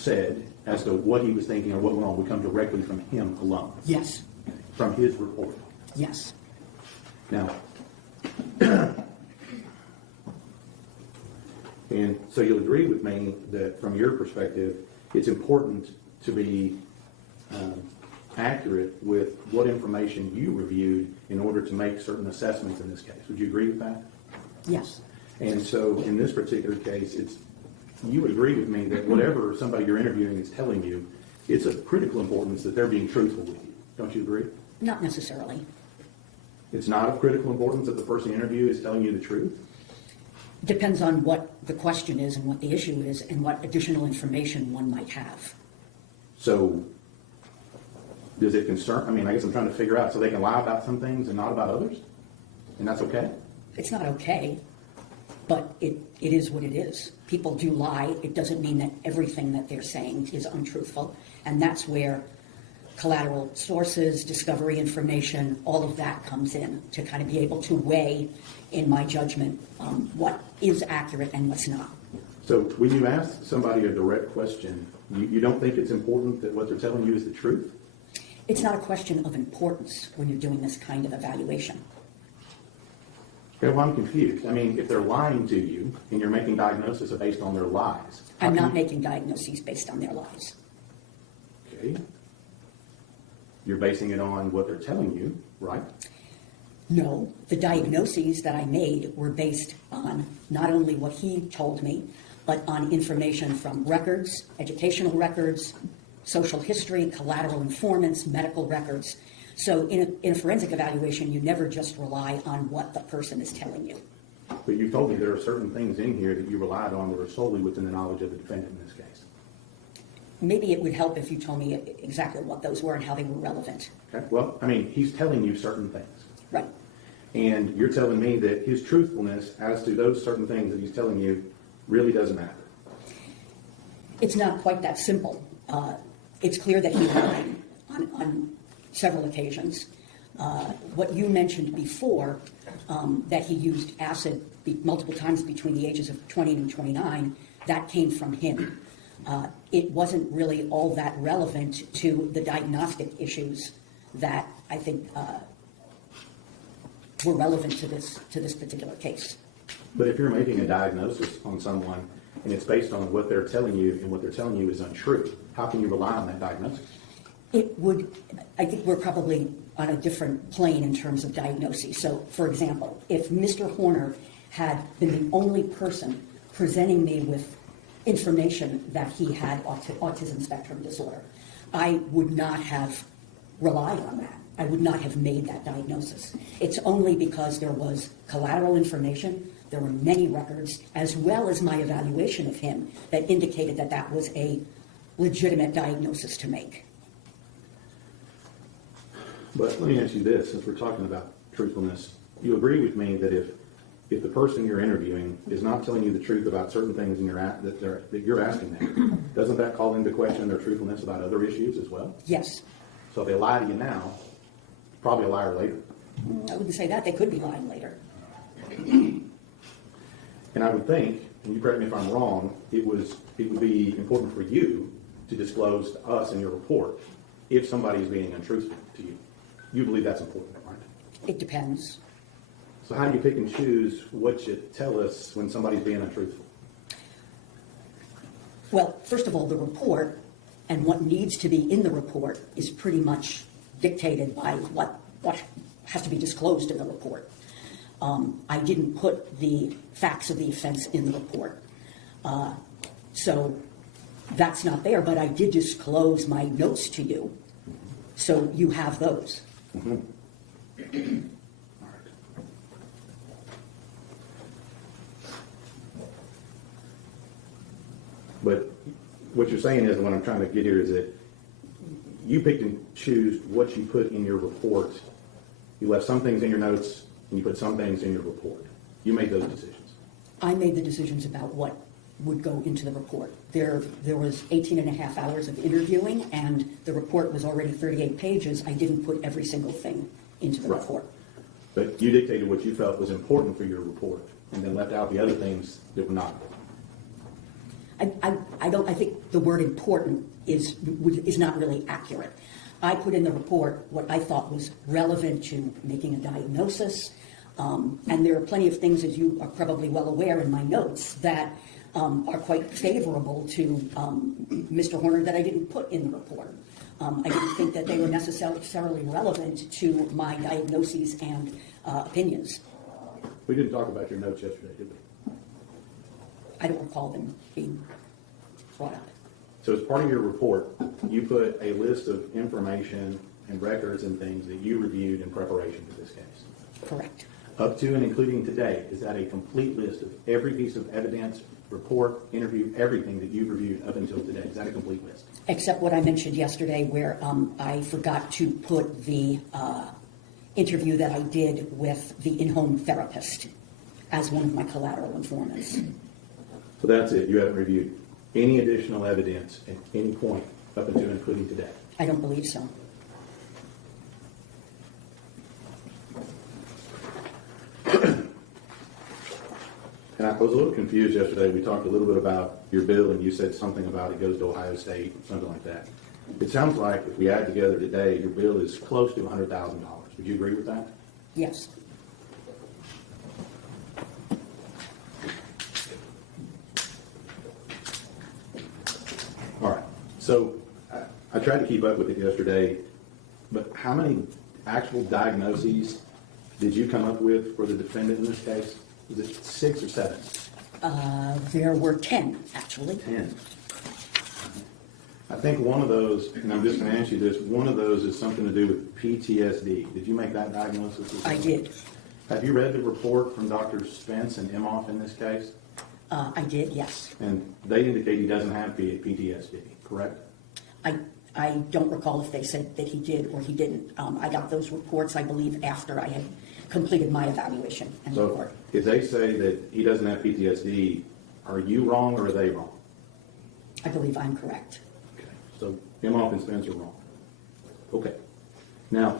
said as to what he was thinking or what went on would come directly from him alone? Yes. From his report? Yes. Now, and so you'll agree with me that from your perspective, it's important to be accurate with what information you reviewed in order to make certain assessments in this case. Would you agree with that? Yes. And so in this particular case, you would agree with me that whatever somebody you're interviewing is telling you, it's of critical importance that they're being truthful with you. Don't you agree? Not necessarily. It's not of critical importance that the person you interview is telling you the truth? Depends on what the question is and what the issue is and what additional information one might have. So does it concern, I guess I'm trying to figure out, so they can lie about some things and not about others? And that's okay? It's not okay, but it is what it is. People do lie. It doesn't mean that everything that they're saying is untruthful. And that's where collateral sources, discovery information, all of that comes in to kind of be able to weigh, in my judgment, what is accurate and what's not. So when you ask somebody a direct question, you don't think it's important that what they're telling you is the truth? It's not a question of importance when you're doing this kind of evaluation. Okay, well, I'm confused. If they're lying to you and you're making diagnoses based on their lies. I'm not making diagnoses based on their lies. Okay. You're basing it on what they're telling you, right? No, the diagnoses that I made were based on not only what he told me, but on information from records, educational records, social history, collateral informants, medical records. So in a forensic evaluation, you never just rely on what the person is telling you. But you told me there are certain things in here that you relied on that are solely within the knowledge of the defendant in this case. Maybe it would help if you told me exactly what those were and how they were relevant. Okay. Well, he's telling you certain things. Right. And you're telling me that his truthfulness as to those certain things that he's telling you really doesn't matter. It's not quite that simple. It's clear that he lied on several occasions. What you mentioned before, that he used acid multiple times between the ages of 20 and 29, that came from him. It wasn't really all that relevant to the diagnostic issues that I think were relevant to this particular case. But if you're making a diagnosis on someone and it's based on what they're telling you and what they're telling you is untrue, how can you rely on that diagnosis? I think we're probably on a different plane in terms of diagnosis. So, for example, if Mr. Horner had been the only person presenting me with information that he had autism spectrum disorder, I would not have relied on that. I would not have made that diagnosis. It's only because there was collateral information, there were many records, as well as my evaluation of him that indicated that that was a legitimate diagnosis to make. But let me ask you this, since we're talking about truthfulness, you agree with me that if the person you're interviewing is not telling you the truth about certain things that you're asking them, doesn't that call into question their truthfulness about other issues as well? Yes. So if they lie to you now, probably a liar later. I wouldn't say that. They could be lying later. And I would think, and you correct me if I'm wrong, it would be important for you to disclose to us in your report if somebody is being untruthful to you. You believe that's important, right? It depends. So how do you pick and choose what you tell us when somebody's being untruthful? Well, first of all, the report and what needs to be in the report is pretty much dictated by what has to be disclosed in the report. I didn't put the facts of the offense in the report. So that's not there, but I did disclose my notes to you. So you have those. Mm-hmm. All right. But what you're saying is, and what I'm trying to get here is that you picked and choose what you put in your report. You left some things in your notes, and you put some things in your report. You made those decisions. I made the decisions about what would go into the report. There was 18 and a half hours of interviewing, and the report was already 38 pages. I didn't put every single thing into the report. But you dictated what you felt was important for your report, and then left out the other things that were not important. I think the word important is not really accurate. I put in the report what I thought was relevant to making a diagnosis, and there are plenty of things, as you are probably well aware in my notes, that are quite favorable to Mr. Horner that I didn't put in the report. I didn't think that they were necessarily relevant to my diagnoses and opinions. We didn't talk about your notes yesterday, did we? I don't recall them being brought up. So as part of your report, you put a list of information and records and things that you reviewed in preparation for this case. Correct. Up to and including today, is that a complete list of every piece of evidence, report, interview, everything that you've reviewed up until today? Is that a complete list? Except what I mentioned yesterday where I forgot to put the interview that I did with the in-home therapist as one of my collateral informants. So that's it. You haven't reviewed any additional evidence at any point up until and including today? I don't believe so. And I was a little confused yesterday. We talked a little bit about your bill, and you said something about it goes to Ohio State, something like that. It sounds like if we add together today, your bill is close to $100,000. Would you agree with that? Yes. All right. So I tried to keep up with it yesterday, but how many actual diagnoses did you come up with for the defendant in this case? Was it 6 or 7? There were 10, actually. 10. I think one of those, and I'm just going to ask you this, one of those is something to do with PTSD. Did you make that diagnosis? I did. Have you read the report from Drs. Spence and Imhoff in this case? I did, yes. And they indicate he doesn't have PTSD, correct? I don't recall if they said that he did or he didn't. I got those reports, I believe, after I had completed my evaluation and report. So if they say that he doesn't have PTSD, are you wrong or are they wrong? I believe I'm correct. Okay. So Imhoff and Spence are wrong. Okay. Now,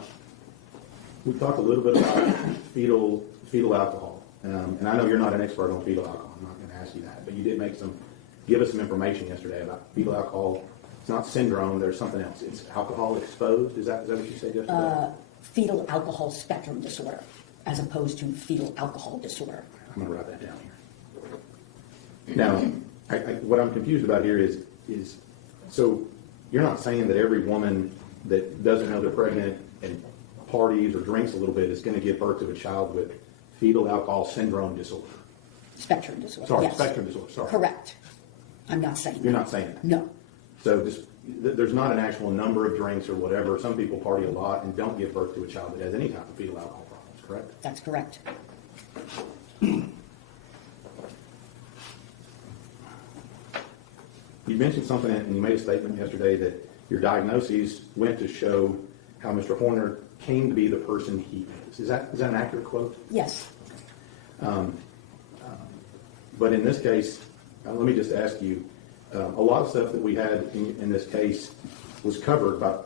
we talked a little bit about fetal alcohol. And I know you're not an expert on fetal alcohol. I'm not going to ask you that. But you did give us some information yesterday about fetal alcohol. It's not syndrome. There's something else. It's alcohol exposed. Is that what you said yesterday? Fetal alcohol spectrum disorder, as opposed to fetal alcohol disorder. I'm going to write that down here. Now, what I'm confused about here is so you're not saying that every woman that doesn't know they're pregnant and parties or drinks a little bit is going to give birth to a child with fetal alcohol syndrome disorder. Spectrum disorder. Sorry, yes. spectrum disorder. Sorry. Correct. I'm not saying You're that. not saying that. No. So there's not an actual number of drinks or whatever. Some people party a lot and don't give birth to a child that has any type of fetal alcohol problems, correct? That's correct. You mentioned something, and you made a statement yesterday that your diagnoses went to show how Mr. Horner came to be the person he is. Is that an accurate quote? Yes. But in this case, let me just ask you, a lot of stuff that we had in this case was covered by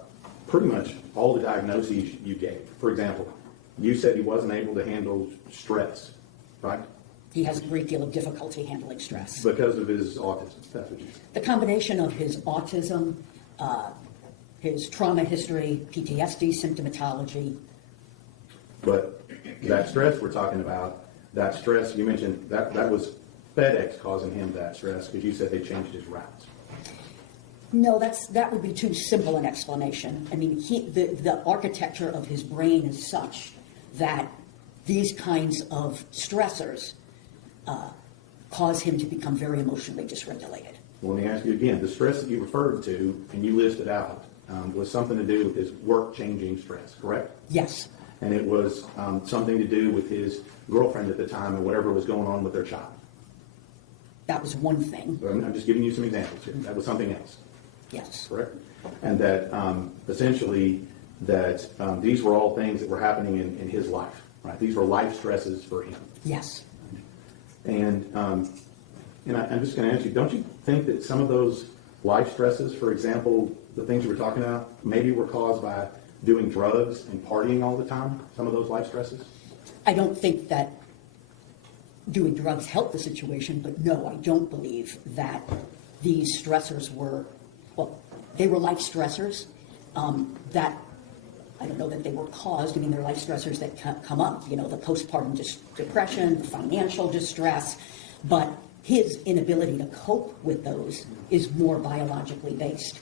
pretty much all the diagnoses you gave. For example, you said he wasn't able to handle stress, right? He has a great deal of difficulty handling stress. Because of his autism. That's what you said. The combination of his autism, his trauma history, PTSD symptomatology. But that stress we're talking about, that stress, you mentioned, that was FedEx causing him that stress because you said they changed his routes. No, that would be too simple an explanation. I mean, the architecture of his brain is such that these kinds of stressors cause him to become very emotionally dysregulated. Well, let me ask you again. The stress that you referred to and you listed out was something to do with his work-changing stress, correct? Yes. And it was something to do with his girlfriend at the time and whatever was going on with their child. That was one thing. So I'm just giving you some examples here. That was something else. Yes. Correct? And that essentially that these were all things that were happening in his life, right? These were life stresses for him. Yes. And I'm just going to ask you, don't you think that some of those life stresses, for example, the things you were talking about, maybe were caused by doing drugs and partying all the time, some of those life stresses? I don't think that doing drugs helped the situation, but no, I don't believe that these stressors were, well, they were life stressors that, I don't know that they were caused. I mean, they're life stressors that come up, you know, the postpartum depression, the financial distress, but his inability to cope with those is more biologically based.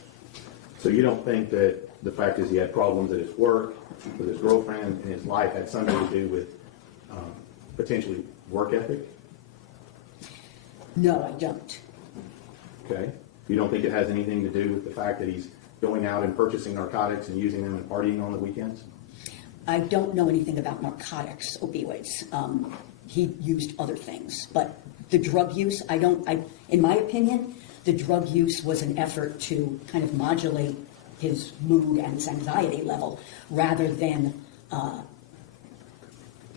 So you don't think that the fact is he had problems at his work, with his girlfriend, and his life had something to do with potentially work ethic? No, I don't. Okay. You don't think it has anything to do with the fact that he's going out and purchasing narcotics and using them and partying on the weekends? I don't know anything about narcotics, opioids. He used other things, but the drug use, in my opinion, the drug use was an effort to kind of modulate his mood and his anxiety level rather than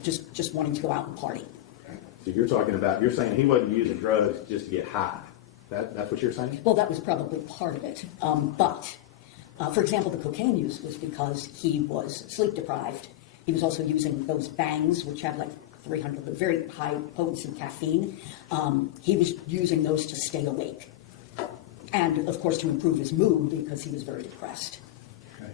just wanting to go out and party. So you're saying he wasn't using drugs just to get high. That's what you're saying? Well, that was probably part of it. But, for example, the cocaine use was because he was sleep deprived. He was also using those bangs, which have like 300, very high potency caffeine. He was using those to stay awake. And, of course, to improve his mood because he was very depressed. Okay.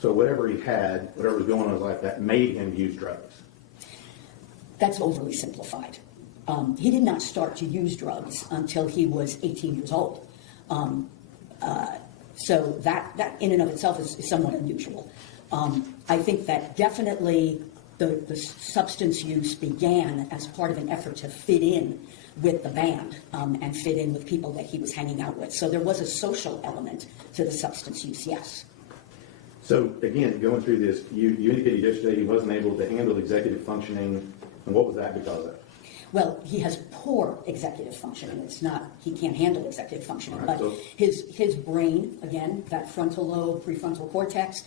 So whatever he had, whatever was going on in his life, that made him use drugs. That's overly simplified. He did not start to use drugs until he was 18 years old. So that in and of itself is somewhat unusual. I think that definitely the substance use began as part of an effort to fit in with the band and fit in with people that he was hanging out with. So there was a social element to the substance use, yes. So again, going through this, you indicated yesterday he wasn't able to handle executive functioning, and what was that because of? Well, he has poor executive functioning. It's not, he can't handle executive functioning, Right, but so his brain, again, that frontal lobe, prefrontal cortex,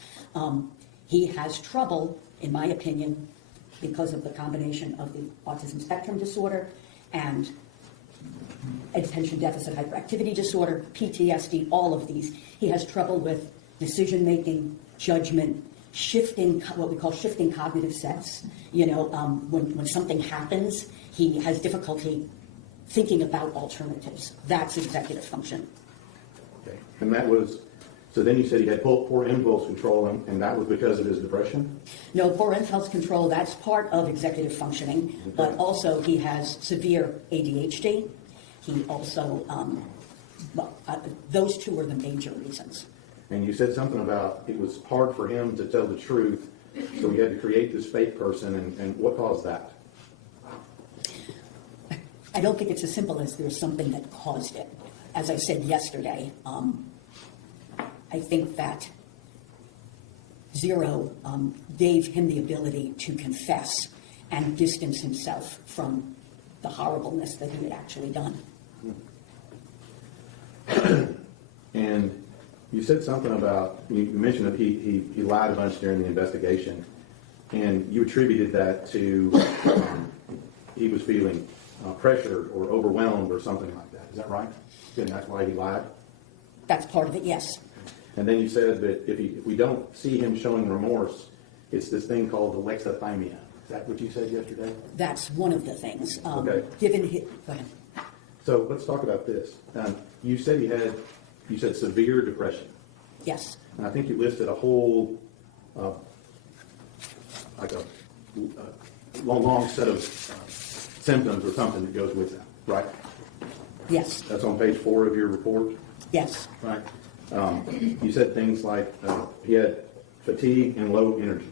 he has trouble, in my opinion, because of the combination of the autism spectrum disorder and attention deficit hyperactivity disorder, PTSD, all of these. He has trouble with decision-making, judgment, shifting, what we call shifting cognitive sets. You know, when something happens, he has difficulty thinking about alternatives. That's executive function. Okay. And that was, so then you said he had poor impulse control, and that was because of his depression? No, poor impulse control, that's part of executive functioning, Okay. but also he has severe ADHD. He also, those two are the major reasons. And you said something about it was hard for him to tell the truth, so he had to create this fake person, and what caused that? I don't think it's as simple as there's something that caused it. As I said yesterday, I think that Zero gave him the ability to confess and distance himself from the horribleness that he had actually done. And you said something about, you mentioned that he lied a bunch during the investigation, and you attributed that to he was feeling pressured or overwhelmed or something like that. Is that right? And that's why he lied? That's part of it, yes. And then you said that if we don't see him showing remorse, it's this thing called alexithymia. Is that what you said yesterday? That's one of the things. Okay. Go ahead. So let's talk about this. You said you said severe depression. Yes. And I think you listed a whole, like a long set of symptoms or something that goes with that, right? Yes. That's on page 4 of your report, Yes. right? You said things like he had fatigue and low energy.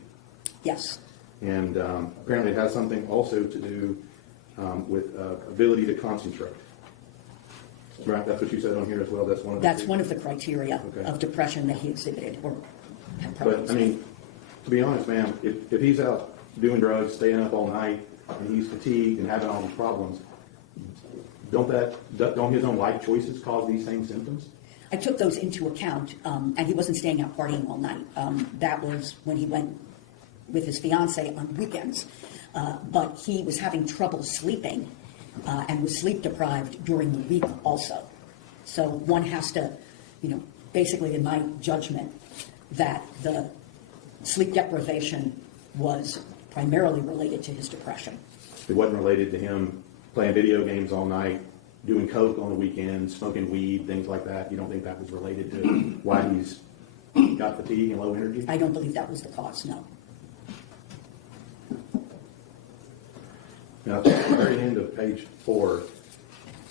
Yes. And apparently it has something also to do with ability to concentrate. Right, that's what you said on here as well. That's one of the That's one of the criteria Okay. of depression that he exhibited or had But problems I with. mean, to be honest, ma'am, if he's out doing drugs, staying up all night, and he's fatigued and having all these problems, don't his own life choices cause these same symptoms? I took those into account, and he wasn't staying out partying all night. That was when he went with his fiancee on weekends. But he was having trouble sleeping and was sleep deprived during the week also. So one has to, basically in my judgment, that the sleep deprivation was primarily related to his depression. It wasn't related to him playing video games all night doing coke on the weekends, smoking weed, things like that, you don't think that was related to why he's got fatigue and low energy? I don't believe that was the cause, no. Now, at the very end of page 4,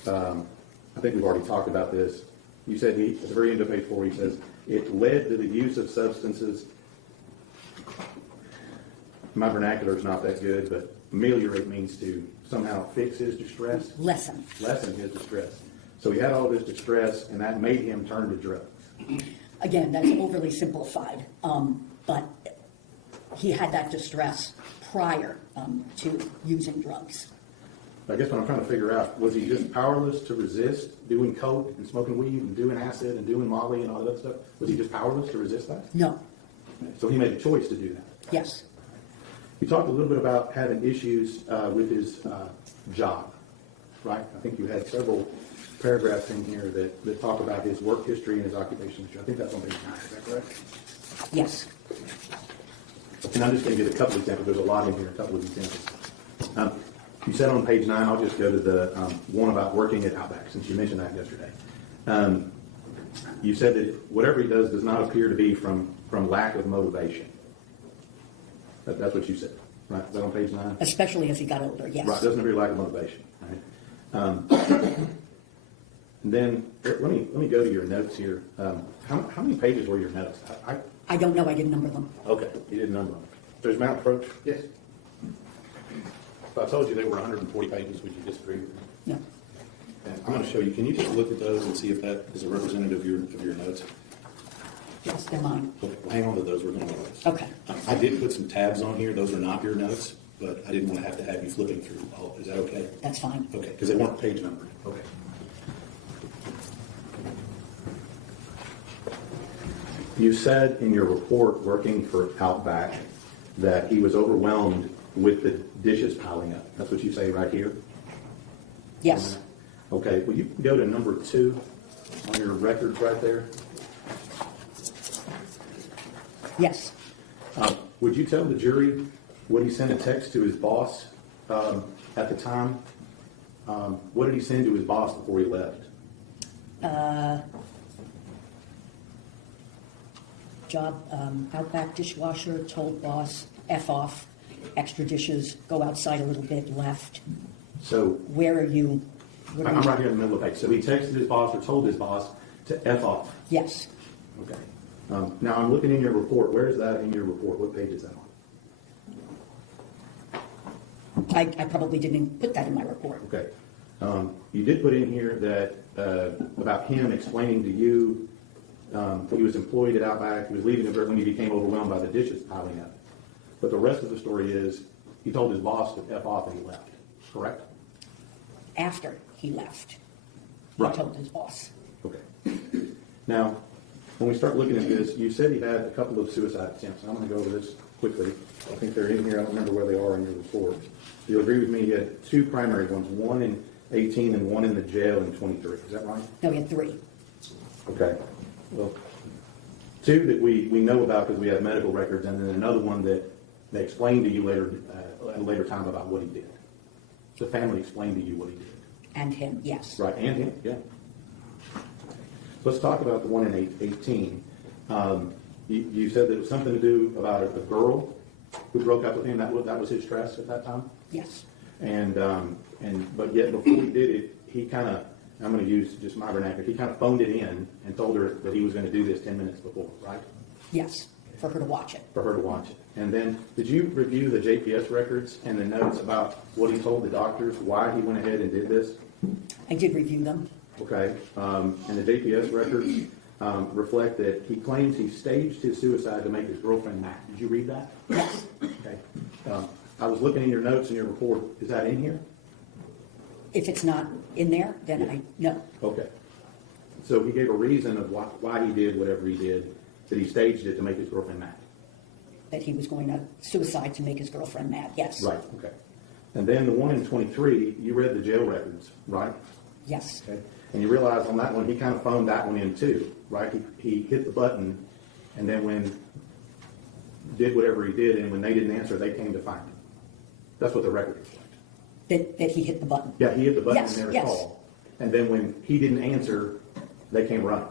I think we've already talked about this. You said at the very end of page 4, he says, it led to the use of substances. My vernacular is not that good, but ameliorate means to somehow fix his distress. Lessen. Lessen his distress. So he had all this distress, and that made him turn to drugs. Again, that's overly simplified, but he had that distress prior to using drugs. I guess what I'm trying to figure out, was he just powerless to resist doing coke and smoking weed and doing acid and doing Molly and all that stuff? Was he just powerless to resist that? No. So he made a choice to do that. Yes. You talked a little bit about having issues with his job, right? I think you had several paragraphs in here that talk about his work history and his occupation history. I think that's on page 9, is that correct? Yes. And I'm just going to give a couple examples. There's a lot in here, a couple of examples. You said on page 9, I'll just go to the one about working at Outback, since you mentioned that yesterday. You said that whatever he does not appear to be from lack of motivation. That's what you said, right? Is that on page 9? Especially as he got older, yes. Right, doesn't appear lack of motivation. Right? And then let me go to your notes here. How many pages were your notes? I don't know, I didn't number them. Okay, you didn't number them. There's amount approach? Yes. If I told you they were 140 pages, would you disagree with me? No. And I'm going to show you. Can you just look at those and see if that is a representative of your notes? Yes, they're mine. Okay, well, hang on to those. We're going to go those. Okay. I did put some tabs on here. Those are not your notes, but I didn't want to have you flipping through all. Is that okay? That's fine. Okay, because they weren't page numbered. Okay. You said in your report working for Outback that he was overwhelmed with the dishes piling up. That's what you say right here? Yes. Okay, well, you can go to number 2 on your records right there. Yes. Would you tell the jury what he sent a text to his boss at the time? What did he send to his boss before he left? Job, Outback dishwasher, told boss, F off, extra dishes, go outside a little bit, left. So Where are you? I'm right here in the middle of the page. So he texted his boss or told his boss to F off. Yes. Okay. Now I'm looking in your report. Where is that in your report? What page is that on? I probably didn't put that in my report. Okay. You did put in here that about him explaining to you he was employed at Outback. He was leaving when he became overwhelmed by the dishes piling up. But the rest of the story is he told his boss to F off and he left. Correct? After he left, Right. he told his boss. Okay. Now, when we start looking at this, you said he had a couple of suicide attempts. I'm going to go over this quickly. I think they're in here. I don't remember where they are in your report. You'll agree with me, he had 2 primary ones, one in 18 and one in the jail in 23. Is that right? No, he had 3. Okay. Well, 2 that we know about because we have medical records, and then another one that they explained to you later at a later time about what he did. The family explained to you what he did. And him, yes. Right, and him, yeah. Let's talk about the one in 18. You said that it was something to do about a girl who broke up with him. That was his stress at that time. Yes. But yet before he did it, he kind of, I'm going to use just my vernacular, he kind of phoned it in and told her that he was going to do this 10 minutes before, right? Yes, for her to watch it. For her to watch it. And then, did you review the JPS records and the notes about what he told the doctors, why he went ahead and did this? I did review them. Okay, and the JPS records reflect that he claims he staged his suicide to make his girlfriend mad. Did you read that? Yes. Okay. I was looking in your notes in your report. Is that in here? If it's not in there, then no. Okay. So he gave a reason of why he did whatever he did, that he staged it to make his girlfriend mad. That he was going to suicide to make his girlfriend mad, yes. Right, okay. And then the one in 23, you read the jail records, right? Yes. Okay. And you realize on that one, he kind of phoned that one in too, right? He hit the button, and then did whatever he did, and when they didn't answer, they came to find him. That's what the record reflects. That he hit the button. Yeah, he hit the button Yes, and never yes. called. And then when he didn't answer, they came running.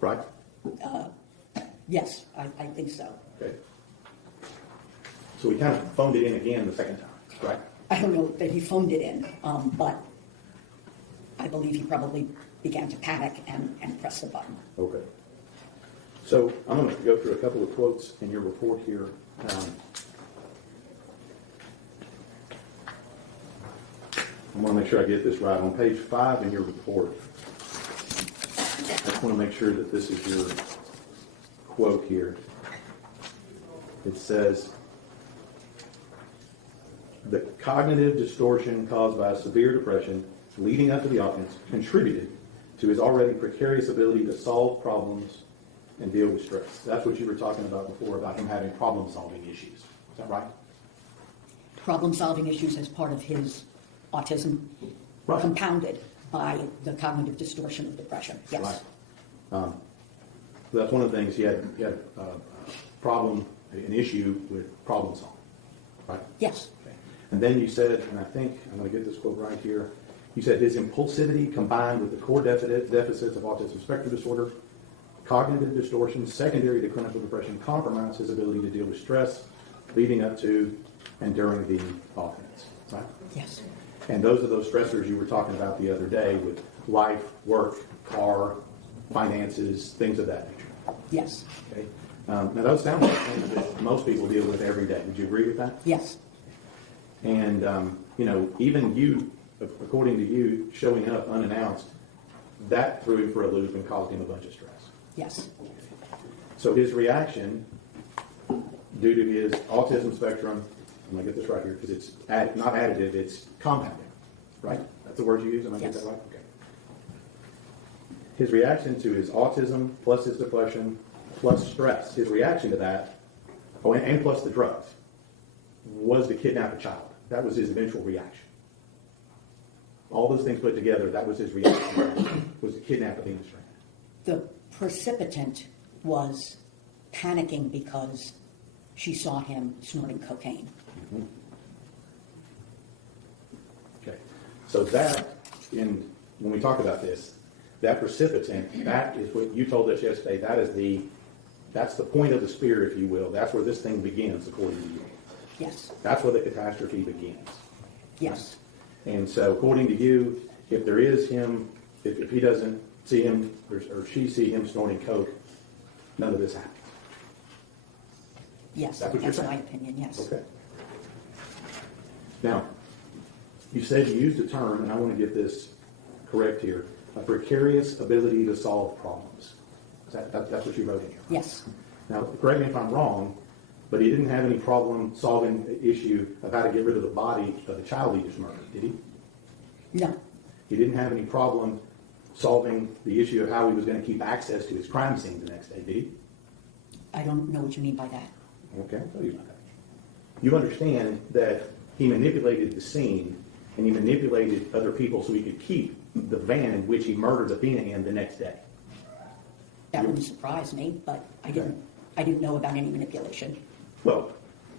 Right? Yes, I think so. Okay. So we kind of phoned it in again the second time, right? I don't know that he phoned it in, but I believe he probably began to panic and press the button. Okay. So I'm going to go through a couple of quotes in your report here. I want to make sure I get this right. On page 5 in your report, I just want to make sure that this is your quote here. It says, the cognitive distortion caused by severe depression leading up to the offense contributed to his already precarious ability to solve problems and deal with stress. That's what you were talking about before, about him having problem-solving issues. Is that right? Problem-solving issues as part of his autism, Right. compounded by the cognitive distortion of depression. Yes. Right. That's one of the things, he had a problem, an issue with problem solving, right? Yes. Okay. And then you said, and I think, I'm going to get this quote right here, you said his impulsivity combined with the core deficits of autism spectrum disorder, cognitive distortion secondary to clinical depression compromise his ability to deal with stress leading up to and during the offense, right? Yes. And those are those stressors you were talking about the other day with life, work, car, finances, things of that nature. Yes. Okay. Now those sound like things that most people deal with every day. Would you agree with that? Yes. And even you, according to you, showing up unannounced, that threw him for a loop and caused him a bunch of stress. Yes. So his reaction, due to his autism spectrum, I'm going to get this right here because it's not additive, it's compounding, right? That's the word you use, am I getting Yes. that right? Okay. His reaction to his autism plus his depression plus stress, his reaction to that, and plus the drugs, was to kidnap a child. That was his eventual reaction. All those things put together, that was his reaction, was to kidnap Athena Strand. The precipitant was panicking because she saw him snorting cocaine. Okay, so when we talk about this, that precipitant, that is what you told us yesterday, that's the point of the spear, if you will. That's where this thing begins, according to you. Yes. That's where the catastrophe begins. Yes. And so, according to you, if there is him, if he doesn't see him, or she see him snorting coke, none of this happens. Yes. That's what you're saying? my opinion, yes. Okay. Now, you said you used a term, and I want to get this correct here, a precarious ability to solve problems. That's what you wrote in here. Yes. Now, correct me if I'm wrong, but he didn't have any problem solving the issue of how to get rid of the body of the child he just murdered, did he? No. He didn't have any problem solving the issue of how he was going to keep access to his crime scene the next day, did he? I don't know what you mean by that. Okay, I'll tell you about that. You understand that he manipulated the scene and he manipulated other people so he could keep the van in which he murdered Athena in the next day. That wouldn't surprise me, but I didn't know about any manipulation. Well,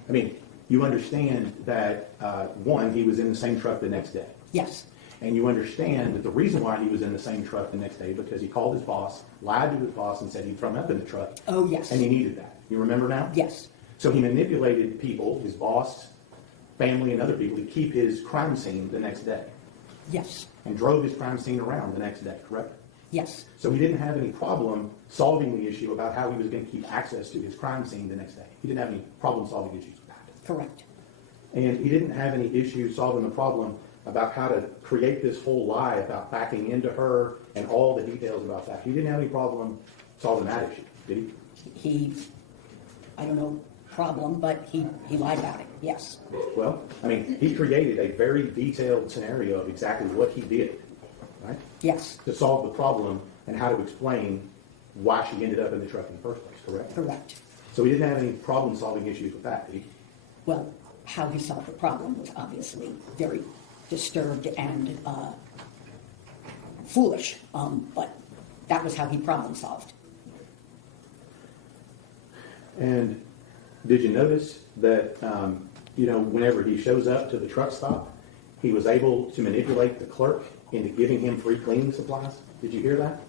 I mean, you understand that, one, he was in the same truck the next day. Yes. And you understand that the reason why he was in the same truck the next day because he called his boss, lied to his boss, and said he'd throw him up in the truck. Oh, yes. And he needed that. You remember now? Yes. So he manipulated people, his boss, family, and other people to keep his crime scene the next day. Yes. And drove his crime scene around the next day, correct? Yes. So he didn't have any problem solving the issue about how he was going to keep access to his crime scene the next day. He didn't have any problem solving issues with that. Correct. And he didn't have any issue solving the problem about how to create this whole lie about backing into her and all the details about that. He didn't have any problem solving that issue, did he? I don't know problem, but he lied about it. Yes. Well, I mean, he created a very detailed scenario of exactly what he did, right? Yes. To solve the problem and how to explain why she ended up in the truck in the first place, correct? Correct. So he didn't have any problem solving issues with that, did he? Well, how he solved the problem was obviously very disturbed and foolish, but that was how he problem solved. And did you notice that, whenever he shows up to the truck stop, he was able to manipulate the clerk into giving him free cleaning supplies? Did you hear that?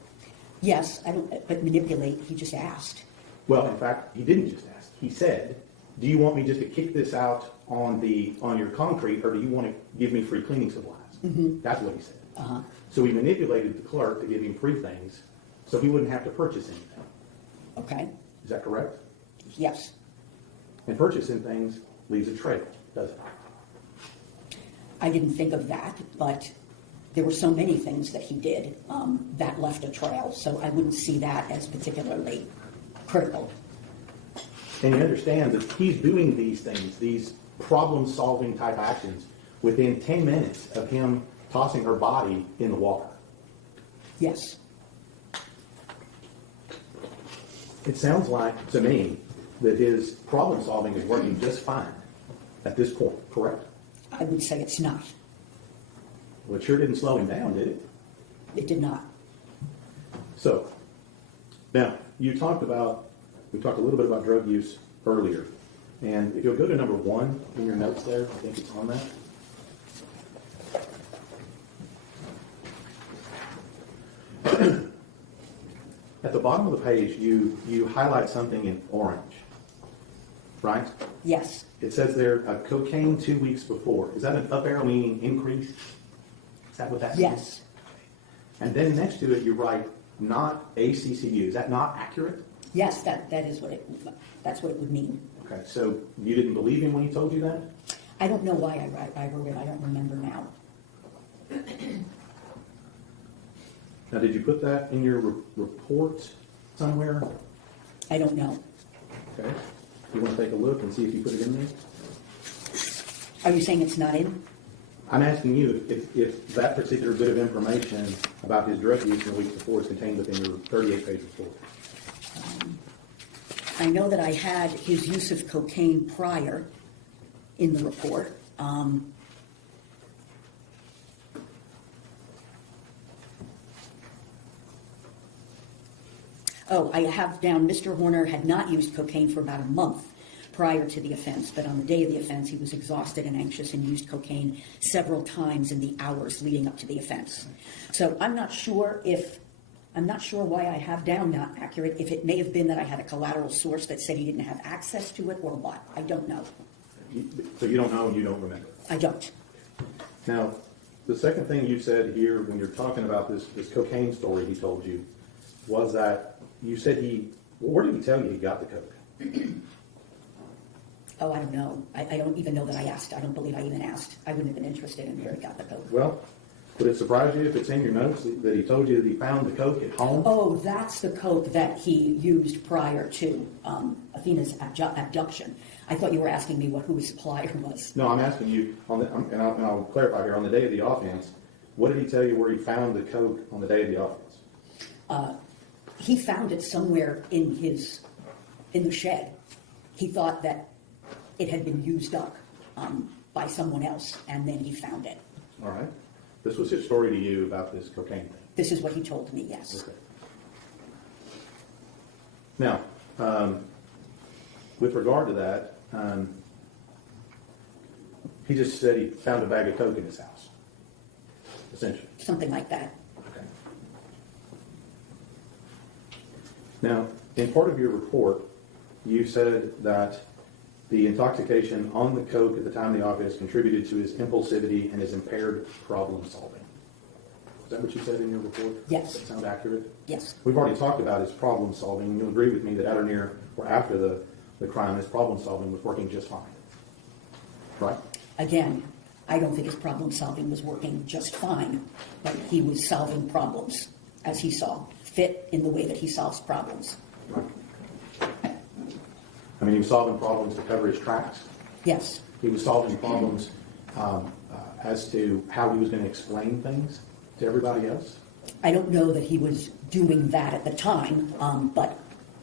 Yes, I don't, but manipulate, he just asked. Well, in fact, he didn't just ask. He said, do you want me just to kick this out on your concrete, or do you want to give me free cleaning supplies? That's what he said. So he manipulated the clerk to give him free things so he wouldn't have to purchase anything. Okay, Is that correct? yes. And purchasing things leaves a trail, doesn't it? I didn't think of that, but there were so many things that he did that left a trail, so I wouldn't see that as particularly critical. And you understand that he's doing these things, these problem-solving type actions, within 10 minutes of him tossing her body in the water. Yes, It sounds like, to me, that his problem-solving is working just fine at this point, correct? I would say it's not. Well, it sure didn't slow him down, did it? It did not. So, now, we talked a little bit about drug use earlier. And if you'll go to number 1 in your notes there, I think it's on that. At the bottom of the page, you highlight something in orange, right? Yes, It says there, cocaine 2 weeks before. Is that an up arrow meaning increase? Is that what that means? yes, And then next to it, you write not ACCU. Is that not accurate? yes, that is what that's what it would mean. Okay, so you didn't believe him when he told you that? I don't know why I wrote it, I don't remember now. Now, did you put that in your report somewhere? I don't know. Okay. You want to take a look and see if you put it in there? Are you saying it's not in? I'm asking you if that particular bit of information about his drug use in the week before is contained within your 38-page report. I know that I had his use of cocaine prior in the report. I have down Mr. Horner had not used cocaine for about a month prior to the offense, but on the day of the offense, he was exhausted and anxious and used cocaine several times in the hours leading up to the offense. So I'm not sure why I have down not accurate, if it may have been that I had a collateral source that said he didn't have access to it or what. I don't know. So you don't know and you don't remember. I don't. Now, the second thing you said here when you're talking about this cocaine story he told you was that you said where did he tell you he got the coke? Oh, I don't know. I don't even know that I asked. I don't believe I even asked. I wouldn't have been interested in where he got the coke. Well, would it surprise you if it's in your notes that he told you that he found the coke at home? Oh, that's the coke that he used prior to Athena's abduction. I thought you were asking me who his supplier was. No, I'm asking you, and I'll clarify here, on the day of the offense, what did he tell you where he found the coke on the day of the offense? He found it somewhere in the shed. He thought that it had been used up by someone else, and then he found it. All right. This was his story to you about this cocaine thing. This is what he told me, yes. Okay. Now, with regard to that, he just said he found a bag of coke in his house, essentially. Something like that. Okay. Now, in part of your report, you said that the intoxication on the coke at the time of the offense contributed to his impulsivity and his impaired problem solving. Is that what you said in your report? Yes. Does that sound accurate? Yes. We've already talked about his problem solving. You'll agree with me that at or near or after the crime, his problem solving was working just fine. Right? Again, I don't think his problem solving was working just fine, but he was solving problems as he saw fit in the way that he solves problems. Right. I mean, he was solving problems to cover his tracks. Yes. He was solving problems as to how he was going to explain things to everybody else. I don't know that he was doing that at the time, but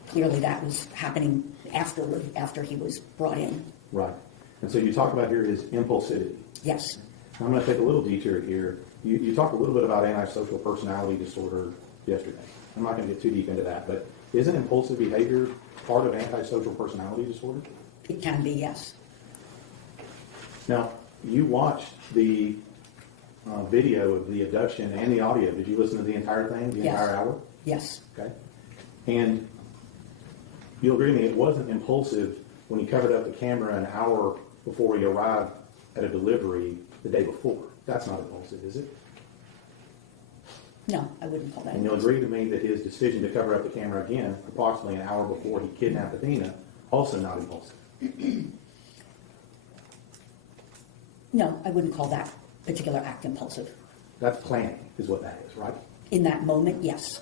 clearly that was happening afterward, after he was brought in. Right. And so you talk about here his impulsivity. Yes. Now, I'm going to take a little detour here. You talked a little bit about antisocial personality disorder yesterday. I'm not going to get too deep into that, but isn't impulsive behavior part of antisocial personality disorder? It can be, yes. Now, you watched the video of the abduction and the audio. Did you listen to the entire thing, the Yes. entire hour? Yes, Okay. And you'll agree with me, it wasn't impulsive when he covered up the camera an hour before he arrived at a delivery the day before. That's not impulsive, is it? no, I wouldn't call that. And you'll agree to me that his decision to cover up the camera again, approximately an hour before he kidnapped Athena, also not impulsive. No, I wouldn't call that particular act impulsive. That's planning, is what that is, right? In that moment, yes.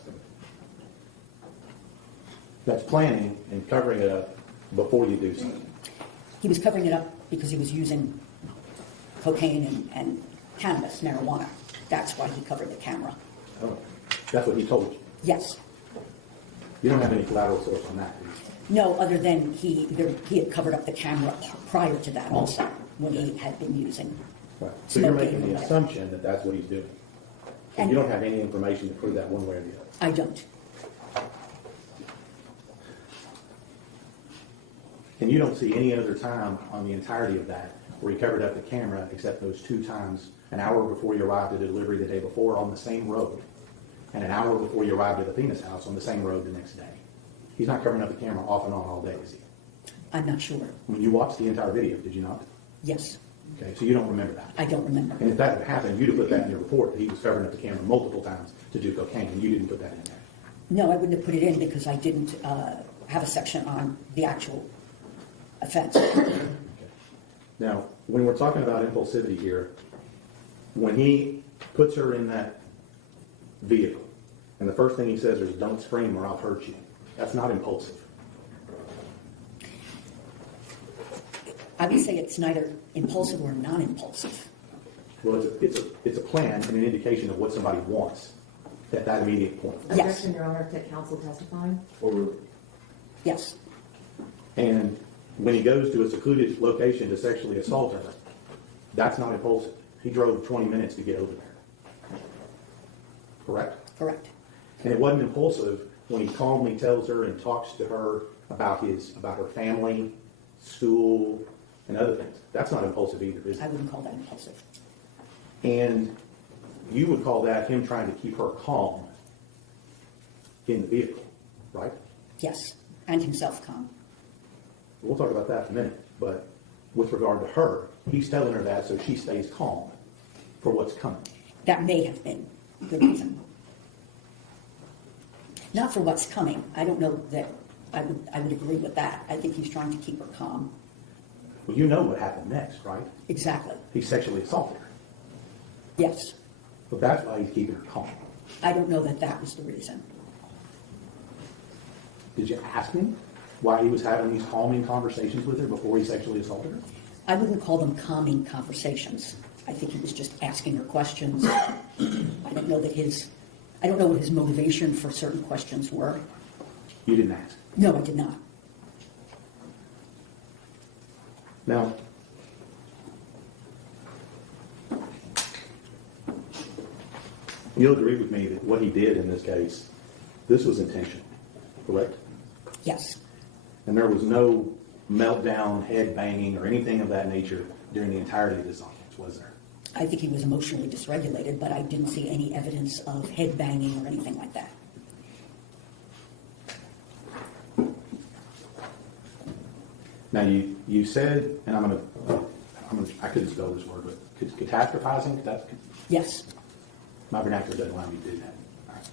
That's planning and covering it up before you do something. He was covering it up because he was using cocaine and cannabis, marijuana. That's why he covered the camera. Oh, that's what he told you. Yes. You don't have any collateral source on that, do you? No, other than he had covered up the camera prior to that also, when he had been using. Right. So you're smoking making or the whatever. assumption that that's what he's doing. And And- you don't have any information to prove that one way or the other. I don't. And you don't see any other time on the entirety of that where he covered up the camera except those 2 times, an hour before you arrived at a delivery the day before on the same road, and an hour before you arrived at Athena's house on the same road the next day. He's not covering up the camera off and on all day, is he? I'm not sure. When you watched the entire video, did you not? Yes, Okay, so you don't remember that. I don't remember. And if that had happened, you'd have put that in your report, that he was covering up the camera multiple times to do cocaine, and you didn't put that in there. No, I wouldn't have put it in because I didn't have a section on the actual offense. Now, when we're talking about impulsivity here, when he puts her in that vehicle, and the first thing he says is, "Don't scream or I'll hurt you," that's not impulsive. I would say it's neither impulsive or non-impulsive. Well, it's a plan and an indication of what somebody wants at that immediate point. Yes. Objection, Your Honor, to counsel testifying. Yes, And when he goes to a secluded location to sexually assault her, that's not impulsive. He drove 20 minutes to get over there. Correct? correct. And it wasn't impulsive when he calmly tells her and talks to her about her family, school, and other things. That's not impulsive either, is I it? wouldn't call that impulsive. And you would call that him trying to keep her calm in the vehicle, right? Yes, and himself calm. We'll talk about that in a minute. But with regard to her, he's telling her that so she stays calm for what's coming. That may have been the reason. Not for what's coming. I don't know that I would agree with that. I think he's trying to keep her calm. Well, you know what happened next, right? Exactly. He sexually assaulted her. Yes. But that's why he's keeping her calm. I don't know that that was the reason. Did you ask him why he was having these calming conversations with her before he sexually assaulted her? I wouldn't call them calming conversations. I think he was just asking her questions. I don't know what his motivation for certain questions were. You didn't ask. No, I did not. Now, you'll agree with me that what he did in this case, this was intentional, correct? Yes. And there was no meltdown, head banging, or anything of that nature during the entirety of this audience, was there? I think he was emotionally dysregulated, but I didn't see any evidence of head banging or anything like that. Now, you said, and I couldn't spell this word, but catastrophizing? Yes. My vernacular doesn't allow me to do that. All right.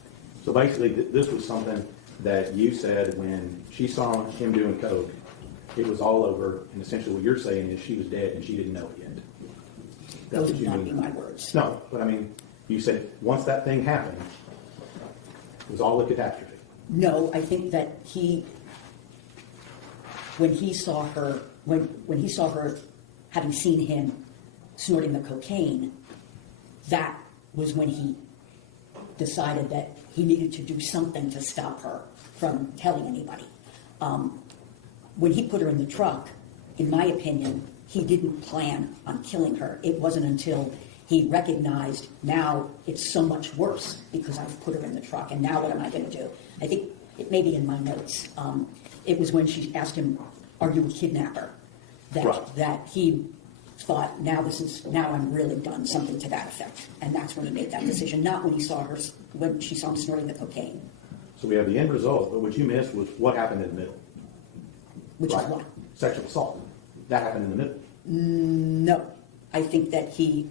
So basically, this was something that you said when she saw him doing coke, it was all over, and essentially what you're saying is she was dead and she didn't know it yet. That's Those what would you not mean. be my words. No, but I mean, you said once that thing happened, it was all a catastrophe. No, I think that when he saw her having seen him snorting the cocaine, that was when he decided that he needed to do something to stop her from telling anybody. When he put her in the truck, in my opinion, he didn't plan on killing her. It wasn't until he recognized, now it's so much worse because I've put her in the truck, and now what am I going to do? I think it may be in my notes. It was when she asked him, "Are you a kidnapper?" Right. That he thought, now I'm really done, something to that effect. And that's when he made that decision, not when she saw him snorting the cocaine. So we have the end result, but what you missed was what happened in the middle. Which is Right? what? Sexual assault. That happened in the middle. No, I think that he,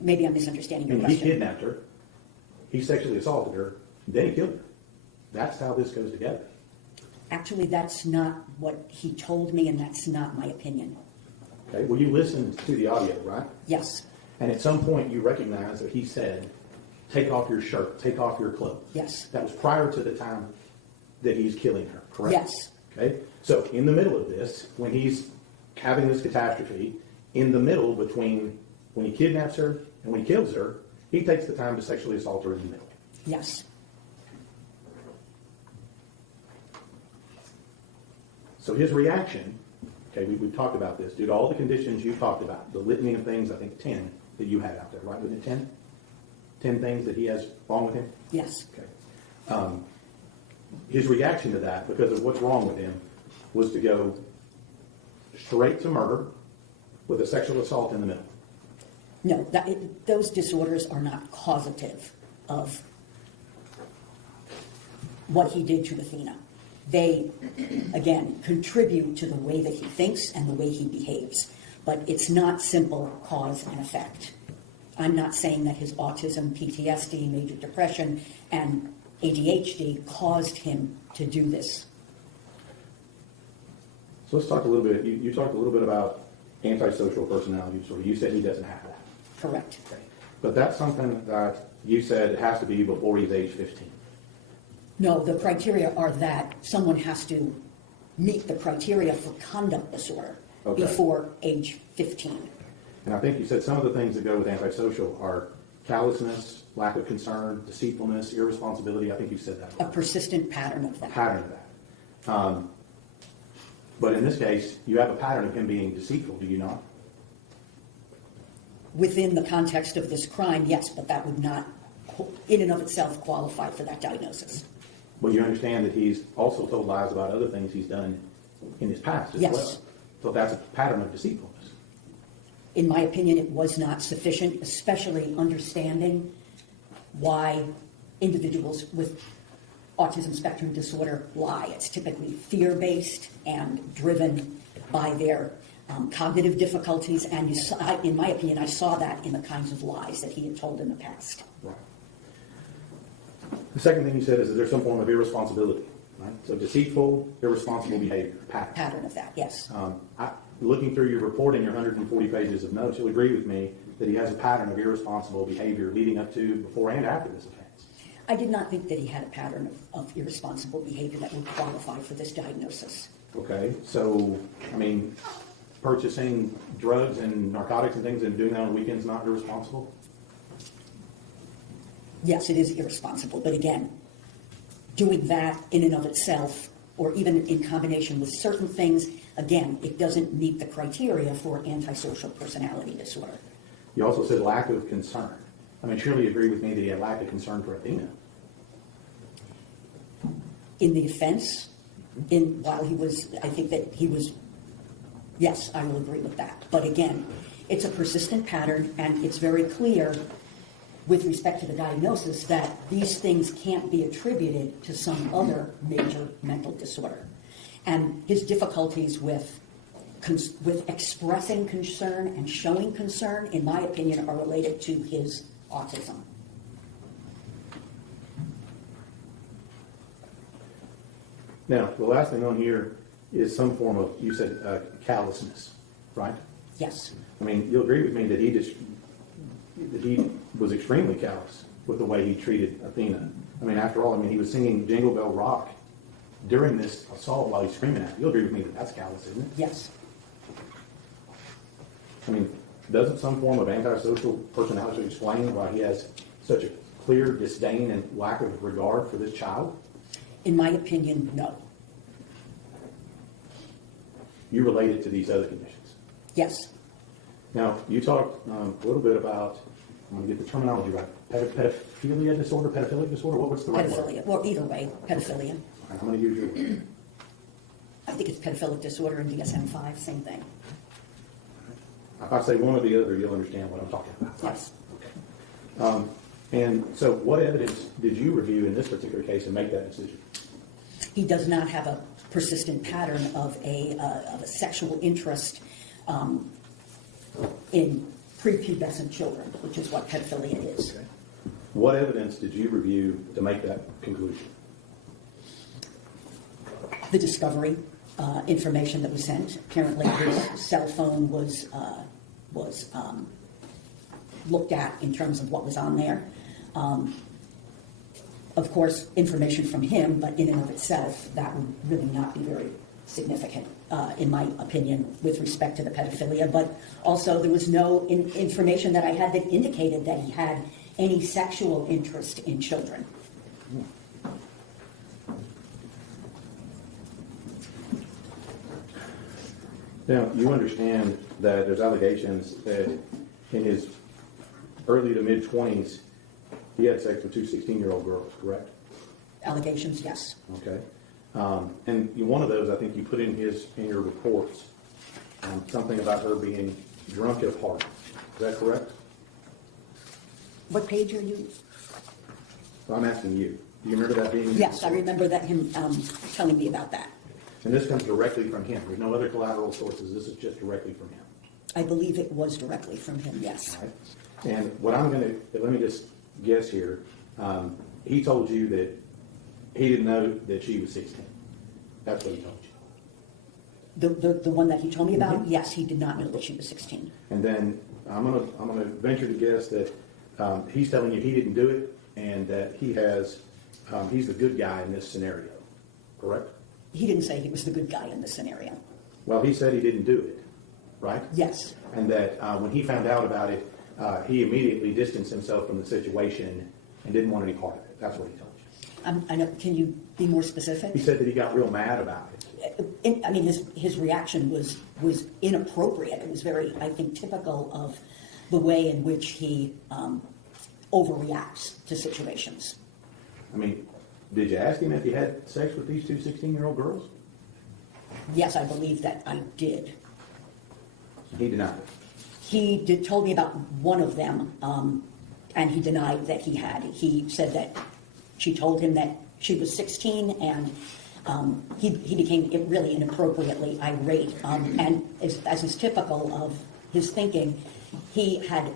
maybe I'm misunderstanding your I mean, he question. kidnapped her, he sexually assaulted her, then he killed her. That's how this goes together. Actually, that's not what he told me, and that's not my opinion. Okay, well, you listened to the audio, right? Yes, And at some point you recognize that he said, take off your shirt, take off your clothes. yes, That was prior to the time that he's killing her, correct? yes, Okay, so in the middle of this, when he's having this catastrophe, in the middle between when he kidnaps her and when he kills her, he takes the time to sexually assault her in the middle. yes, So his reaction, okay, we've talked about this, due to all the conditions you talked about, the litany of things, I think 10 that you had out there, right? Wasn't it 10? 10 things that he has wrong with him? yes, Okay. His reaction to that, because of what's wrong with him, was to go straight to murder with a sexual assault in the middle. no, those disorders are not causative of what he did to Athena. They, again, contribute to the way that he thinks and the way he behaves, but it's not simple cause and effect. I'm not saying that his autism, PTSD, major depression, and ADHD caused him to do this. So let's talk a little bit, you talked a little bit about antisocial personality disorder. You said he doesn't have that. Correct. Okay. But that's something that you said it has to be before he's age 15. No, the criteria are that someone has to meet the criteria for conduct disorder Okay. before age 15. And I think you said some of the things that go with antisocial are callousness, lack of concern, deceitfulness, irresponsibility. I think you said that. A persistent pattern of that. Pattern of that. But in this case, you have a pattern of him being deceitful, do you not? Within the context of this crime, yes, but that would not, in and of itself, qualify for that diagnosis. Well, you understand that he's also told lies about other things he's done in his past as Yes. well. So that's a pattern of deceitfulness. In my opinion, it was not sufficient, especially understanding why individuals with autism spectrum disorder lie. It's typically fear-based and driven by their cognitive difficulties, and in my opinion, I saw that in the kinds of lies that he had told in the past. Right. The second thing you said is that there's some form of irresponsibility, right? So deceitful, irresponsible behavior, pattern. Pattern of that, yes. Looking through your report and your 140 pages of notes, you'll agree with me that he has a pattern of irresponsible behavior leading up to, before, and after this offense. I did not think that he had a pattern of irresponsible behavior that would qualify for this diagnosis. Okay, so, I mean, purchasing drugs and narcotics and things and doing that on weekends not irresponsible? Yes, it is irresponsible, but again, doing that in and of itself, or even in combination with certain things, again, it doesn't meet the criteria for antisocial personality disorder. You also said lack of concern. I mean, surely you agree with me that he had lack of concern for Athena. In the offense, while he was, I think that he was, yes, I will agree with that. But again, it's a persistent pattern, and it's very clear with respect to the diagnosis that these things can't be attributed to some other major mental disorder. And his difficulties with expressing concern and showing concern, in my opinion, are related to his autism. Now, the last thing on here is some form of, you said, callousness, right? Yes, I mean, you'll agree with me that he was extremely callous with the way he treated Athena. I mean, after all, I mean, he was singing Jingle Bell Rock during this assault while he's screaming at her. You'll agree with me that that's callous, isn't it? yes. I mean, doesn't some form of antisocial personality explain why he has such a clear disdain and lack of regard for this child? In my opinion, no. You relate it to these other conditions. Yes, Now, you talked a little bit about, I'm going to get the terminology right, pedophilia disorder, pedophilic disorder? What's the right word? pedophilia, or either way, pedophilia. All right, I'm going to use your word. I think it's pedophilic disorder and DSM-5, same thing. If I say one or the other, you'll understand what I'm talking about. Yes. And so what evidence did you review in this particular case and make that decision? He does not have a persistent pattern of a sexual interest in prepubescent children, which is what pedophilia is. Okay. What evidence did you review to make that conclusion? The discovery information that was sent. Apparently, his cell phone was looked at in terms of what was on there. Of course, information from him, but in and of itself, that would really not be very significant, in my opinion, with respect to the pedophilia. But also, there was no information that I had that indicated that he had any sexual interest in children. Now, you understand that there's allegations that in his early to mid-20s, he had sex with two 16-year-old girls, correct? Allegations, yes. Okay. And one of those, I think you put in your reports, something about her being drunk at a party. Is that correct? What page are you? So I'm asking you. Do you remember that being? in your Yes, I report? remember that him telling me about that. And this comes directly from him. There's no other collateral sources. This is just directly from him. I believe it was directly from him, yes. Right? And what I'm going to, let me just guess here. He told you that he didn't know that she was 16. That's what he told you. The one that he told me about, yes, he did not know that she was 16. And then I'm gonna venture to guess that he's telling you he didn't do it and that he's the good guy in this scenario, correct? He didn't say he was the good guy in this scenario. Well, he said he didn't do it, right? Yes. And that when he found out about it, he immediately distanced himself from the situation and didn't want any part of it. That's what he told you. I know. Can you be more specific? He said that he got real mad about it. I mean, his reaction was inappropriate. It was very, I think, typical of the way in which he overreacts to situations. I mean, did you ask him if he had sex with these two 16-year-old girls? Yes, I believe that I did. He denied it. He told me about one of them, and he denied that he had. He said that she told him that she was 16, and he became really inappropriately irate. And as is typical of his thinking, he had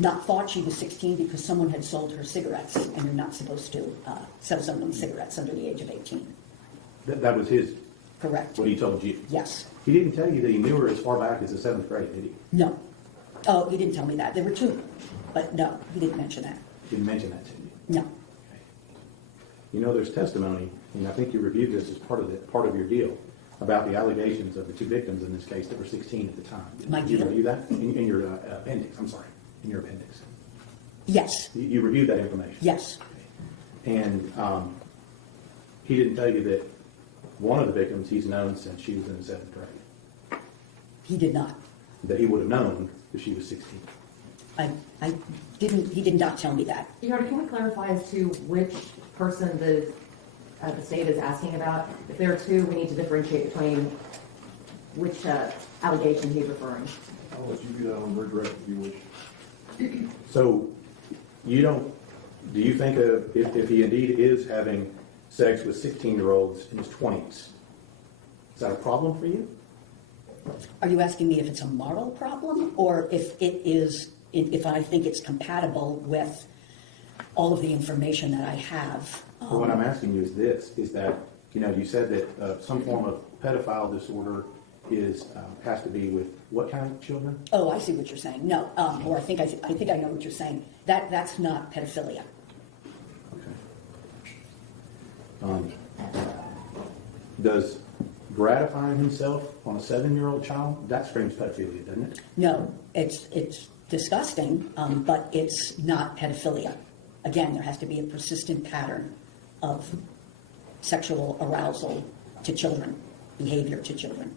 not thought she was 16 because someone had sold her cigarettes, and you're not supposed to sell someone cigarettes under the age of 18. That was Correct. what he told you. Yes. He didn't tell you that he knew her as far back as the 7th grade, did he? No. Oh, he didn't tell me that. There were two, but no, he didn't mention that. He didn't mention that to you. No. Okay. You know, there's testimony, and I think you reviewed this as part of your deal, about the allegations of the two victims in this case that were 16 at the time. My Did you deal? review that in your appendix? I'm sorry, in your appendix. Yes. You reviewed that information? Yes. Okay. And he didn't tell you that one of the victims he's known since she was in the 7th grade, He did not. that he would have known that she was 16. I didn't. He did not tell me that. Your Honor, can we clarify as to which person the state is asking about? If there are two, we need to differentiate between which allegation he's referring. I'll let you do that on redirect if you wish. So do you think if he indeed is having sex with 16-year-olds in his 20s, is that a problem for you? Are you asking me if it's a moral problem, or if it is? If I think it's compatible with all of the information that I have? Well, what I'm asking you is this: is that you said that some form of pedophile disorder has to be with what kind of children? Oh, I see what you're saying. No, or I think I know what you're saying. That's not pedophilia. Okay. Does gratifying himself on a 7-year-old child, that screams pedophilia, doesn't it? No, it's disgusting, but it's not pedophilia. Again, there has to be a persistent pattern of sexual arousal to children, behavior to children.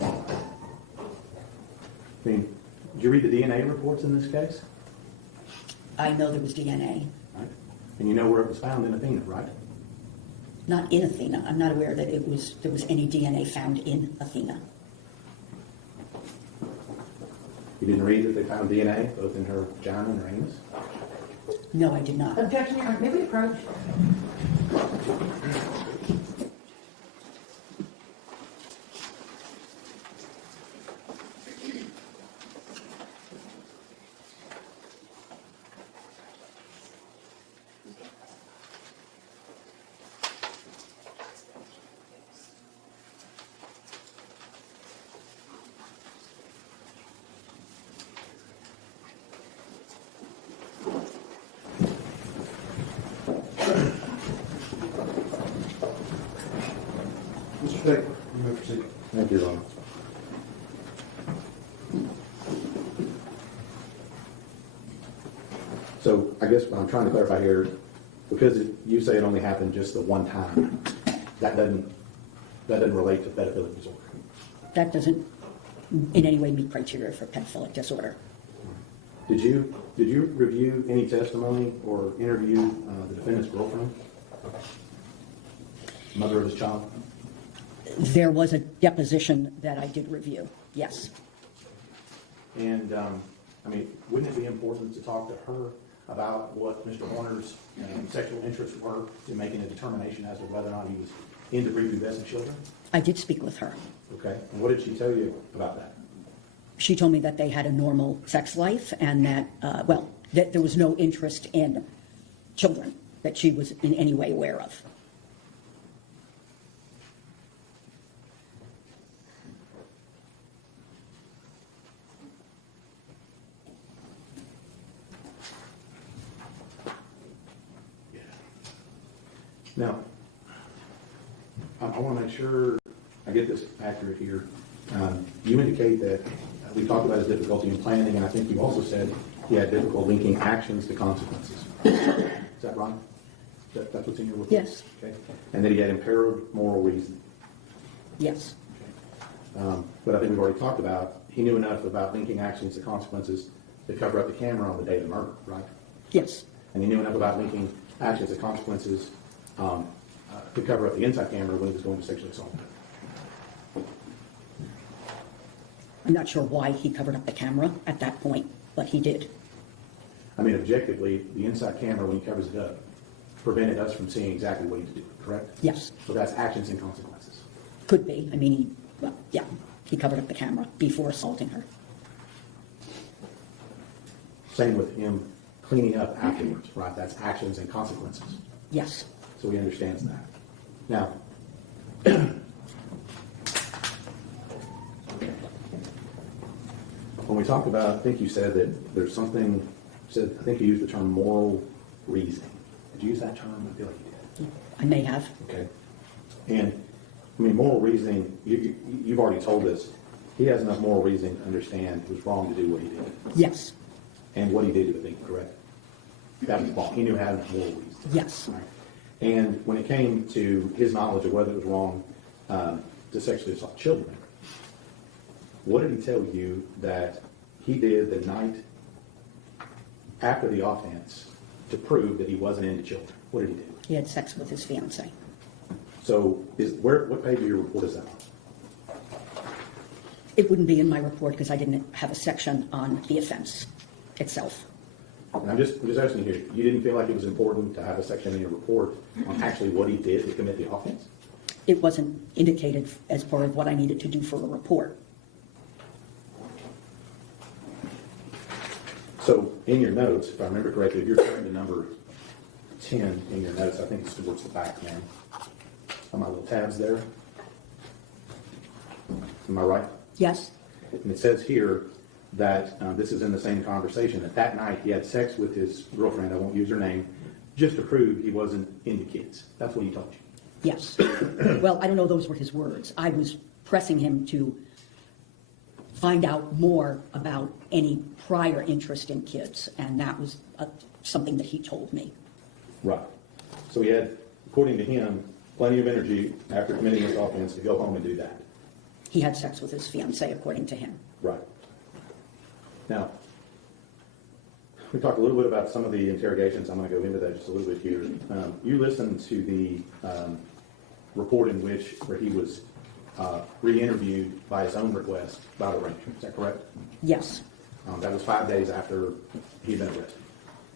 I mean, did you read the DNA reports in this case? I know there was DNA. Right? And you know where it was found in Athena, right? Not in Athena. I'm not aware that there was any DNA found in Athena. You didn't read that they found DNA both in her vagina and her anus? No, I did not. Objection, Your Honor. May we approach? Mr. Taylor, you may proceed. Thank you, Your Honor. So I guess what I'm trying to clarify here, because you say it only happened just the one time, that doesn't relate to pedophilic disorder. That doesn't in any way meet criteria for pedophilic disorder. Did you review any testimony or interview the defendant's girlfriend, mother of his child? There was a deposition that I did review, yes. And, I mean, wouldn't it be important to talk to her about what Mr. Horner's sexual interests were in making a determination as to whether or not he was into prepubescent children? I did speak with her. Okay, and what did she tell you about that? She told me that they had a normal sex life and that, that there was no interest in children that she was in any way aware of. Now, I want to make sure I get this accurate here. You indicate that we talked about his difficulty in planning, and I think you also said he had difficulty linking actions to consequences. Is that right? That's what's in your report? Yes. Okay. And that he had impaired moral reasoning. Yes, But I think we've already talked about, he knew enough about linking actions to consequences to cover up the camera on the day of the murder, right? yes, And he knew enough about linking actions to consequences to cover up the inside camera when he was going to sexually assault her. I'm not sure why he covered up the camera at that point, but he did. I mean, objectively, the inside camera, when he covers it up, prevented us from seeing exactly what he did, correct? Yes, So that's actions and consequences. could be. I mean, he covered up the camera before assaulting her. Same with him cleaning up afterwards, right? That's actions and consequences. Yes, So he understands that. Now, when we talk about, I think you said that there's something, I think you used the term moral reasoning. Did you use that term? I feel like you did. I may have. Okay. And, I mean, moral reasoning, you've already told us, he has enough moral reasoning to understand it was wrong to do what he did. Yes, And what he did to Athena, correct? That was wrong. He knew how to have moral reasoning. yes. Right. And when it came to his knowledge of whether it was wrong to sexually assault children, what did he tell you that he did the night after the offense to prove that he wasn't into children? What did he do? He had sex with his fiancée. So, what page of your report is that on? It wouldn't be in my report because I didn't have a section on the offense itself. And I'm just asking you here, you didn't feel like it was important to have a section in your report on actually what he did to commit the offense? It wasn't indicated as part of what I needed to do for a report. So, in your notes, if I remember correctly, if you're referring to number 10 in your notes, I think it's towards the back, man. On my little tabs there. Am I right? Yes, And it says here that this is in the same conversation, that night he had sex with his girlfriend, I won't use her name, just to prove he wasn't into kids. That's what he told you. yes. Well, I don't know those were his words. I was pressing him to find out more about any prior interest in kids, and that was something that he told me. Right. So he had, according to him, plenty of energy after committing this offense to go home and do that. He had sex with his fiancée, according to him. Right. Now, we talked a little bit about some of the interrogations. I'm going to go into that just a little bit here. You listened to the report where he was re-interviewed by his own request by the ranger. Is that correct? Yes, That was 5 days after he'd been arrested.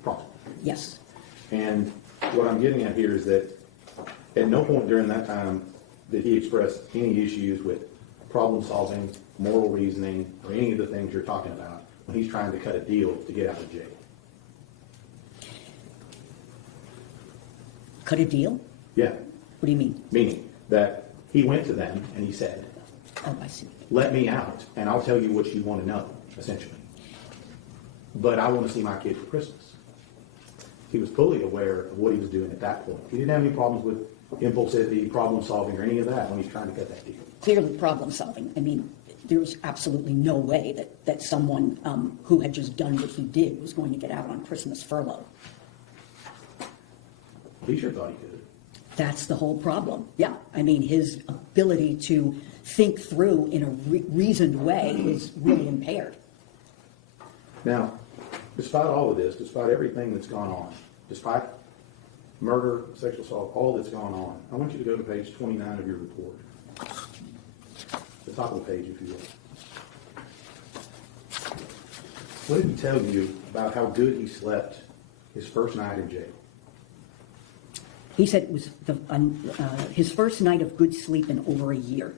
Promptly. yes. And what I'm getting at here is that at no point during that time did he express any issues with problem solving, moral reasoning, or any of the things you're talking about when he's trying to cut a deal to get out of jail. Cut a deal? Yeah. What do you mean? Meaning that he went to them and he said, Oh, I see. let me out and I'll tell you what you want to know, essentially. But I want to see my kid for Christmas. He was fully aware of what he was doing at that point. He didn't have any problems with impulsivity, problem solving, or any of that when he's trying to cut that deal. Clearly problem solving. I mean, there's absolutely no way that someone who had just done what he did was going to get out on Christmas furlough. He sure thought he could. That's the whole problem. Yeah, I mean, his ability to think through in a reasoned way is really impaired. Now, despite all of this, despite everything that's gone on, despite murder, sexual assault, all that's gone on, I want you to go to page 29 of your report. The top of the page, if you will. What did he tell you about how good he slept his first night in jail? He said it was his first night of good sleep in over a year.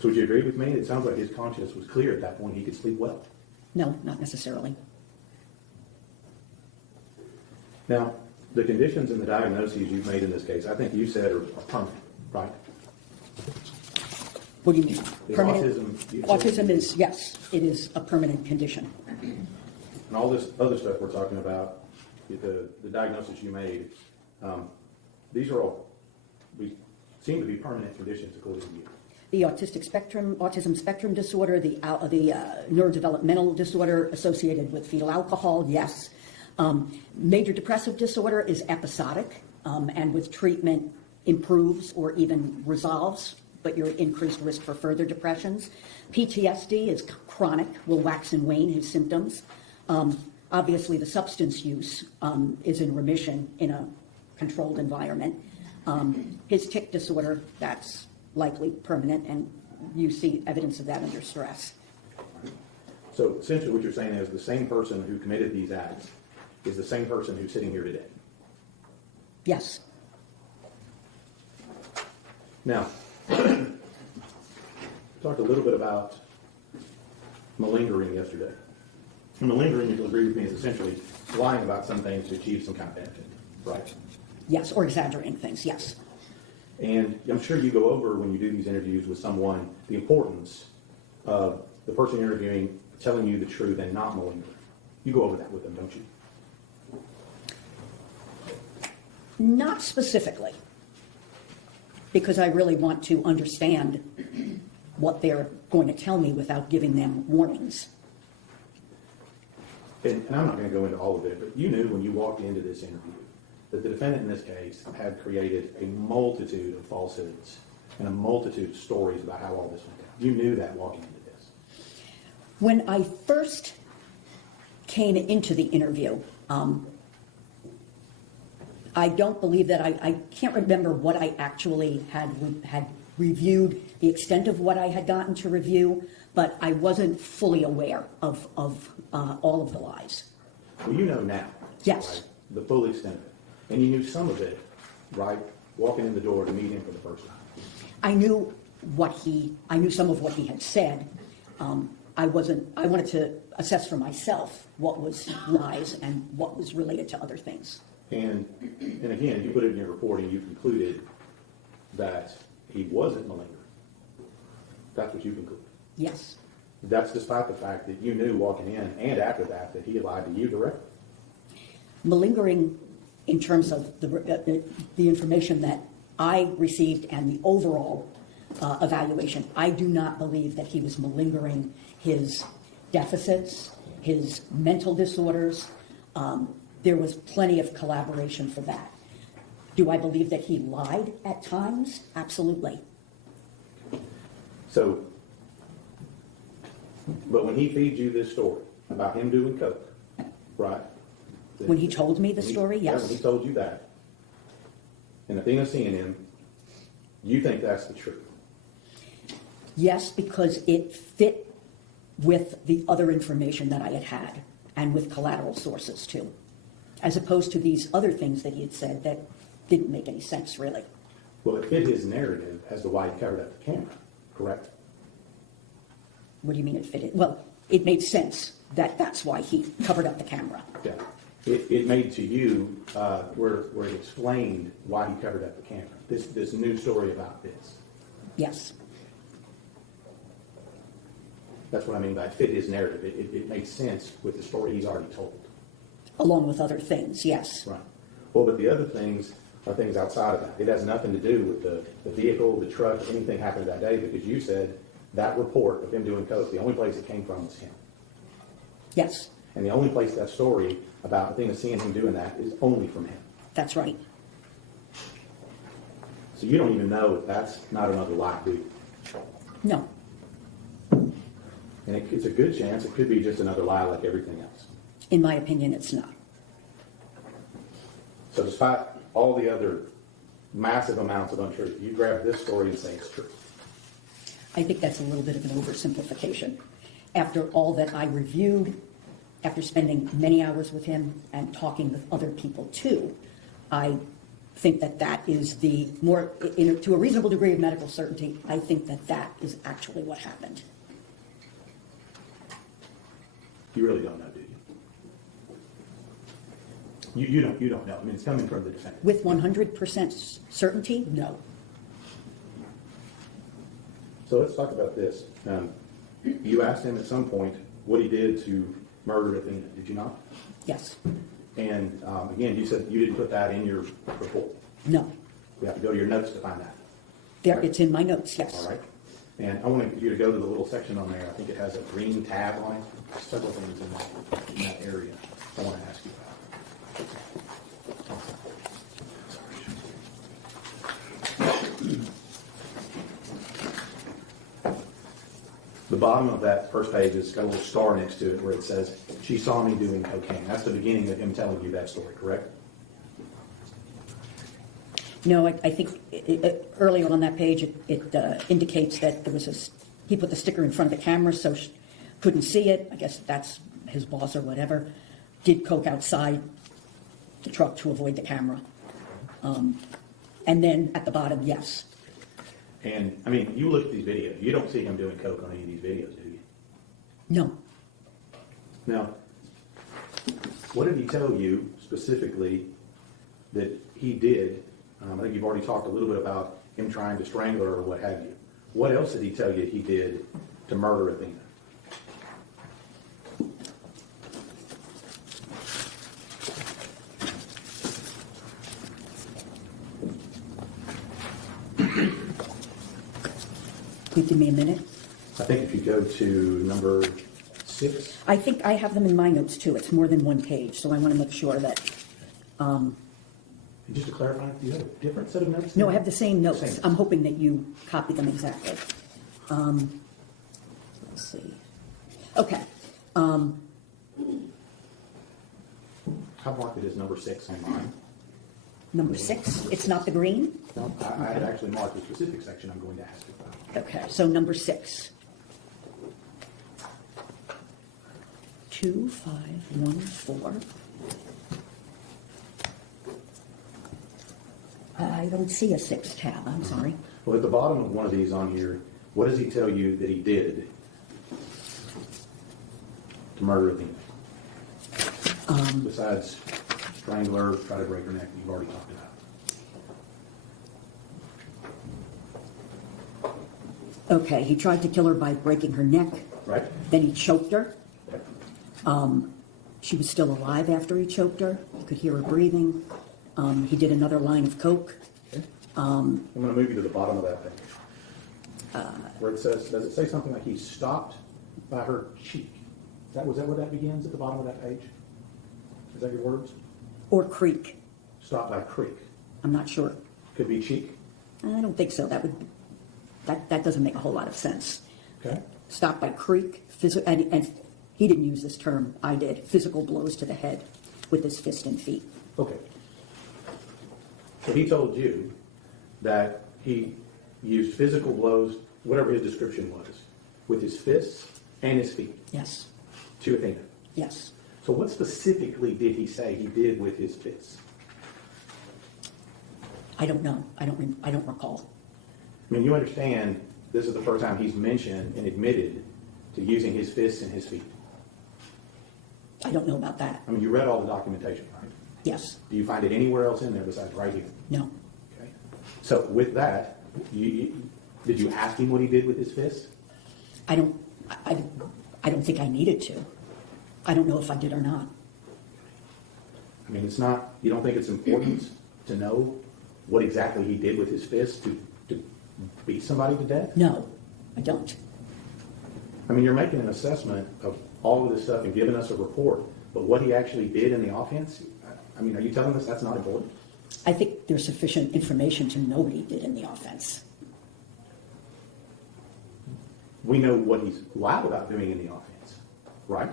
So would you agree with me? It sounds like his conscience was clear at that point. He could sleep well. No, not necessarily. Now, the conditions and the diagnoses you've made in this case, I think you said are permanent, right? What do you mean? The Permanent? autism- Autism is, yes, it is a permanent condition. And all this other stuff we're talking about, the diagnosis you made, these are all, we seem to be permanent conditions according to you. The autism spectrum disorder, the neurodevelopmental disorder associated with fetal alcohol, yes. Major depressive disorder is episodic, and with treatment improves or even resolves, but you're at increased risk for further depressions. PTSD is chronic, will wax and wane his symptoms. Obviously, the substance use is in remission in a controlled environment. His tic disorder, that's likely permanent, and you see evidence of that under stress. So essentially what you're saying is the same person who committed these acts is the same person who's sitting here today. Yes. Now, we talked a little bit about malingering yesterday. And malingering, you'll agree with me, is essentially lying about some things to achieve some kind of benefit, right? Yes, or exaggerating things, yes. And I'm sure you go over when you do these interviews with someone the importance of the person you're interviewing telling you the truth and not malingering. You go over that with them, don't you? Not specifically, because I really want to understand what they're going to tell me without giving them warnings. And I'm not going to go into all of it, but you knew when you walked into this interview that the defendant in this case had created a multitude of falsehoods and a multitude of stories about how all this went down. You knew that walking into this. When I first came into the interview, I don't believe that I can't remember what I actually had reviewed, the extent of what I had gotten to review, but I wasn't fully aware of all of the lies. Well, you know now. Yes. Right? The full extent of it. And you knew some of it, right, walking in the door to meet him for the first time. I knew some of what he had said. I wanted to assess for myself what was lies and what was related to other things. And again, you put it in your report and you concluded that he wasn't malingering. That's what you concluded. Yes. That's despite the fact that you knew walking in and after that he had lied to you directly. Malingering, in terms of the information that I received and the overall evaluation, I do not believe that he was malingering his deficits, his mental disorders. There was plenty of collaboration for that. Do I believe that he lied at times? Absolutely. So, but when he feeds you this story about him doing coke, right? When he told me the story, Yeah, yes. when he told you that, and Athena seeing him, you think that's the truth? Yes, because it fit with the other information that I had and with collateral sources too, as opposed to these other things that he had said that didn't make any sense really. Well, it fit his narrative as to why he covered up the camera, correct? What do you mean it fit it? Well, it made sense that that's why he covered up the camera. Yeah. It made to you where it explained why he covered up the camera. This new story about this. Yes, That's what I mean by fit his narrative. It makes sense with the story he's already told. along with other things, yes. Right. Well, but the other things are things outside of that. It has nothing to do with the vehicle, the truck, anything happened that day, because you said that report of him doing coke, the only place it came from was him. Yes, And the only place that story about Athena seeing him doing that is only from him. that's right. So you don't even know if that's not another lie, do you? No, And it's a good chance it could be just another lie like everything else. in my opinion, it's not. So despite all the other massive amounts of untruth, you grab this story and say it's true. I think that's a little bit of an oversimplification. After all that I reviewed, after spending many hours with him and talking with other people too, I think that that is the more, to a reasonable degree of medical certainty, I think that that is actually what happened. You really don't know, do you? You don't know. I mean, it's coming from the defendant. With 100% certainty, no. So let's talk about this. You asked him at some point what he did to murder Athena, did you not? Yes, And again, you said you didn't put that in your report. no. We have to go to your notes to find that. There, it's in my notes, yes. All right. And I want you to go to the little section on there. I think it has a green tab on it. There's several things in that area I want to ask you about. The bottom of that first page has got a little star next to it where it says, "She saw me doing cocaine." That's the beginning of him telling you that story, correct? No, I think earlier on that page, it indicates that there was he put the sticker in front of the camera so she couldn't see it. I guess that's his boss or whatever. Did coke outside the truck to avoid the camera. And then at the bottom, yes. And, I mean, you look at these videos. You don't see him doing coke on any of these videos, do you? No. Now, what did he tell you specifically that he did? I think you've already talked a little bit about him trying to strangle her or what have you. What else did he tell you he did to murder Athena? Can you give me a minute? I think if you go to number 6. I think I have them in my notes too. It's more than one page, so I want to make sure that, Just to clarify, do you have a different set of notes? no, I have the same notes. Same. I'm hoping that you copy them exactly. Let's see. Okay. How marked it is number 6 on mine? Number 6, it's not the green? No, I had actually marked a specific section I'm going to ask you about. Okay, so number 6. 2514. I don't see a 6 tab, I'm sorry. Well, at the bottom of one of these on here, what does he tell you that he did to murder Athena? Besides strangle her, try to break her neck, you've already talked about. Okay, he tried to kill her by breaking her neck. Right? Then he choked her. Okay. She was still alive after he choked her. You could hear her breathing. He did another line of coke. Okay. I'm going to move you to the bottom of that page. Where it says, does it say something like he stopped by her cheek? Was that where that begins at the bottom of that page? Is that your words? Or creek. Stopped by creek. I'm not sure. Could be cheek. I don't think so. That doesn't make a whole lot of sense. Okay. Stopped by creek, and he didn't use this term, I did, physical blows to the head with his fist and feet. Okay. So he told you that he used physical blows, whatever his description was, with his fists and his feet Yes, to Athena. yes. So what specifically did he say he did with his fists? I don't know. I don't recall. I mean, you understand this is the first time he's mentioned and admitted to using his fists and his feet. I don't know about that. I mean, you read all the documentation, right? Yes, Do you find it anywhere else in there besides right here? no. Okay. So with that, did you ask him what he did with his fists? I don't think I needed to. I don't know if I did or not. I mean, it's not, you don't think it's important to know what exactly he did with his fists to beat somebody to death? No, I don't. I mean, you're making an assessment of all of this stuff and giving us a report, but what he actually did in the offense, I mean, are you telling us that's not important? I think there's sufficient information to know what he did in the offense. We know what he's lied about doing in the offense, right?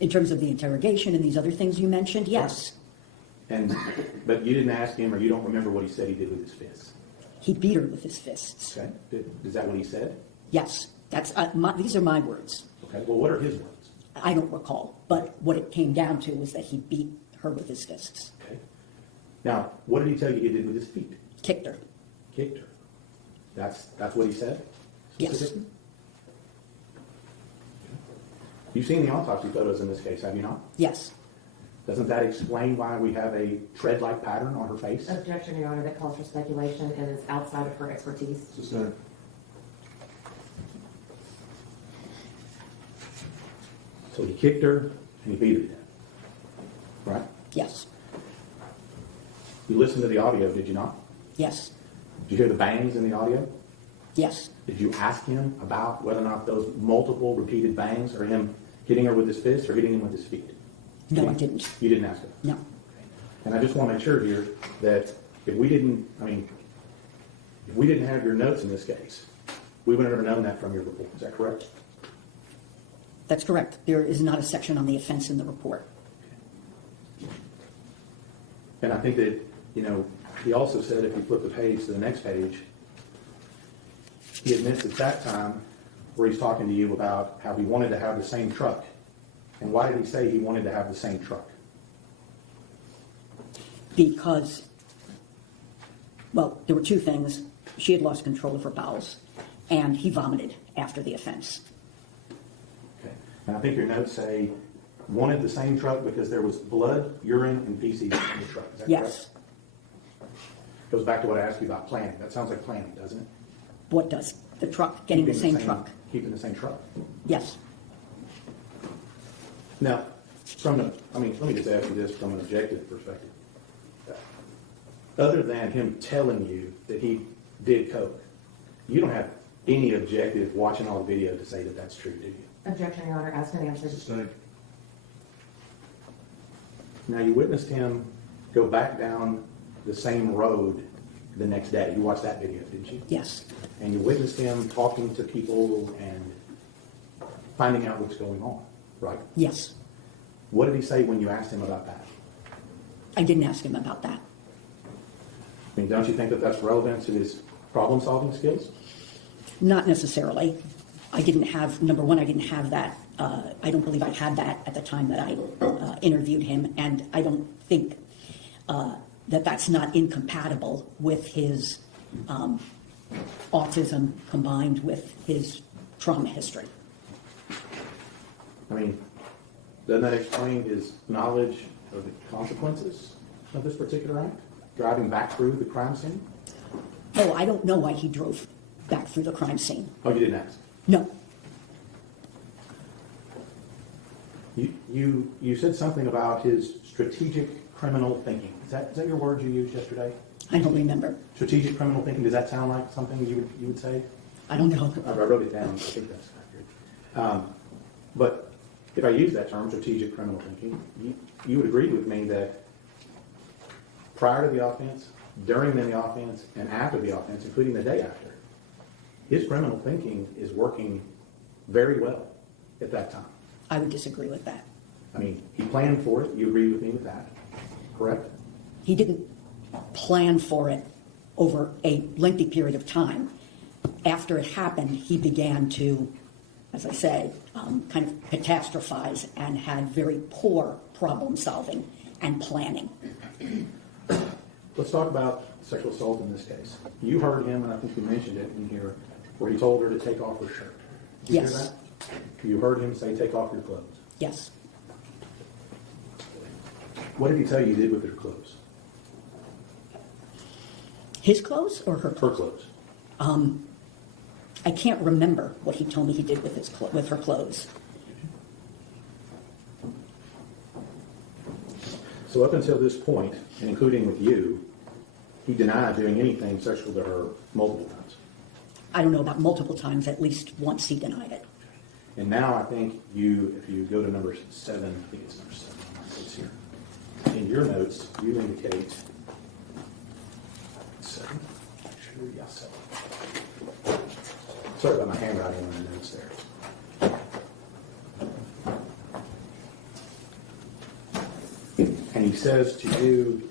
In terms of the interrogation and these other things you mentioned, yes. But you didn't ask him, or you don't remember what he said he did with his fists, He beat her with his fists. okay? Is that what he said? Yes, these are my words. Okay, well, what are his words? I don't recall, but what it came down to was that he beat her with his fists. Okay. Now, what did he tell you he did with his feet? Kicked her. Kicked her. That's what he said? Yes. Specifically? You've seen the autopsy photos in this case, have you not? Yes. Doesn't that explain why we have a tread-like pattern on her face? Objection, Your Honor, that calls for speculation and is outside of her expertise. Sustained. So he kicked her and he beat her to death. Right? Yes. You listened to the audio, did you not? Yes. Did you hear the bangs in the audio? Yes. Did you ask him about whether or not those multiple repeated bangs are him hitting her with his fist or hitting him with his feet? No, I didn't. You didn't ask him? No. And I just want to make sure here that if we didn't have your notes in this case, we would have never known that from your report. Is that correct? That's correct. There is not a section on the offense in the report. And I think that, he also said, if you flip the page to the next page, he admits at that time where he's talking to you about how he wanted to have the same truck. And why did he say he wanted to have the same truck? Because, well, there were two things. She had lost control of her bowels, and he vomited after the offense. Okay. And I think your notes say wanted the same truck because there was blood, urine, and feces in the truck. Is that Yes. correct? Goes back to what I asked you about planning. That sounds like planning, doesn't it? What does? The truck, getting the same truck. Keeping the same truck. Yes. Now, let me just ask you this from an objective perspective. Other than him telling you that he did coke, you don't have any objective watching all the video to say that that's true, do you? Objection, Your Honor, asked and answered. Sustained. Now, you witnessed him go back down the same road the next day. You watched that video, didn't you? Yes. And you witnessed him talking to people and finding out what's going on, right? Yes. What did he say when you asked him about that? I didn't ask him about that. I mean, don't you think that that's relevant to his problem-solving skills? Not necessarily. I didn't have, number one, I didn't have that. I don't believe I had that at the time that I interviewed him, and I don't think that that's not incompatible with his autism combined with his trauma history. I mean, doesn't that explain his knowledge of the consequences of this particular act? Driving back through the crime scene? Oh, I don't know why he drove back through the crime scene. Oh, you didn't ask? No. You said something about his strategic criminal thinking. Is that your word you used yesterday? I don't remember. Strategic criminal thinking, does that sound like something you would say? I don't know. I wrote it down. I think that's accurate. But if I use that term, strategic criminal thinking, you would agree with me that prior to the offense, during the offense, and after the offense, including the day after, his criminal thinking is working very well at that time. I would disagree with that. I mean, he planned for it. You agree with me with that, correct? He didn't plan for it over a lengthy period of time. After it happened, he began to, as I say, kind of catastrophize and had very poor problem solving and planning. Let's talk about sexual assault in this case. You heard him, and I think you mentioned it in here, where he told her to take off her shirt. Did you hear Yes. that? You heard him say, take off your clothes. Yes. What did he tell you he did with her clothes? His clothes or her Her clothes? clothes. I can't remember what he told me he did with with her clothes. So up until this point, and including with you, he denied doing anything sexual to her multiple times. I don't know about multiple times, at least once he denied it. And now I think you, if you go to number 7, I think it's number 7 on my notes here. In your notes, you indicate 7. Actually, yeah, 7. Sorry about my handwriting on the notes there. And he says to you,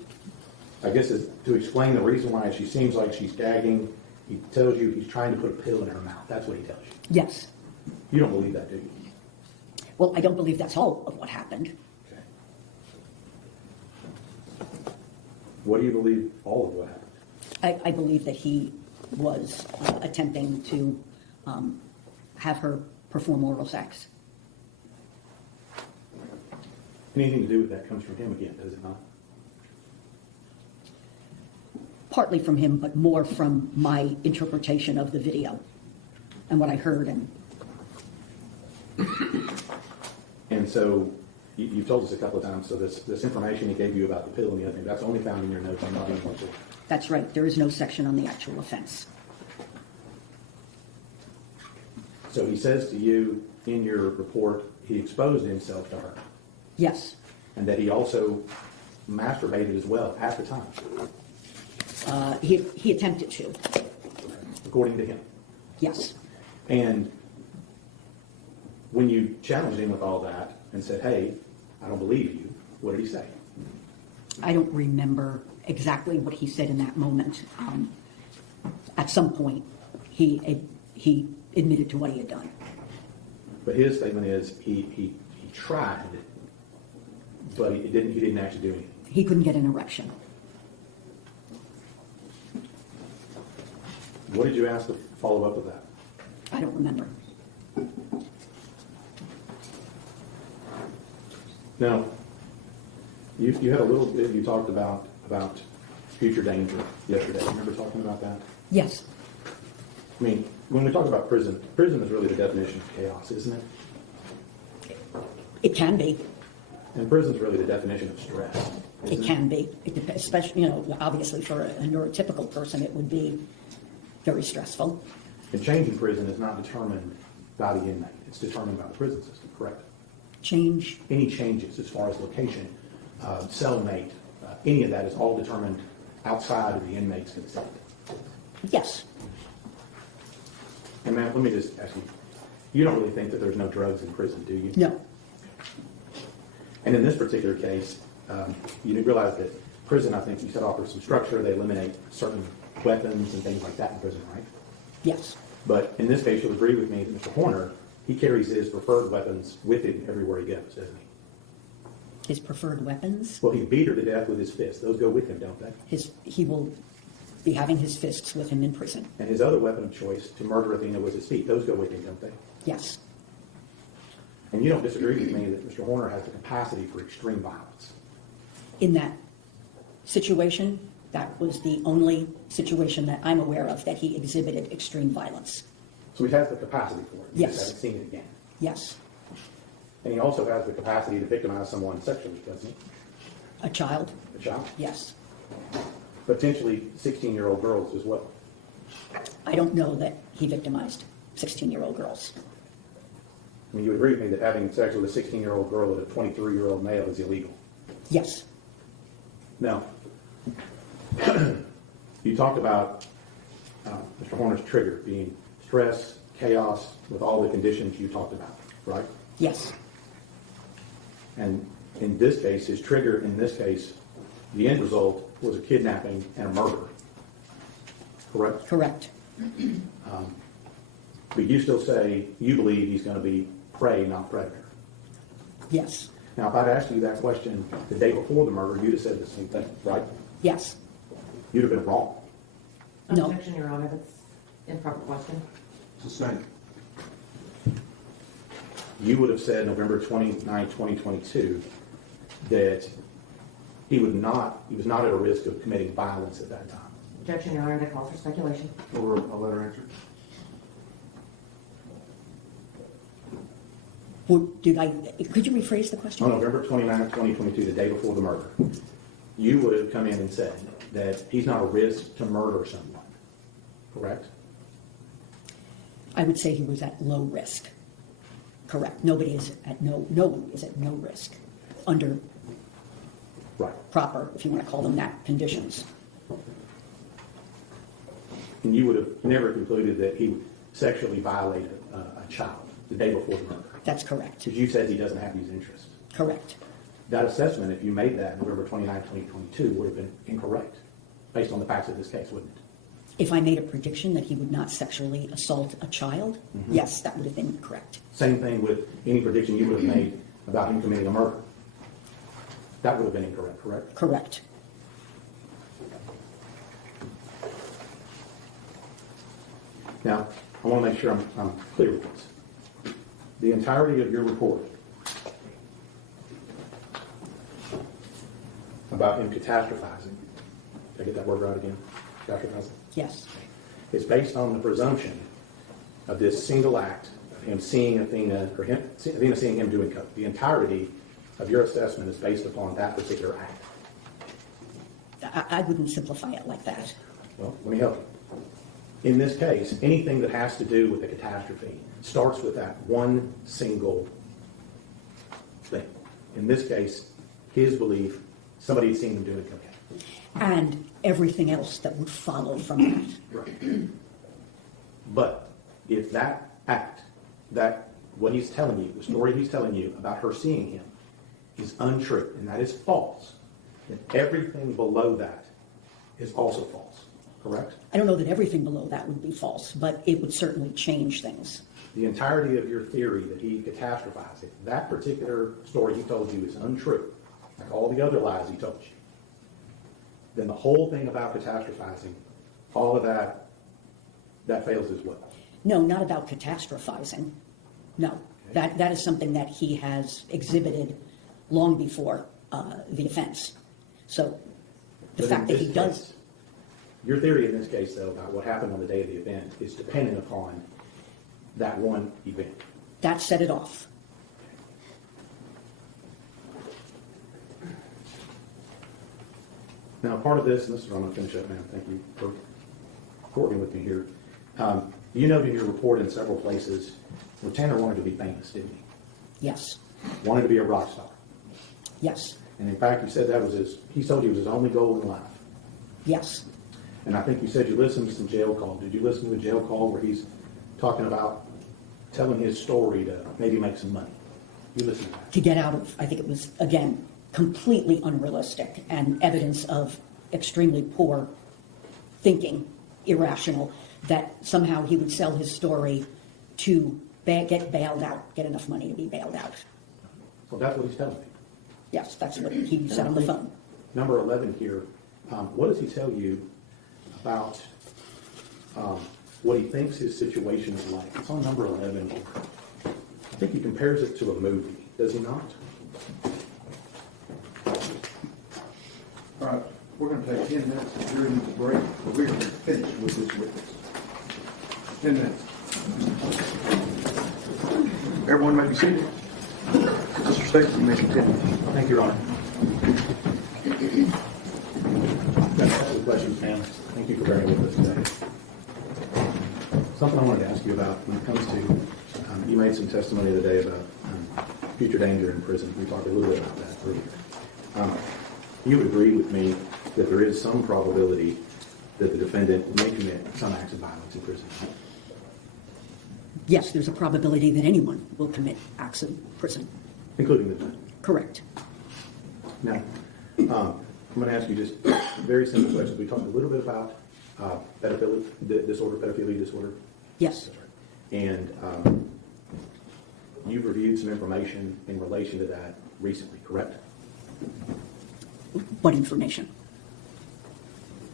I guess it's to explain the reason why she seems like she's gagging, he tells you he's trying to put a pill in her mouth. That's what he tells you. Yes. You don't believe that, do you? Well, I don't believe that's all of what happened. Okay. What do you believe all of what happened? I believe that he was attempting to have her perform oral sex. Anything to do with that comes from him again, does it not? Partly from him, but more from my interpretation of the video and what I heard. And so you've told us a couple of times, so this information he gave you about the pill and the other thing, that's only found in your notes. I'm not even sure. That's right. There is no section on the actual offense. So he says to you in your report, he exposed himself to her, Yes. and that he also masturbated as well at the time, He attempted to. according to him. Yes. And when you challenged him with all that and said, hey, I don't believe you, what did he say? I don't remember exactly what he said in that moment. At some point, he admitted to what he had done. But his statement is he tried, but he didn't actually do anything. He couldn't get an erection. What did you ask to follow up with that? I don't remember. Now, you had a little bit, you talked about future danger yesterday. Remember talking about that? Yes. I mean, when we talk about prison is really the definition of chaos, isn't it? It can be. And prison's really the definition of stress. It can be. It depends, especially, obviously for a neurotypical person, it would be very stressful. And change in prison is not determined by the inmate. It's determined by the prison system, correct? Change. Any changes as far as location, cellmate, any of that is all determined outside of the inmate's consent. Yes. And Matt, let me just ask you, you don't really think that there's no drugs in prison, do you? No. And in this particular case, you realize that prison, I think you said, offers some structure. They eliminate certain weapons and things like that in prison, right? Yes. But in this case, you'll agree with me that Mr. Horner, he carries his preferred weapons with him everywhere he goes, doesn't he? His preferred weapons. Well, he beat her to death with his fists. Those go with him, don't they? He will be having his fists with him in prison. And his other weapon of choice to murder Athena was his feet. Those go with him, don't they? Yes. And you don't disagree with me that Mr. Horner has the capacity for extreme violence. In that situation, that was the only situation that I'm aware of that he exhibited extreme violence. So he has the capacity for it. You Yes. just haven't seen it again. Yes. And he also has the capacity to victimize someone sexually, doesn't he? A child? A child. Yes. Potentially 16-year-old girls as well. I don't know that he victimized 16-year-old girls. I mean, you would agree with me that having sex with a 16-year-old girl with a 23-year-old male is illegal. Yes. Now, you talked about Mr. Horner's trigger being stress, chaos, with all the conditions you talked about, right? Yes. And in this case, his trigger in this case the end result was a kidnapping and a murder. Correct? Correct. But you still say you believe he's going to be prey, not predator. Yes. Now, if I'd asked you that question the day before the murder, you'd have said the same thing, right? Yes. You'd have been wrong. No. Objection, Your Honor, that's improper question. Sustained. You would have said November 29, 2022, that he was not at a risk of committing violence at that time. Objection, Your Honor, that calls for speculation. Or a letter answer. Could you rephrase the question? On November 29, 2022, the day before the murder, you would have come in and said that he's not a risk to murder someone, correct? I would say he was at low risk. Correct. No one is at no risk under Right. proper, if you want to call them that, conditions. And you would have never concluded that he sexually violated a child the day before the murder, That's correct. because you said he doesn't have these interests. Correct. That assessment, if you made that November 29, 2022, would have been incorrect, based on the facts of this case, wouldn't it? If I made a prediction that he would not sexually assault a child, yes, that would have been correct. Same thing with any prediction you would have made about him committing a murder. That would have been incorrect, correct? Correct. Now, I want to make sure I'm clear with this. The entirety of your report about him catastrophizing, did I get that word right again? Catastrophizing? Yes. Is based on the presumption of this single act of him seeing Athena, or Athena seeing him doing coke. The entirety of your assessment is based upon that particular act. I wouldn't simplify it like that. Well, let me help you. In this case, anything that has to do with the catastrophe starts with that one single thing. In this case, his belief, somebody had seen him doing cocaine. And everything else that would follow from that. Right. But if that act, what he's telling you, the story he's telling you about her seeing him is untrue, and that is false, then everything below that is also false, correct? I don't know that everything below that would be false, but it would certainly change things. The entirety of your theory that he catastrophized, if that particular story he told you is untrue, like all the other lies he told you, then the whole thing about catastrophizing, all of that fails as well. No, not about catastrophizing. No, that is something that he has exhibited long before the offense. So the But fact in that he this does, case, your theory in this case, though, about what happened on the day of the event is dependent upon that one event. that set it off. Now, part of this, and this is where I'm going to finish up now, thank you for courting with me here. You noted in your report in several places where Tanner wanted to be famous, didn't he? Yes, Wanted to be a rock star. yes, And in fact, you said that was he told you it was his only goal in life. yes. And I think you said you listened to some jail call. Did you listen to a jail call where he's talking about telling his story to maybe make some money? You listened to that. To get out of, I think it was, again, completely unrealistic and evidence of extremely poor thinking, irrational, that somehow he would sell his story to get bailed out, get enough money to be bailed out. Well, that's what he's telling me. Yes, that's what he said on the phone. Number 11 here, what does he tell you about what he thinks his situation is like? It's on number 11 here. I think he compares it to a movie, does he not? All right, we're going to take 10 minutes during the break. We're going to finish with this witness. 10 minutes. Everyone may be seated. Mr. Stacy, you may continue. Thank you, Your Honor. That's the questions, ma'am. Thank you for bearing with us today. Something I wanted to ask you about when it comes to, you made some testimony the other day about future danger in prison. We talked a little bit about that earlier. You would agree with me that there is some probability that the defendant may commit some acts of violence in prison. Yes, there's a probability that anyone will commit acts of prison. Including the defendant. Correct. Now, I'm going to ask you just very simple questions. We talked a little bit about pedophilia disorder. Yes. That's right. And you've reviewed some information in relation to that recently, correct? What information?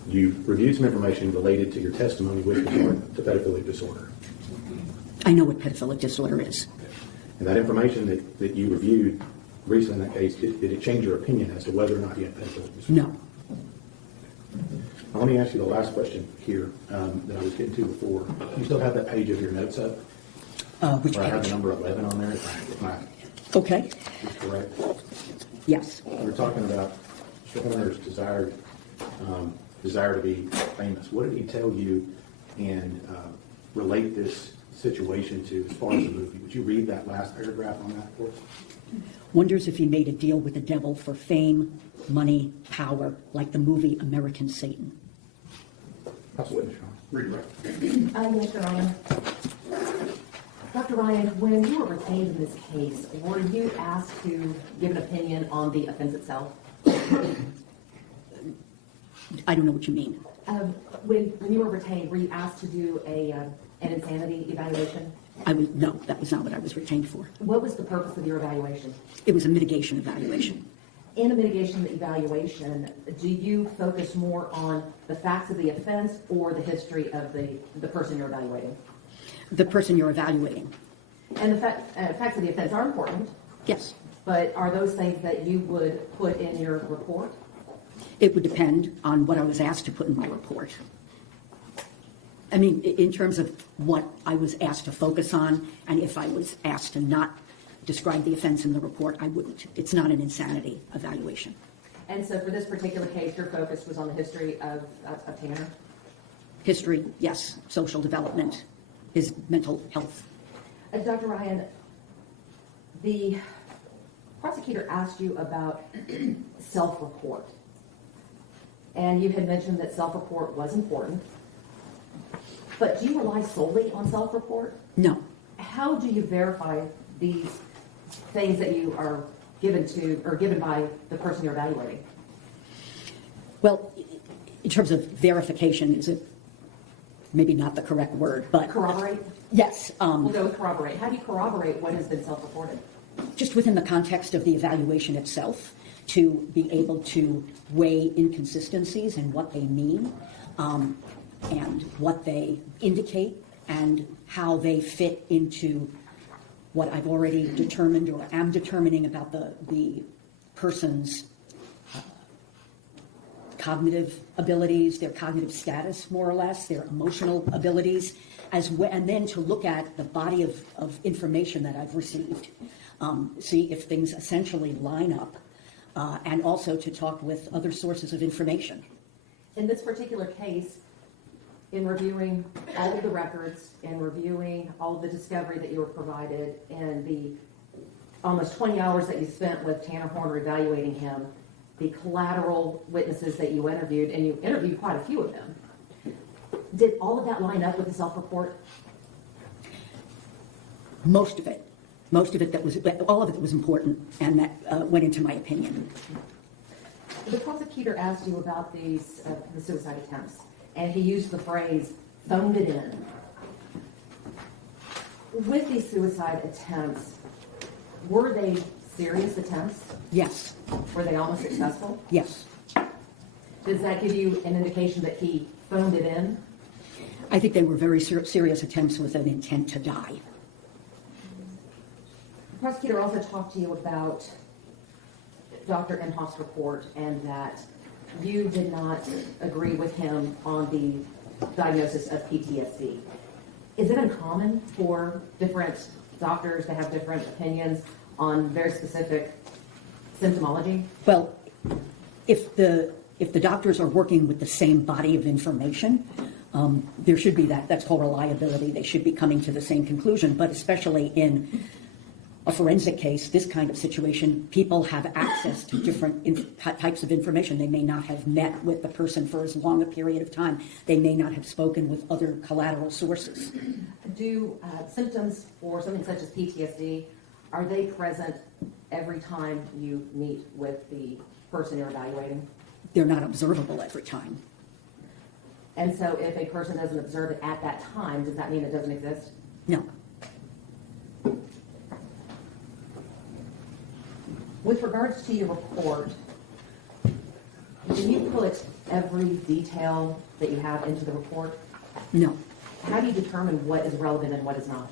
You've reviewed some information related to your testimony with regard to pedophilic disorder. I know what pedophilic disorder is. And that information that you reviewed recently in that case, did it change your opinion as to whether or not you had pedophilic disorder? No. Now, let me ask you the last question here that I was getting to before. You still have that page of your notes up? Which Where I have the page? number 11 on there, if my Okay. is correct. Yes. We're talking about Mr. Horner's desire to be famous. What did he tell you and relate this situation to as far as the movie? Would you read that last paragraph on that for us? Wonders if he made a deal with the devil for fame, money, power, like the movie American Satan. That's what it's on. Read it right. Yes, Your Honor. Dr. Ryan, when you were retained in this case, were you asked to give an opinion on the offense itself? I don't know what you mean. When you were retained, were you asked to do an insanity evaluation? No, that was not what I was retained for. What was the purpose of your evaluation? It was a mitigation evaluation. In a mitigation evaluation, do you focus more on the facts of the offense or the history of the person you're evaluating? The person you're evaluating. And the facts of the offense are important, Yes. but are those things that you would put in your report? It would depend on what I was asked to put in my report. I mean, in terms of what I was asked to focus on, and if I was asked to not describe the offense in the report, I wouldn't. It's not an insanity evaluation. And so for this particular case, your focus was on the history of Tanner? History, yes. Social development, his mental health. Dr. Ryan, the prosecutor asked you about self-report. And you had mentioned that self-report was important. But do you rely solely on self-report? No. How do you verify these things that you are given by the person you're evaluating? Well, in terms of verification, is it maybe not the correct word, but Corroborate? yes. We'll go with corroborate. How do you corroborate what has been self-reported? Just within the context of the evaluation itself, to be able to weigh inconsistencies and what they mean, and what they indicate, and how they fit into what I've already determined or am determining about the person's cognitive abilities, their cognitive status, more or less, their emotional abilities, and then to look at the body of information that I've received, see if things essentially line up, and also to talk with other sources of information. In this particular case, in reviewing all of the records and reviewing all of the discovery that you were provided and the almost 20 hours that you spent with Tanner Horner evaluating him, the collateral witnesses that you interviewed, and you interviewed quite a few of them, did all of that line up with the self-report? Most of it all of it was important, and that went into my opinion. The prosecutor asked you about the suicide attempts, and he used the phrase, phoned it in. With these suicide attempts, were they serious attempts? Yes. Were they almost successful? Yes. Does that give you an indication that he phoned it in? I think they were very serious attempts with an intent to die. The prosecutor also talked to you about Dr. Inhoff's report and that you did not agree with him on the diagnosis of PTSD. Is it uncommon for different doctors to have different opinions on very specific symptomology? Well, if the doctors are working with the same body of information, there should be that's called reliability. They should be coming to the same conclusion, but especially in a forensic case, this kind of situation, people have access to different types of information. They may not have met with the person for as long a period of time. They may not have spoken with other collateral sources. Do symptoms for something such as PTSD, are they present every time you meet with the person you're evaluating? they're not observable every time. And so if a person doesn't observe it at that time, does that mean it doesn't exist? No. With regards to your report, do you put every detail that you have into the report? No. How do you determine what is relevant and what is not?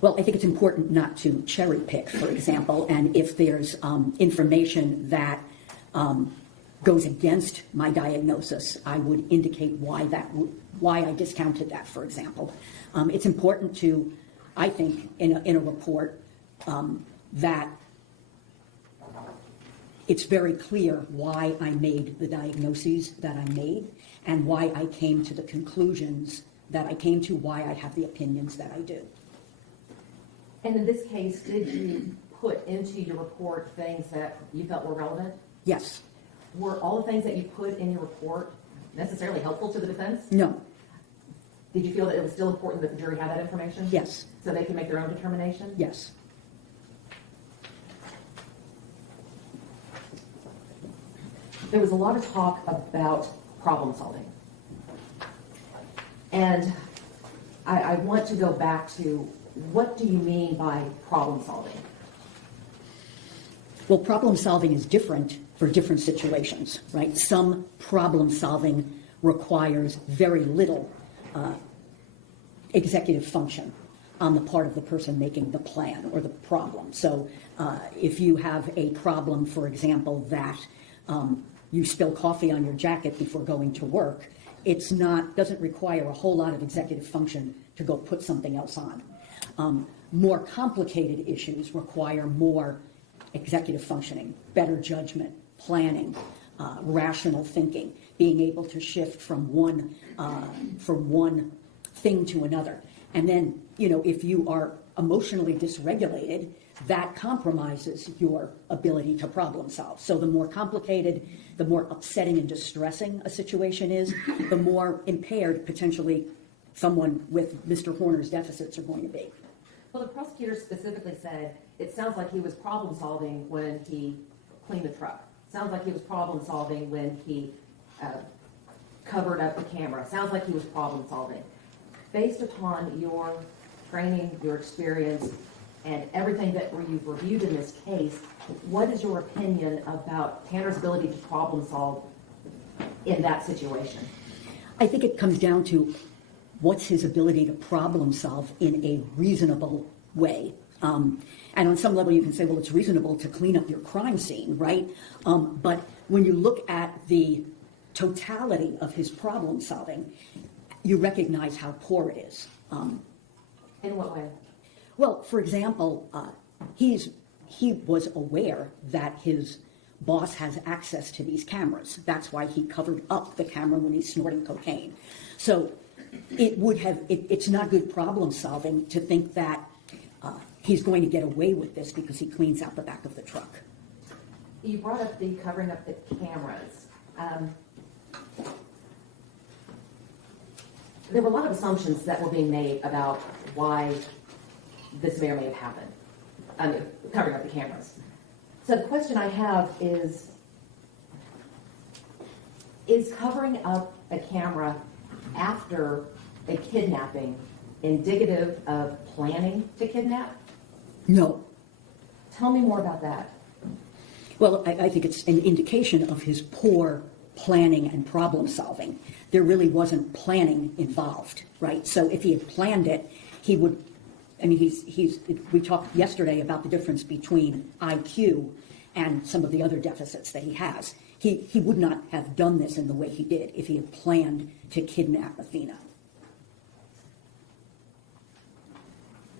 Well, I think it's important not to cherry pick, for example, and if there's information that goes against my diagnosis, I would indicate why I discounted that, for example. It's important to, I think, in a report that it's very clear why I made the diagnoses that I made and why I came to the conclusions that I came to, why I have the opinions that I do. And in this case, did you put into your report things that you felt were relevant? Yes. Were all the things that you put in your report necessarily helpful to the defense? No. Did you feel that it was still important that the jury had that information? Yes. So they can make their own determination? Yes. There was a lot of talk about problem solving. And I want to go back to, what do you mean by problem solving? Well, problem solving is different for different situations, right? Some problem solving requires very little executive function on the part of the person making the plan or the problem. So if you have a problem, for example, that you spill coffee on your jacket before going to work, doesn't require a whole lot of executive function to go put something else on. More complicated issues require more executive functioning, better judgment, planning, rational thinking, being able to shift from one thing to another. And then, if you are emotionally dysregulated, that compromises your ability to problem solve. So the more complicated, the more upsetting and distressing a situation is, the more impaired potentially someone with Mr. Horner's deficits are going to be. Well, the prosecutor specifically said, it sounds like he was problem solving when he cleaned the truck. Sounds like he was problem solving when he covered up the camera. Sounds like he was problem solving. Based upon your training, your experience, and everything that you've reviewed in this case, what is your opinion about Tanner's ability to problem solve in that situation? I think it comes down to what's his ability to problem solve in a reasonable way. And on some level you can say, well, it's reasonable to clean up your crime scene, right? But when you look at the totality of his problem solving, you recognize how poor it is. In what way? Well, for example, he was aware that his boss has access to these cameras. That's why he covered up the camera when he's snorting cocaine. So it's not good problem solving to think that he's going to get away with this because he cleans out the back of the truck. You brought up the covering up the cameras. There were a lot of assumptions that were being made about why this may or may have happened, covering up the cameras. So the question I have is covering up a camera after a kidnapping indicative of planning to kidnap? No. Tell me more about that. Well, I think it's an indication of his poor planning and problem solving. There really wasn't planning involved, right? So if he had planned it, he would, we talked yesterday about the difference between IQ and some of the other deficits that he has. He would not have done this in the way he did if he had planned to kidnap Athena.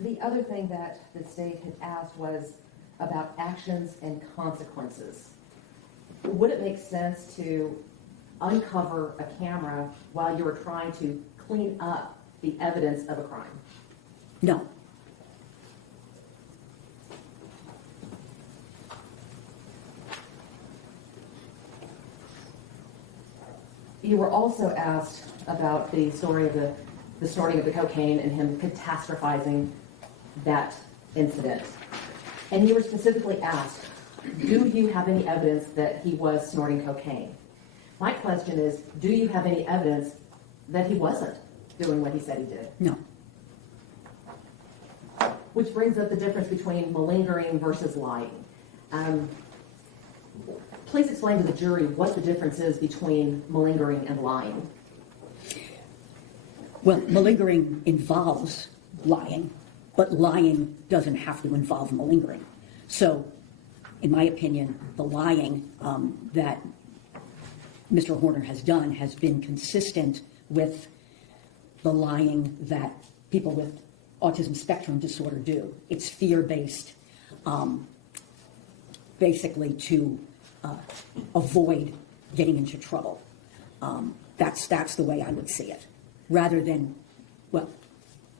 The other thing that the state had asked was about actions and consequences. Would it make sense to uncover a camera while you were trying to clean up the evidence of a crime? No. You were also asked about the story of the snorting of the cocaine and him catastrophizing that incident. And you were specifically asked, do you have any evidence that he was snorting cocaine? My question is, do you have any evidence that he wasn't doing what he said he did? No. Which brings up the difference between malingering versus lying. Please explain to the jury what the difference is between malingering and lying. Well, malingering involves lying, but lying doesn't have to involve malingering. So, in my opinion, the lying that Mr. Horner has done has been consistent with the lying that people with autism spectrum disorder do. It's fear-based, basically to avoid getting into trouble. That's the way I would see it, rather than, well,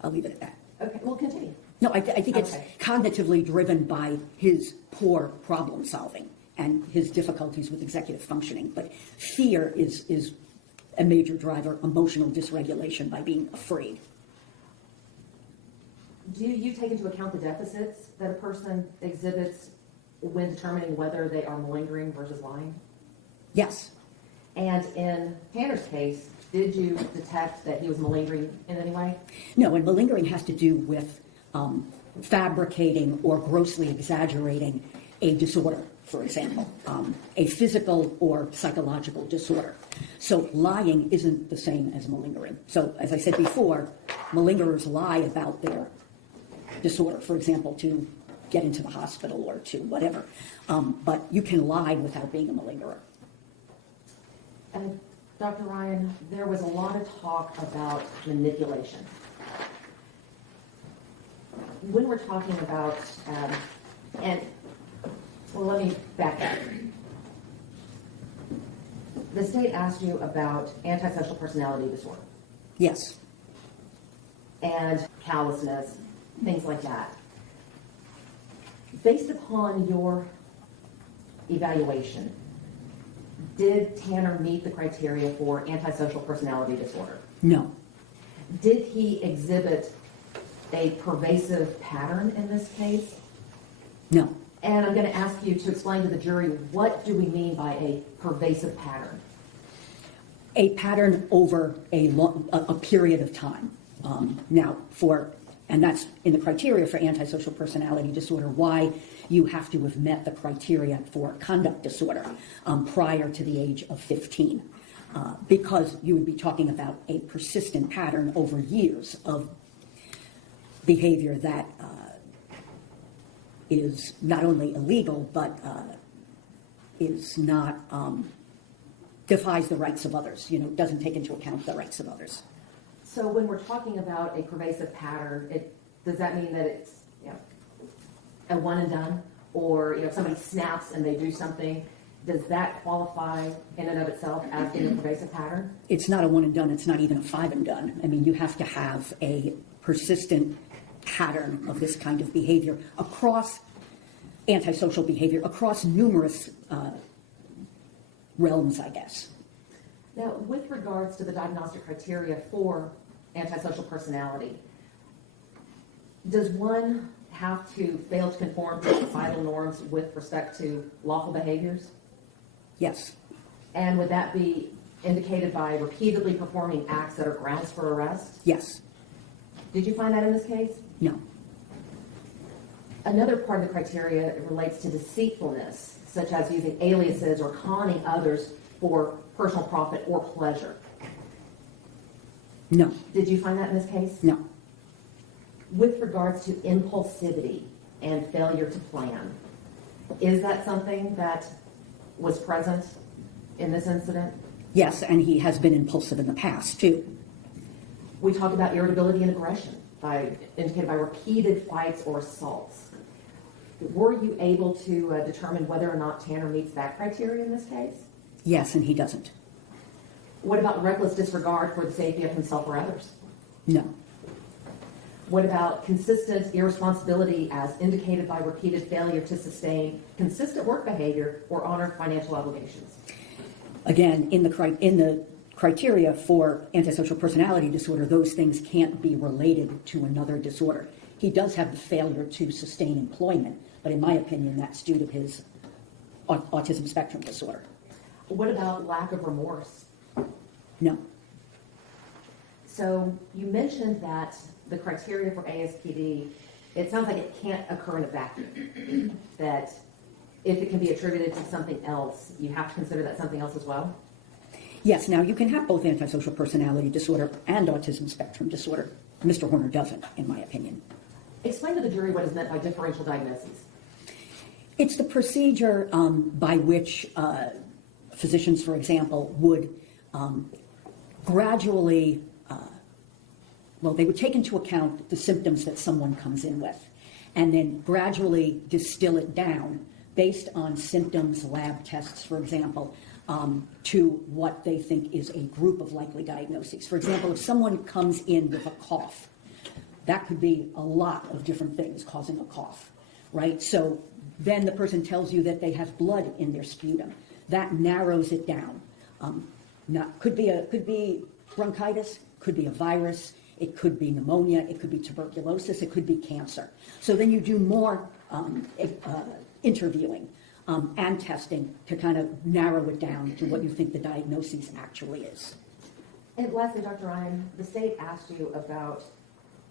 I'll leave it at that. Okay, well, continue. No, I think it's Okay. cognitively driven by his poor problem solving and his difficulties with executive functioning. But fear is a major driver, emotional dysregulation by being afraid. Do you take into account the deficits that a person exhibits when determining whether they are malingering versus lying? Yes, And in Tanner's case, did you detect that he was malingering in any way? no, and malingering has to do with fabricating or grossly exaggerating a disorder, for example, a physical or psychological disorder. So lying isn't the same as malingering. So as I said before, malingerers lie about their disorder, for example, to get into the hospital or to whatever. But you can lie without being a malingerer. And Dr. Ryan, there was a lot of talk about manipulation. When we're talking about, let me back up. The state asked you about antisocial personality disorder Yes, and callousness, things like that. Based upon your evaluation, did Tanner meet the criteria for antisocial personality disorder? no, Did he exhibit a pervasive pattern in this case? no. And I'm going to ask you to explain to the jury, what do we mean by a pervasive pattern? A pattern over a period of time. And that's in the criteria for antisocial personality disorder, why you have to have met the criteria for conduct disorder prior to the age of 15. Because you would be talking about a persistent pattern over years of behavior that is not only illegal, but is not, defies the rights of others, doesn't take into account the rights of others. So when we're talking about a pervasive pattern, does that mean that it's a one and done? Or if somebody snaps and they do something, does that qualify in and of itself as being a pervasive pattern? It's not a one and done, it's not even a five and done. I mean, you have to have a persistent pattern of this kind of behavior across antisocial behavior, across numerous realms, I guess. Now, with regards to the diagnostic criteria for antisocial personality, does one have to fail to conform to societal norms with respect to lawful behaviors? Yes, And would that be indicated by repeatedly performing acts that are grounds for arrest? yes, Did you find that in this case? no, Another part of the criteria relates to deceitfulness, such as using aliases or conning others for personal profit or pleasure. no, Did you find that in this case? no, With regards to impulsivity and failure to plan, is that something that was present in this incident? yes, and he has been impulsive in the past, too. We talked about irritability and aggression, indicated by repeated fights or assaults. Were you able to determine whether or not Tanner meets that criteria in this case? Yes, and he doesn't. What about reckless disregard for the safety of himself or others? No, What about consistent irresponsibility as indicated by repeated failure to sustain consistent work behavior or honor financial obligations? again, in the criteria for antisocial personality disorder, those things can't be related to another disorder. He does have the failure to sustain employment, but in my opinion, that's due to his autism spectrum disorder. What about lack of remorse? No. So you mentioned that the criteria for ASPD, it sounds like it can't occur in a vacuum. That if it can be attributed to something else, you have to consider that something else as well? Yes, now you can have both antisocial personality disorder and autism spectrum disorder. Mr. Horner doesn't, in my opinion. Explain to the jury what is meant by differential diagnoses. It's the procedure by which physicians, for example, would gradually, they would take into account the symptoms that someone comes in with, and then gradually distill it down based on symptoms, lab tests, for example, to what they think is a group of likely diagnoses. For example, if someone comes in with a cough, that could be a lot of different things causing a cough, right? So then the person tells you that they have blood in their sputum. That narrows it down. Could be bronchitis, could be a virus, it could be pneumonia, it could be tuberculosis, it could be cancer. So then you do more interviewing and testing to kind of narrow it down to what you think the diagnosis actually is. And lastly, Dr. Ryan, the state asked you about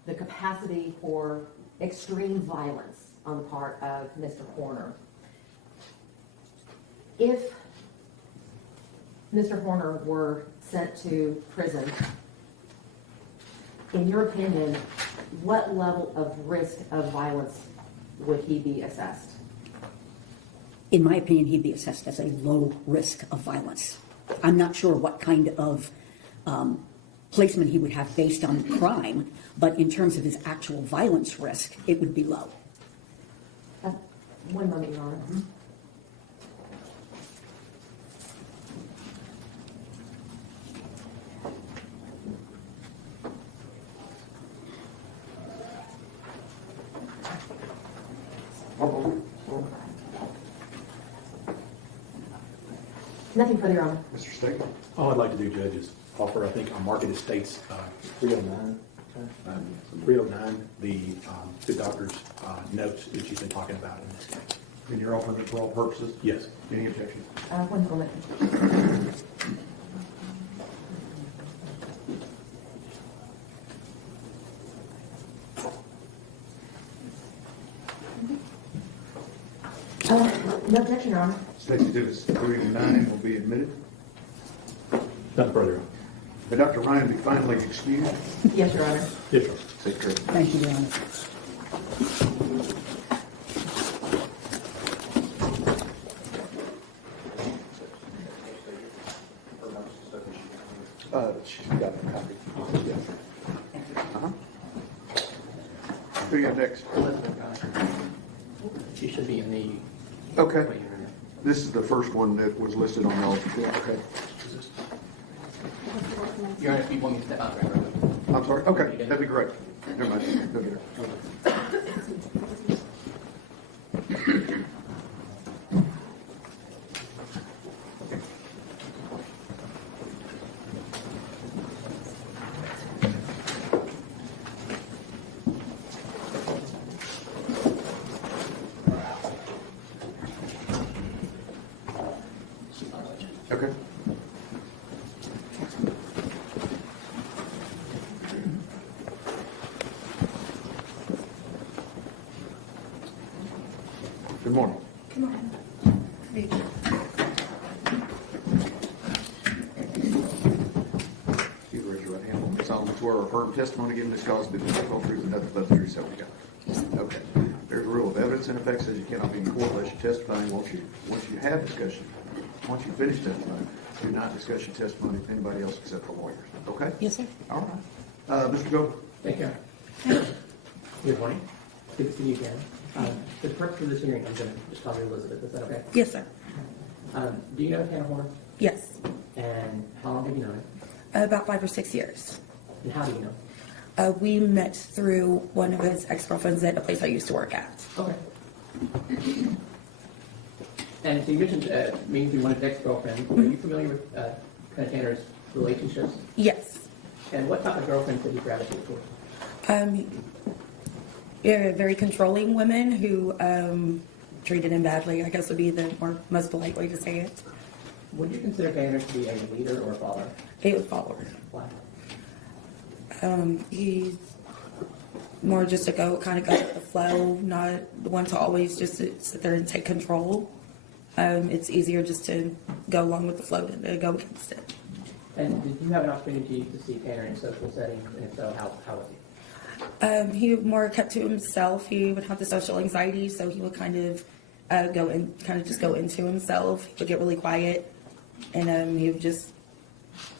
the capacity for extreme violence on the part of Mr. Horner. If Mr. Horner were sent to prison, in your opinion, what level of risk of violence would he be assessed? In my opinion, he'd be assessed as a low risk of violence. I'm not sure what kind of placement he would have based on crime, but in terms of his actual violence risk, it would be low. One moment, Your Honor. Nothing further, Your Honor. Mr. Stegman? All I'd like to do, Judge, is offer, I think, on Market Estates 309, the two doctors' notes that you've been talking about in this case. And you're offering it for all purposes? Yes. Any objections? One moment. No objection, Your Honor. States Exhibits 309 will be admitted. Nothing further. May Dr. Ryan be finally excused? Yes, Your Honor. Yes, sir. Secretary. Thank you, Your Honor. She's got a copy. Who you got next? She should be in the. Okay. This is the first one that was listed on y'all's. Okay. Your Honor, if you want me to step out, right? I'm sorry? Okay, that'd be great. Never mind. Go get her. Okay. Good morning. Good morning. Please raise your right hand. You solemnly swear or affirm testimony given this cause to be the whole truth and nothing but the truth, so help you God. Okay. There's a rule of evidence in effect says you cannot be in court unless you testify. Once you have discussion, once you finish testifying, do not discuss your testimony with anybody else except for lawyers. Okay? Yes, sir. All right. Mr. Gold? Thank you. Good morning. Good to see you again. For the purpose of this hearing, I'm going to just call you Elizabeth. Is that okay? Yes, sir. Do you know Hannah Horner? Yes. And how long have you known her? About 5 or 6 years. And how do you know? We met through one of his ex-girlfriends at a place I used to work at. Okay. And so you mentioned meeting through one of his ex-girlfriends. Are you familiar with kind of Tanner's relationships? Yes. And what type of girlfriends did you gravitate towards? Very controlling women who treated him badly, I guess would be the most polite way to say it. Would you consider Tanner to be a leader or a follower? He was follower. Why? He's more just to go with the flow, not the one to always just sit there and take control. It's easier just to go along with the flow than to go against it. And did you have an opportunity to see Tanner in social settings, and if so, how was he? He more kept to himself. He would have the social anxiety, so he would kind of go into himself. He would get really quiet, and he would just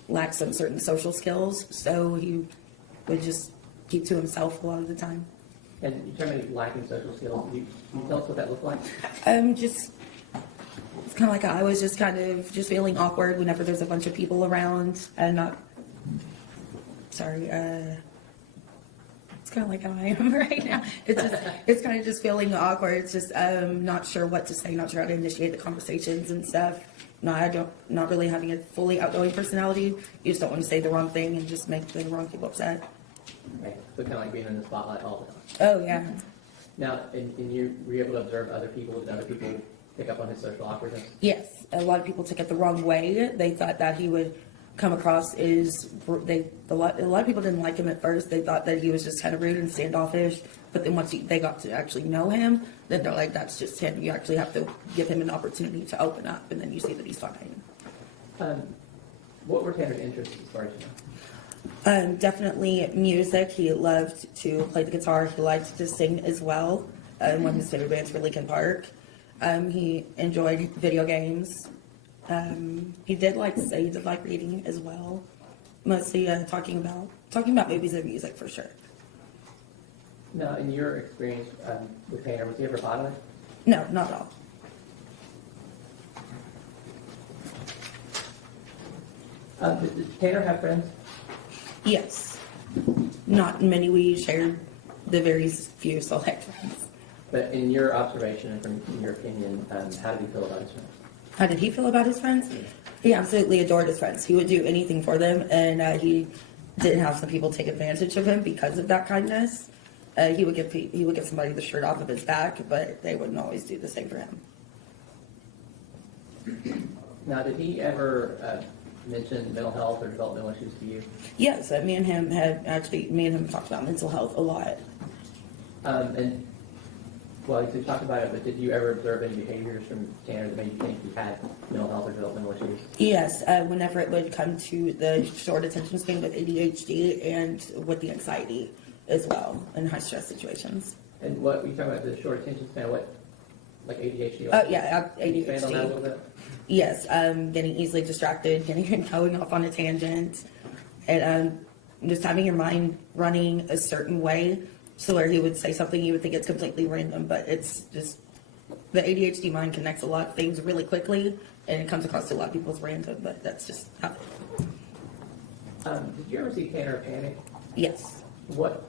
lack some certain social skills. So he would just keep to himself a lot of the time. And you talking about lacking social skills. Can you tell us what that looked like? It's kind of like I was just kind of just feeling awkward whenever there's a bunch of people around and not. Sorry. It's kind of like how I am right now. It's kind of just feeling awkward. It's just not sure what to say, not sure how to initiate the conversations and stuff. Not really having a fully outgoing personality. You just don't want to say the wrong thing and just make the wrong people upset. Okay. So kind of like being in the spotlight all the time. Oh yeah. Now, were you able to observe other people? Did other people pick up on his social awkwardness? Yes, a lot of people took it the wrong way. They thought that he would come across as a lot of people didn't like him at first. They thought that he was just kind of rude and standoffish. But then once they got to actually know him, then they're like, that's just him. You actually have to give him an opportunity to open up, and then you see that he's fine. What were Tanner's interests as far as you know? Definitely music. He loved to play the guitar. He liked to sing as well. One of his favorite bands were Linkin Park. He enjoyed video games. He did like reading as well. Mostly talking about movies and music for sure. Now, in your experience with Tanner, was he ever violent? No, not at all. Did Tanner have friends? Yes. Not many. We shared the very few select friends. But in your observation and from your opinion, how did he feel about his friends? How did he feel about his friends? He absolutely adored his friends. He would do anything for them, and he didn't have some people take advantage of him because of that kindness. He would give somebody the shirt off of his back, but they wouldn't always do the same for him. Now, did he ever mention mental health or developmental issues to you? Yes, me and him talked about mental health a lot. Well, you talked about it, but did you ever observe any behaviors from Tanner that made you think he had mental health or developmental issues? Yes, whenever it would come to the short attention span with ADHD and with the anxiety as well in high stress situations. And what you talking about, the short attention span, what, like ADHD? Oh yeah, Can you expand on that a little ADHD. bit? Yes, getting easily distracted, going off on a tangent, and just having your mind running a certain way. So where he would say something, you would think it's completely random, but it's just the ADHD mind connects a lot of things really quickly, and it comes across to a lot of people as random. But that's just how. Did you ever see Tanner panic? Yes. What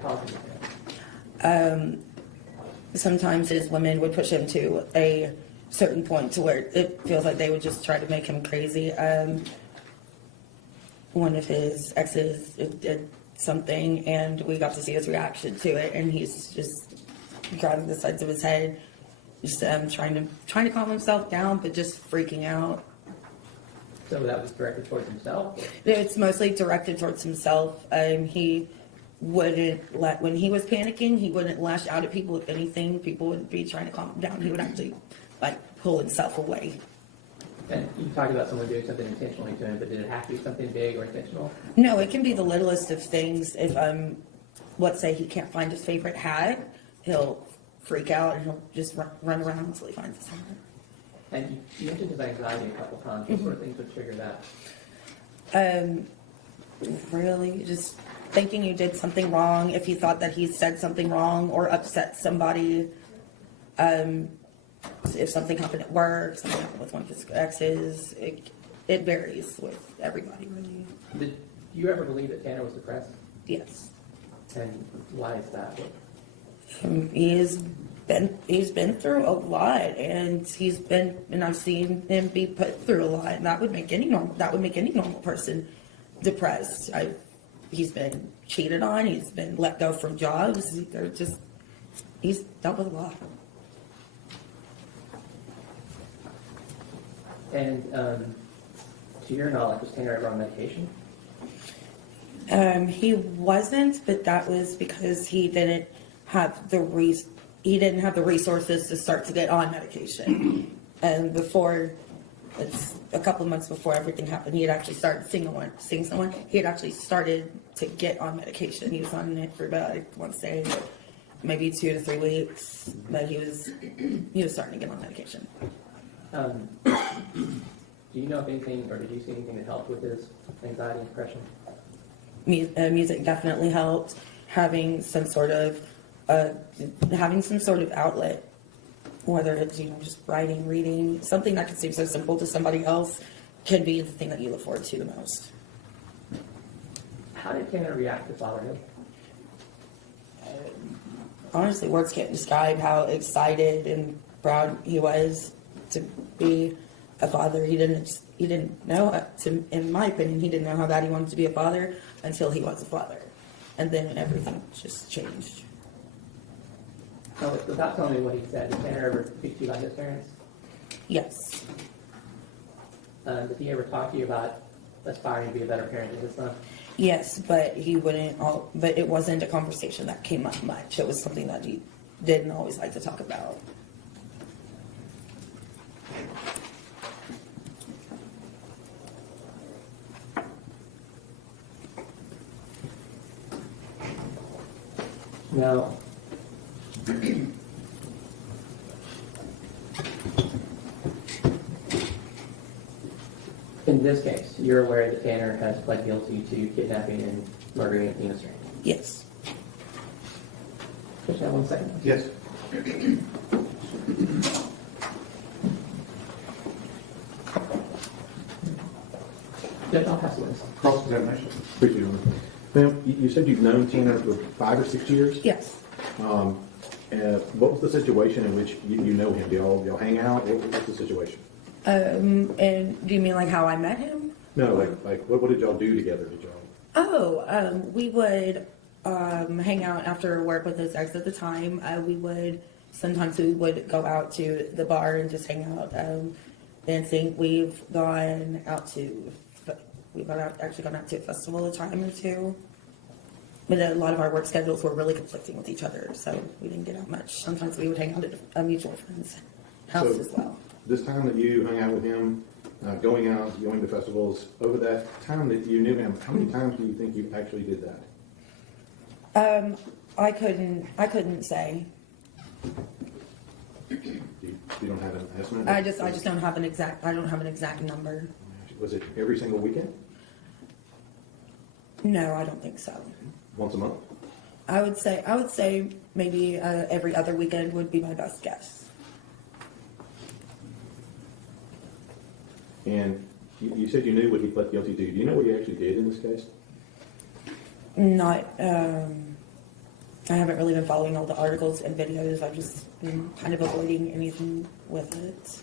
causes him to panic? Sometimes his women would push him to a certain point to where it feels like they would just try to make him crazy. One of his exes did something, and we got to see his reaction to it, and he's just grabbing the sides of his head, just trying to calm himself down, but just freaking out. So that was directed towards himself? It's mostly directed towards himself. He wouldn't when he was panicking, he wouldn't lash out at people. If anything, people would be trying to calm him down. He would actually pull himself away. And you talked about someone doing something intentionally to him, but did it have to be something big or intentional? No, it can be the littlest of things. If let's say he can't find his favorite hat, he'll freak out and he'll just run around until he finds his hat. And you mentioned his anxiety a couple times. What sort of things would trigger that? Really, just thinking you did something wrong. If he thought that he said something wrong or upset somebody. If something happened at work, something happened with one of his exes, it varies with everybody, really. Did you ever believe that Tanner was depressed? Yes. And why is that? He's been through a lot, and I've seen him be put through a lot, and that would make any normal person depressed. He's been cheated on, he's been let go from jobs, he's dealt with a lot. And to your knowledge, was Tanner ever on medication? He wasn't, but that was because he didn't have the resources to start to get on medication. And before, it's a couple of months before everything happened, he had actually started seeing someone. He had actually started to get on medication. He was on it for about, I want to say, maybe 2 to 3 weeks, but he was starting to get on medication. Do you know if anything, or did you see anything that helped with his anxiety and depression? Music definitely helped. Having some sort of outlet, whether it's just writing, reading, something that could seem so simple to somebody else, can be the thing that you look forward to the most. How did Tanner react to fatherhood? Honestly, words can't describe how excited and proud he was to be a father. He didn't know, in my opinion, he didn't know how bad he wanted to be a father until he was a father. And then everything just changed. So without telling me what he said, did Tanner ever speak to you about his parents? Yes. Did he ever talk to you about aspiring to be a better parent than his son? Yes, but but it wasn't a conversation that came up much. It was something that he didn't always like to talk about. Now, in this case, you're aware that Tanner has pled guilty to kidnapping and murdering Athena Strand. Yes. Just have 1 second. Yes. Judge, I'll pass the list. Cross-examination. Appreciate it. Ma'am, you said you've known Tina for 5 or 6 years? Yes. What was the situation in which you know him? Do y'all hang out? What's the situation? And do you mean like how I met him? No, like what did y'all do together? We would hang out after work with his ex at the time. Sometimes we would go out to the bar and just hang out, dancing. We've actually gone out to a festival a time or two. But a lot of our work schedules were really conflicting with each other, so we didn't get out much. Sometimes we would hang out at a mutual friend's house as well. This time that you hung out with him, going to festivals, over that time that you knew him, how many times do you think you actually did that? I couldn't say. You don't have an estimate? I just don't have an exact number. Was it every single weekend? No, I don't think so. Once a month? I would say maybe every other weekend would be my best guess. And you said you knew what he pled guilty to. Do you know what he actually did in this case? Not, I haven't really been following all the articles and videos. I've just been kind of avoiding anything with it.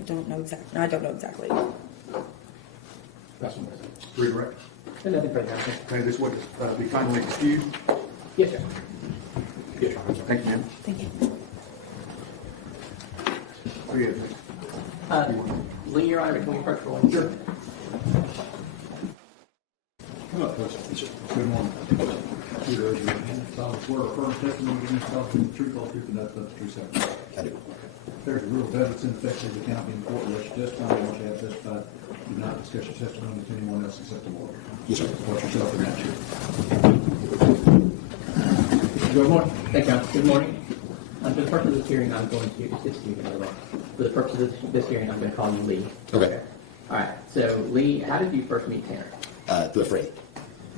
I don't know exactly. That's one. Redirect. And nothing further. Okay, this would be finally excused. Yes, sir. Yes, Thank you, ma'am. Thank you. Lee, Your Honor, can we approach for 1 second? Hello, Coach. Good morning. Peter, raise your hand. Solemnly swear or affirm testimony giving yourself the truth, all truth, and nothing but the truth, so help you God. I do. There's a rule of evidence in effect that you cannot be in court unless you testify, and once you have testified, do not discuss your testimony with anyone else except the Lord. Yes, sir. Support yourself in that truth. Good morning. Thank you. Good morning. For the purpose of this hearing, I'm going to, for the purpose of this hearing, I'm going to call you Lee. Okay. All right. So, Lee, how did you first meet Tanner? Through a friend.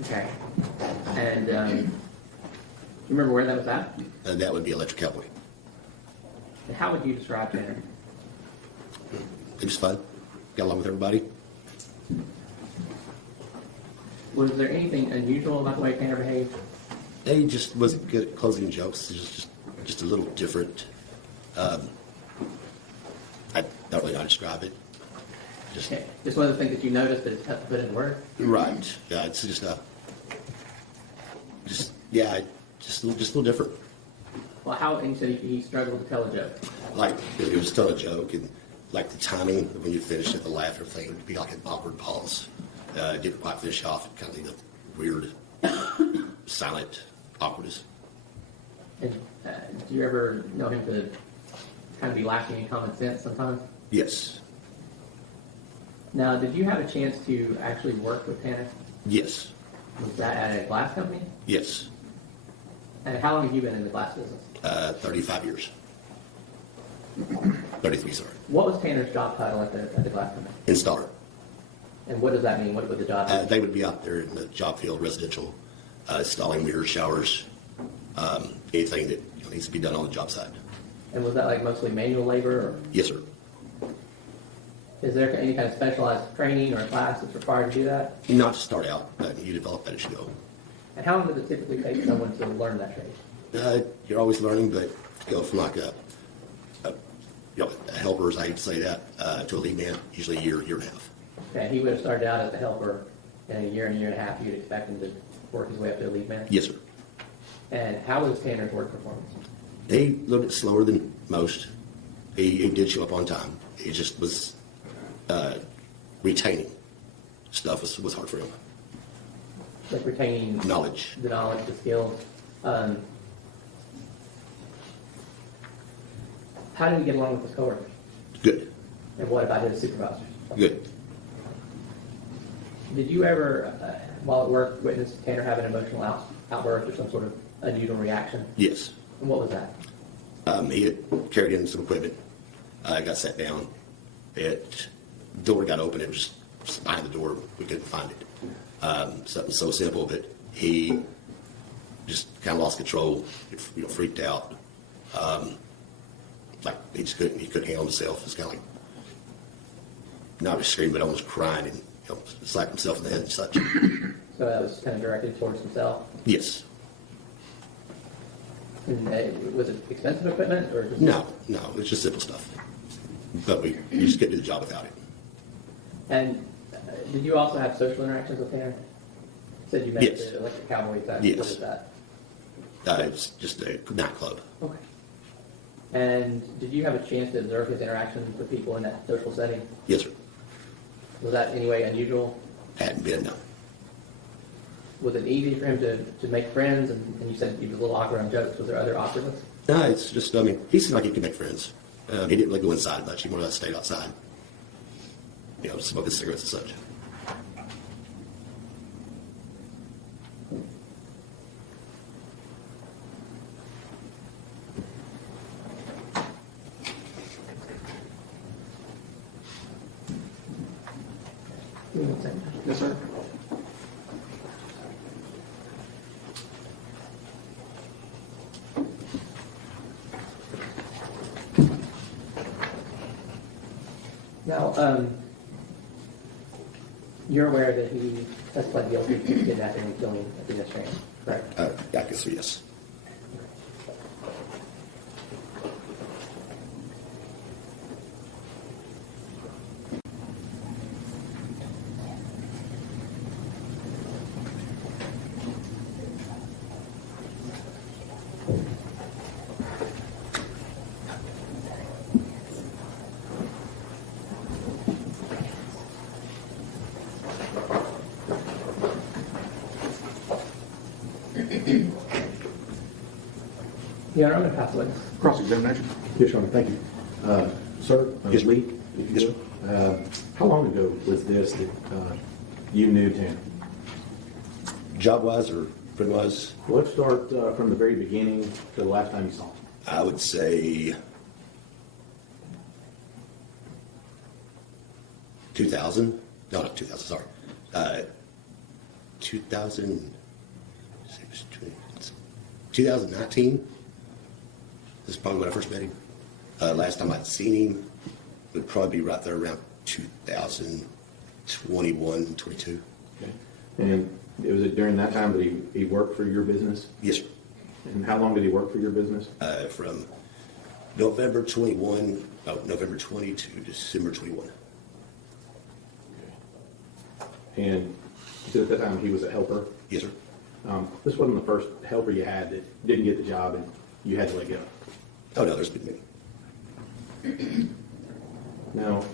Okay. And do you remember where that was at? That would be Electric Cowboy. And how would you describe Tanner? It was fun. Got along with everybody. Was there anything unusual about the way Tanner behaved? He just wasn't good at closing jokes. He was just a little different. I don't really know how to describe it. Okay. Just one of the things that you noticed that it's tough to put into words? Right. Yeah, it's just a little different. Well, and you said he struggled to tell a joke. Like, if he was telling a joke and like the timing when you finish it, the laugh, everything would be like an awkward pause. Didn't quite finish off, kind of leave a weird, silent awkwardness. And do you ever know him to kind of be lacking in common sense sometimes? Yes. Now, did you have a chance to actually work with Tanner? Yes. Was that at a glass company? Yes. And how long have you been in the glass business? 35 years. 33, sorry. What was Tanner's job title at the glass company? Installer. And what does that mean? What would the job be? They would be out there in the job field, residential, installing mirrors, showers, anything that needs to be done on the job site. And was that like mostly manual labor? Or Yes, sir. is there any kind of specialized training or class that's required to do that? Not to start out, but you develop that as you go. And how long does it typically take someone to learn that trade? You're always learning, but to go from like a helper, as I hate to say that, to a lead man, usually a year and a half. Okay, he would have started out as a helper, and in a year and a half, you'd expect him to work his way up to a lead man? Yes, sir. And how was Tanner's work performance? He a little bit slower than most. He did show up on time. He just was retaining stuff was hard for him. Like retaining Knowledge. the knowledge, the skills. How did he get along with his coworkers? Good. And what about his supervisors? Good. Did you ever, while at work, witness Tanner have an emotional outburst or some sort of unusual reaction? Yes. And what was that? He had carried in some equipment. Got sat down. Door got open. It was just behind the door. We couldn't find it. Something so simple, but he just kind of lost control. Freaked out. Like he couldn't handle himself. It's kind of like not just screaming, but almost crying and slapped himself in the head and such. So that was kind of directed towards himself. Yes. And was it expensive equipment or just No, it's just simple stuff. But you just couldn't do the job without it. And did you also have social interactions with Tanner? You said you met Yes. at the Electric Cowboy time. Yes. What was that? It was just a nightclub. Okay. And did you have a chance to observe his interactions with people in that social setting? Yes, sir. Was that in any way unusual? Hadn't been, no. Was it easy for him to make friends? And you said he was a little awkward on jokes. Was there other awkwardness? No, it's just, he seemed like he could make friends. He didn't really go inside much. He more or less stayed outside. Smoking cigarettes and such. Yes, sir. Now, you're aware that he has pled guilty to kidnapping and killing Athena Strand, correct? I guess, yes. Your Honor, I'm going to pass away. Cross-examination. Yes, Your Honor, thank you. Sir, Yes, sir. Lee, if you Yes, will. How long ago was this that you knew Tanner? Job-wise or friend-wise, Let's start from the very beginning to the last time you saw him. I would say 2000. No, not 2000, sorry. 2019. This is probably when I first met him. Last time I'd seen him would probably be right there around 2021, 22. Okay. And it was during that time that he worked for your business? Yes, sir. And how long did he work for your business? From November 20 to December 21. And you said at that time he was a helper? Yes, sir. This wasn't the first helper you had that didn't get the job and you had to let go. Oh, no, there's been many. Now,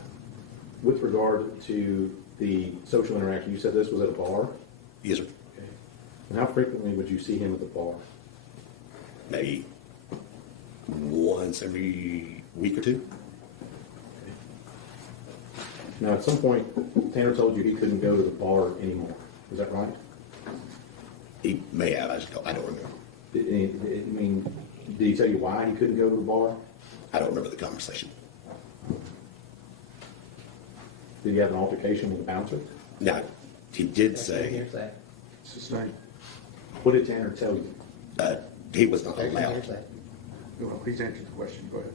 with regard to the social interaction, you said this was at a bar? Yes, sir. Okay. And how frequently would you see him at the bar? Maybe once every week or two. Now, at some point, Tanner told you he couldn't go to the bar anymore. Is that right? He may have, I don't remember. Did he tell you why he couldn't go to the bar? I don't remember the conversation. Did he have an altercation with the bouncer? Now, he did That's say hearsay. Sustained. What did Tanner tell you? he was not There's allowed. hearsay. Well, he's answered the question. Go ahead.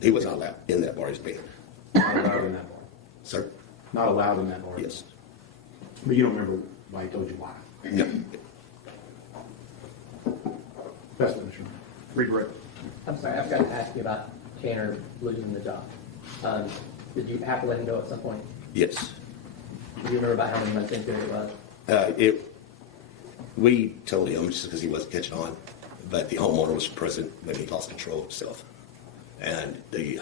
He was not allowed in that bar. He's banned. Not allowed in that bar. Sir? Not allowed in that bar? Yes. But you don't remember why he told you why? No. That's what I'm sure. Redirect. I'm sorry, I forgot to ask you about Tanner losing the job. Did you have to let him go at some point? Yes. Do you remember about how many months into it was? We told him just because he wasn't catching on, but the homeowner was present when he lost control of himself. And the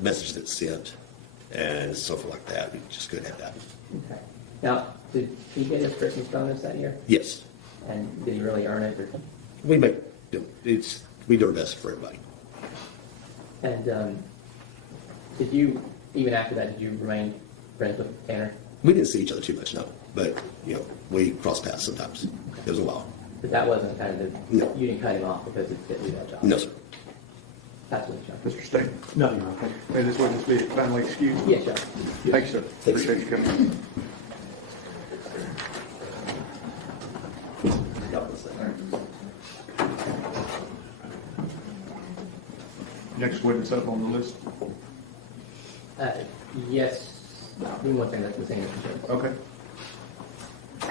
message that's sent and so forth like that, we just couldn't have that. Okay. Now, did he get his Christmas bonus that year? Yes. And did he really earn it? We do our best for everybody. And did you, even after that, did you remain friends with Tanner? We didn't see each other too much, no. But, we crossed paths sometimes. It was a while. But that wasn't kind of No. you didn't cut him off because he didn't do that job? No, sir. That's what you're Mr. State. Nothing wrong. May this witness be finally excused? Yes, sir. Thank you, sir. Thanks. Appreciate you coming. Next witness up on the list. Yes. Give me one thing, that's the same. Okay.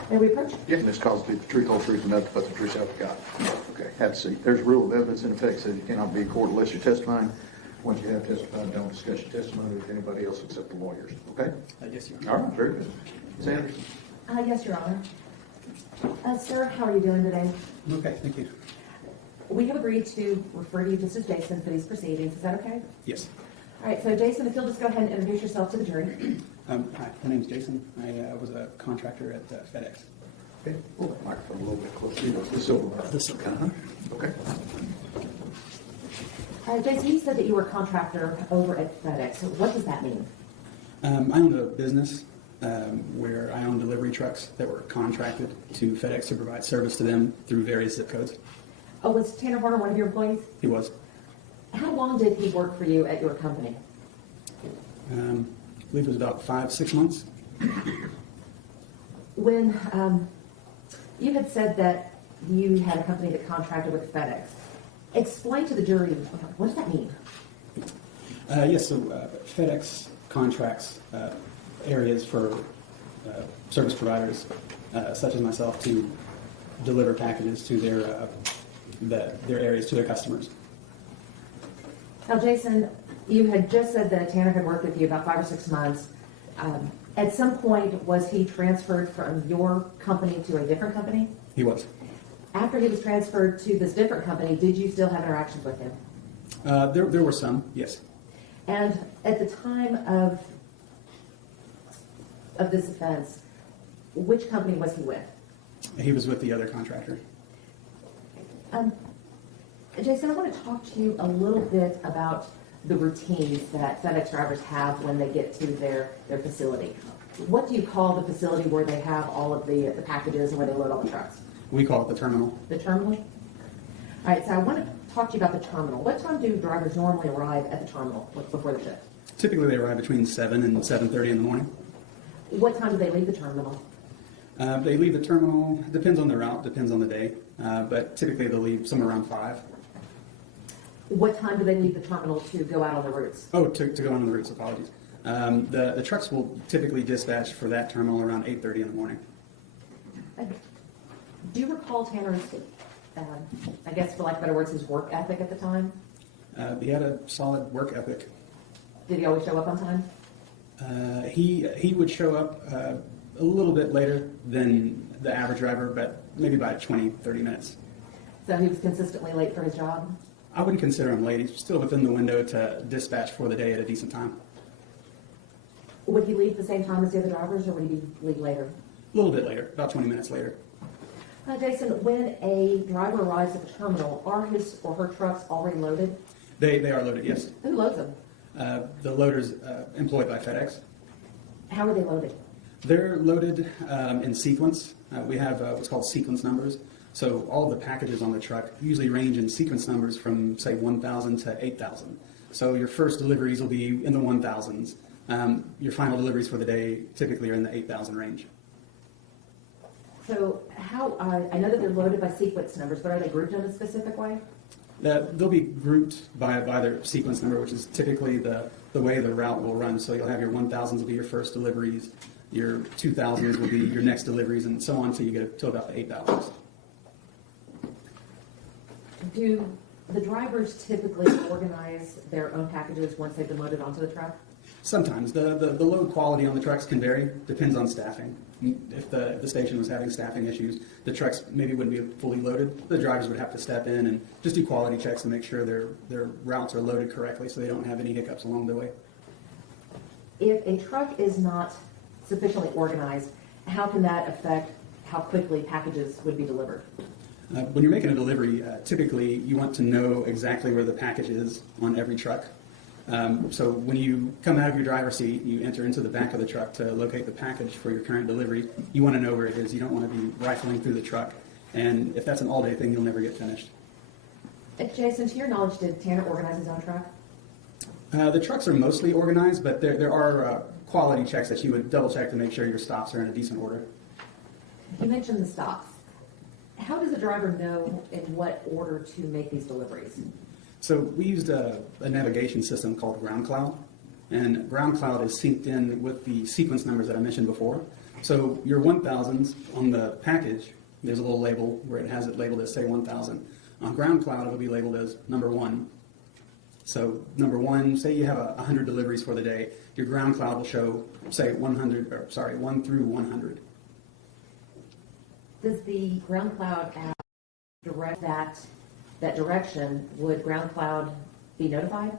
May we approach? Yeah, Ms. Cosby, the truth, whole truth, and nothing but the truth, help God. Okay, have a seat. There's a rule of evidence in effect says you cannot be in court unless you're testifying. Once you have testified, don't discuss your testimony with anybody else except the lawyers, okay? Yes, sir. All right, very good. Ms. Anderson? Yes, Your Honor. Sir, how are you doing today? Okay, thank you. We have agreed to refer to you just as Jason for these proceedings. Is that okay? Yes. All right, so Jason, if you'll just go ahead and introduce yourself to the jury. Hi, my name's Jason. I was a contractor at FedEx. Okay, pull that microphone a little bit closer. The silver. This kind Okay. Jason, you said that you were a contractor over at FedEx. What does that mean? I owned a business where I owned delivery trucks that were contracted to FedEx to provide service to them through various zip codes. Oh, was Tanner Horner one of your employees? He was. How long did he work for you at your company? I believe it was about 5-6 months. When you had said that you had a company that contracted with FedEx, explain to the jury, what does that mean? Yes, so FedEx contracts areas for service providers, such as myself, to deliver packages to their areas to their customers. Now, Jason, you had just said that Tanner had worked with you about 5 or 6 months. At some point, was he transferred from your company to a different company? He was. After he was transferred to this different company, did you still have interactions with him? There were some, yes. And at the time of this offense, which company was he with? He was with the other contractor. Jason, I want to talk to you a little bit about the routines that FedEx drivers have when they get to their facility. What do you call the facility where they have all of the packages and where they load all the trucks? We call it the terminal. The terminal? All right, so I want to talk to you about the terminal. What time do drivers normally arrive at the terminal before the shift? Typically, they arrive between 7 and 7:30 in the morning. What time do they leave the terminal? They leave the terminal, depends on the route, depends on the day, but typically they'll leave somewhere around 5. What time do they leave the terminal to go out on the routes? Oh, to go on the routes, apologies. The trucks will typically dispatch for that terminal around 8:30 in the morning. Do you recall Tanner's, I guess for lack of better words, his work ethic at the time? He had a solid work ethic. Did he always show up on time? He would show up a little bit later than the average driver, but maybe by 20, 30 minutes. So he was consistently late for his job? I wouldn't consider him late. He's still within the window to dispatch for the day at a decent time. Would he leave at the same time as the other drivers, or would he leave later? A little bit later, about 20 minutes later. Jason, when a driver arrives at the terminal, are his or her trucks already loaded? They are loaded, yes. Who loads them? The loader's employed by FedEx. How are they loaded? They're loaded in sequence. We have what's called sequence numbers. So all the packages on the truck usually range in sequence numbers from, say, 1,000 to 8,000. So your first deliveries will be in the 1,000s. Your final deliveries for the day typically are in the 8,000 range. So how, I know that they're loaded by sequence numbers, but are they grouped in a specific way? They'll be grouped by their sequence number, which is typically the way the route will run. So you'll have your 1,000s will be your first deliveries, your 2,000s will be your next deliveries, and so on until you get to about the 8,000s. Do the drivers typically organize their own packages once they've been loaded onto the truck? Sometimes. The load quality on the trucks can vary, depends on staffing. If the station was having staffing issues, the trucks maybe wouldn't be fully loaded. The drivers would have to step in and just do quality checks to make sure their routes are loaded correctly so they don't have any hiccups along the way. If a truck is not sufficiently organized, how can that affect how quickly packages would be delivered? When you're making a delivery, typically you want to know exactly where the package is on every truck. So when you come out of your driver's seat, you enter into the back of the truck to locate the package for your current delivery. You want to know where it is. You don't want to be rifling through the truck. And if that's an all-day thing, you'll never get finished. Jason, to your knowledge, did Tanner organize his own truck? The trucks are mostly organized, but there are quality checks that you would double-check to make sure your stops are in a decent order. You mentioned the stops. How does a driver know in what order to make these deliveries? So we used a navigation system called Ground Cloud, and Ground Cloud is synced in with the sequence numbers that I mentioned before. So your 1,000s on the package, there's a little label where it has it labeled as, say, 1,000. On Ground Cloud, it will be labeled as number 1. So number 1, say you have 100 deliveries for the day, your Ground Cloud will show, say, 1 through 100. Does the Ground Cloud app direct that direction? Would Ground Cloud be notified?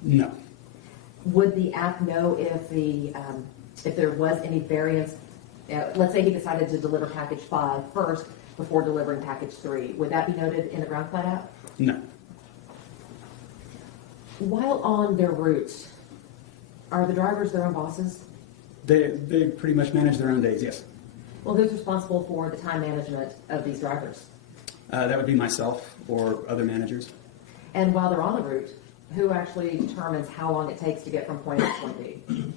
No. Would the app know if there was any variance? Let's say he decided to deliver package 5 first before delivering package 3. Would that be noted in the Ground Cloud app? No. While on their routes, are the drivers their own bosses? They pretty much manage their own days, yes. Well, who's responsible for the time management of these drivers? That would be myself or other managers. And while they're on the route, who actually determines how long it takes to get from point A to point B?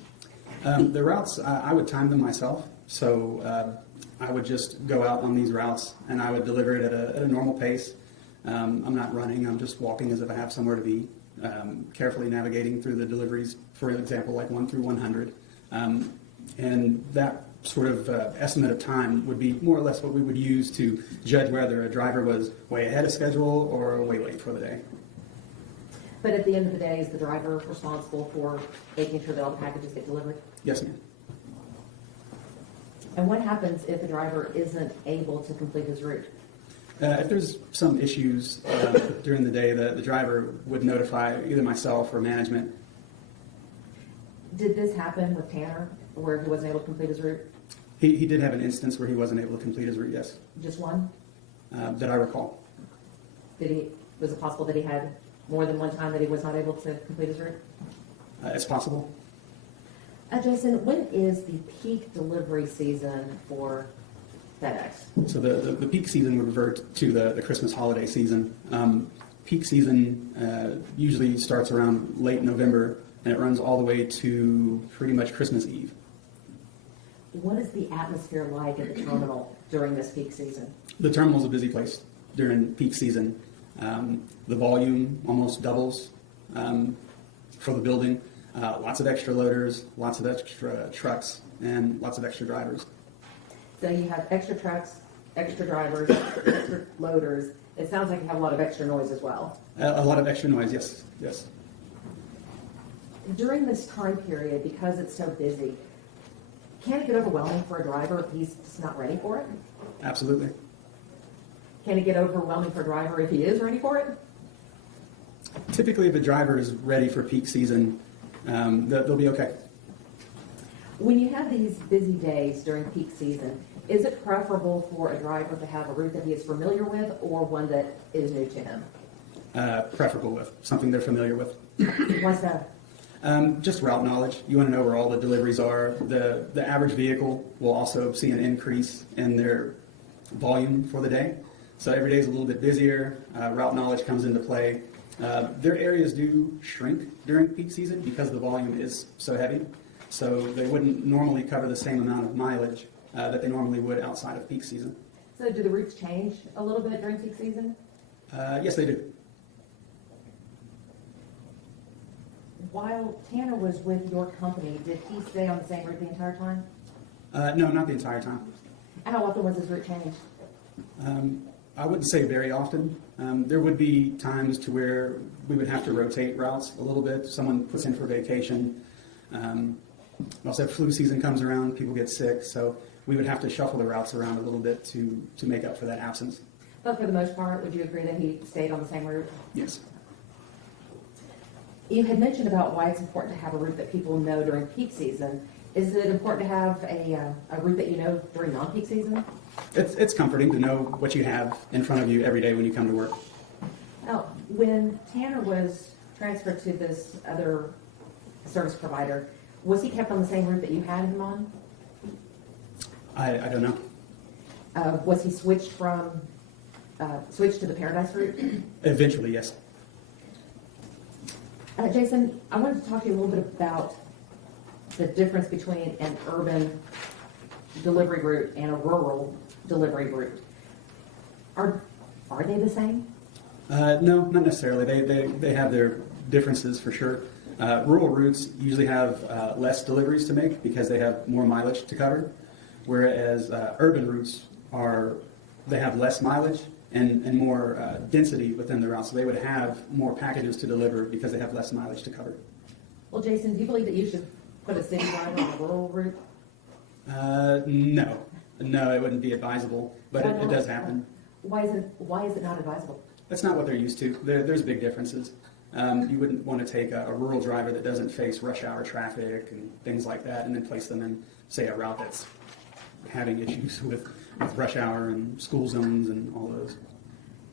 The routes, I would time them myself. So I would just go out on these routes and I would deliver it at a normal pace. I'm not running, I'm just walking as if I have somewhere to be, carefully navigating through the deliveries, for example, like 1 through 100. And that sort of estimate of time would be more or less what we would use to judge whether a driver was way ahead of schedule or way late for the day. But at the end of the day, is the driver responsible for making sure that all the packages get delivered? Yes, ma'am. And what happens if the driver isn't able to complete his route? If there's some issues during the day, the driver would notify either myself or management. Did this happen with Tanner, where he wasn't able to complete his route? He did have an instance where he wasn't able to complete his route, yes, Just one? that I recall. Was it possible that he had more than one time that he was not able to complete his route? It's possible. Jason, when is the peak delivery season for FedEx? So the peak season would revert to the Christmas holiday season. Peak season usually starts around late November, and it runs all the way to pretty much Christmas Eve. What is the atmosphere like at the terminal during this peak season? The terminal's a busy place during peak season. The volume almost doubles for the building. Lots of extra loaders, lots of extra trucks, and lots of extra drivers. So you have extra trucks, extra drivers, extra loaders. It sounds like you have a lot of extra noise as well. A lot of extra noise, yes, yes. During this time period, because it's so busy, can it get overwhelming for a driver if he's just not ready for it? Absolutely. Can it get overwhelming for a driver if he is ready for it? Typically, if a driver is ready for peak season, they'll be okay. When you have these busy days during peak season, is it preferable for a driver to have a route that he is familiar with or one that is new to him? Preferable with something they're familiar with. What's that? Just route knowledge. You want to know where all the deliveries are. The average vehicle will also see an increase in their volume for the day. So every day is a little bit busier. Route knowledge comes into play. Their areas do shrink during peak season because the volume is so heavy. So they wouldn't normally cover the same amount of mileage that they normally would outside of peak season. So do the routes change a little bit during peak season? Yes, they do. While Tanner was with your company, did he stay on the same route the entire time? No, not the entire time. How often was his route changed? I wouldn't say very often. There would be times to where we would have to rotate routes a little bit. Someone puts in for vacation. Also, if flu season comes around, people get sick, so we would have to shuffle the routes around a little bit to make up for that absence. But for the most part, would you agree that he stayed on the same route? Yes. You had mentioned about why it's important to have a route that people know during peak season. Is it important to have a route that you know during non-peak season? It's comforting to know what you have in front of you every day when you come to work. Now, when Tanner was transferred to this other service provider, was he kept on the same route that you had him on? I don't know. Was he switched to the Paradise route? Eventually, yes. Jason, I wanted to talk to you a little bit about the difference between an urban delivery route and a rural delivery route. Are they the same? No, not necessarily. They have their differences for sure. Rural routes usually have less deliveries to make because they have more mileage to cover, whereas urban routes they have less mileage and more density within the route, so they would have more packages to deliver because they have less mileage to cover. Well, Jason, do you believe that you should put a city line on a rural route? No, it wouldn't be advisable, but it does happen. Why is it not advisable? That's not what they're used to. There's big differences. You wouldn't want to take a rural driver that doesn't face rush hour traffic and things like that and then place them in, say, a route that's having issues with rush hour and school zones and all those.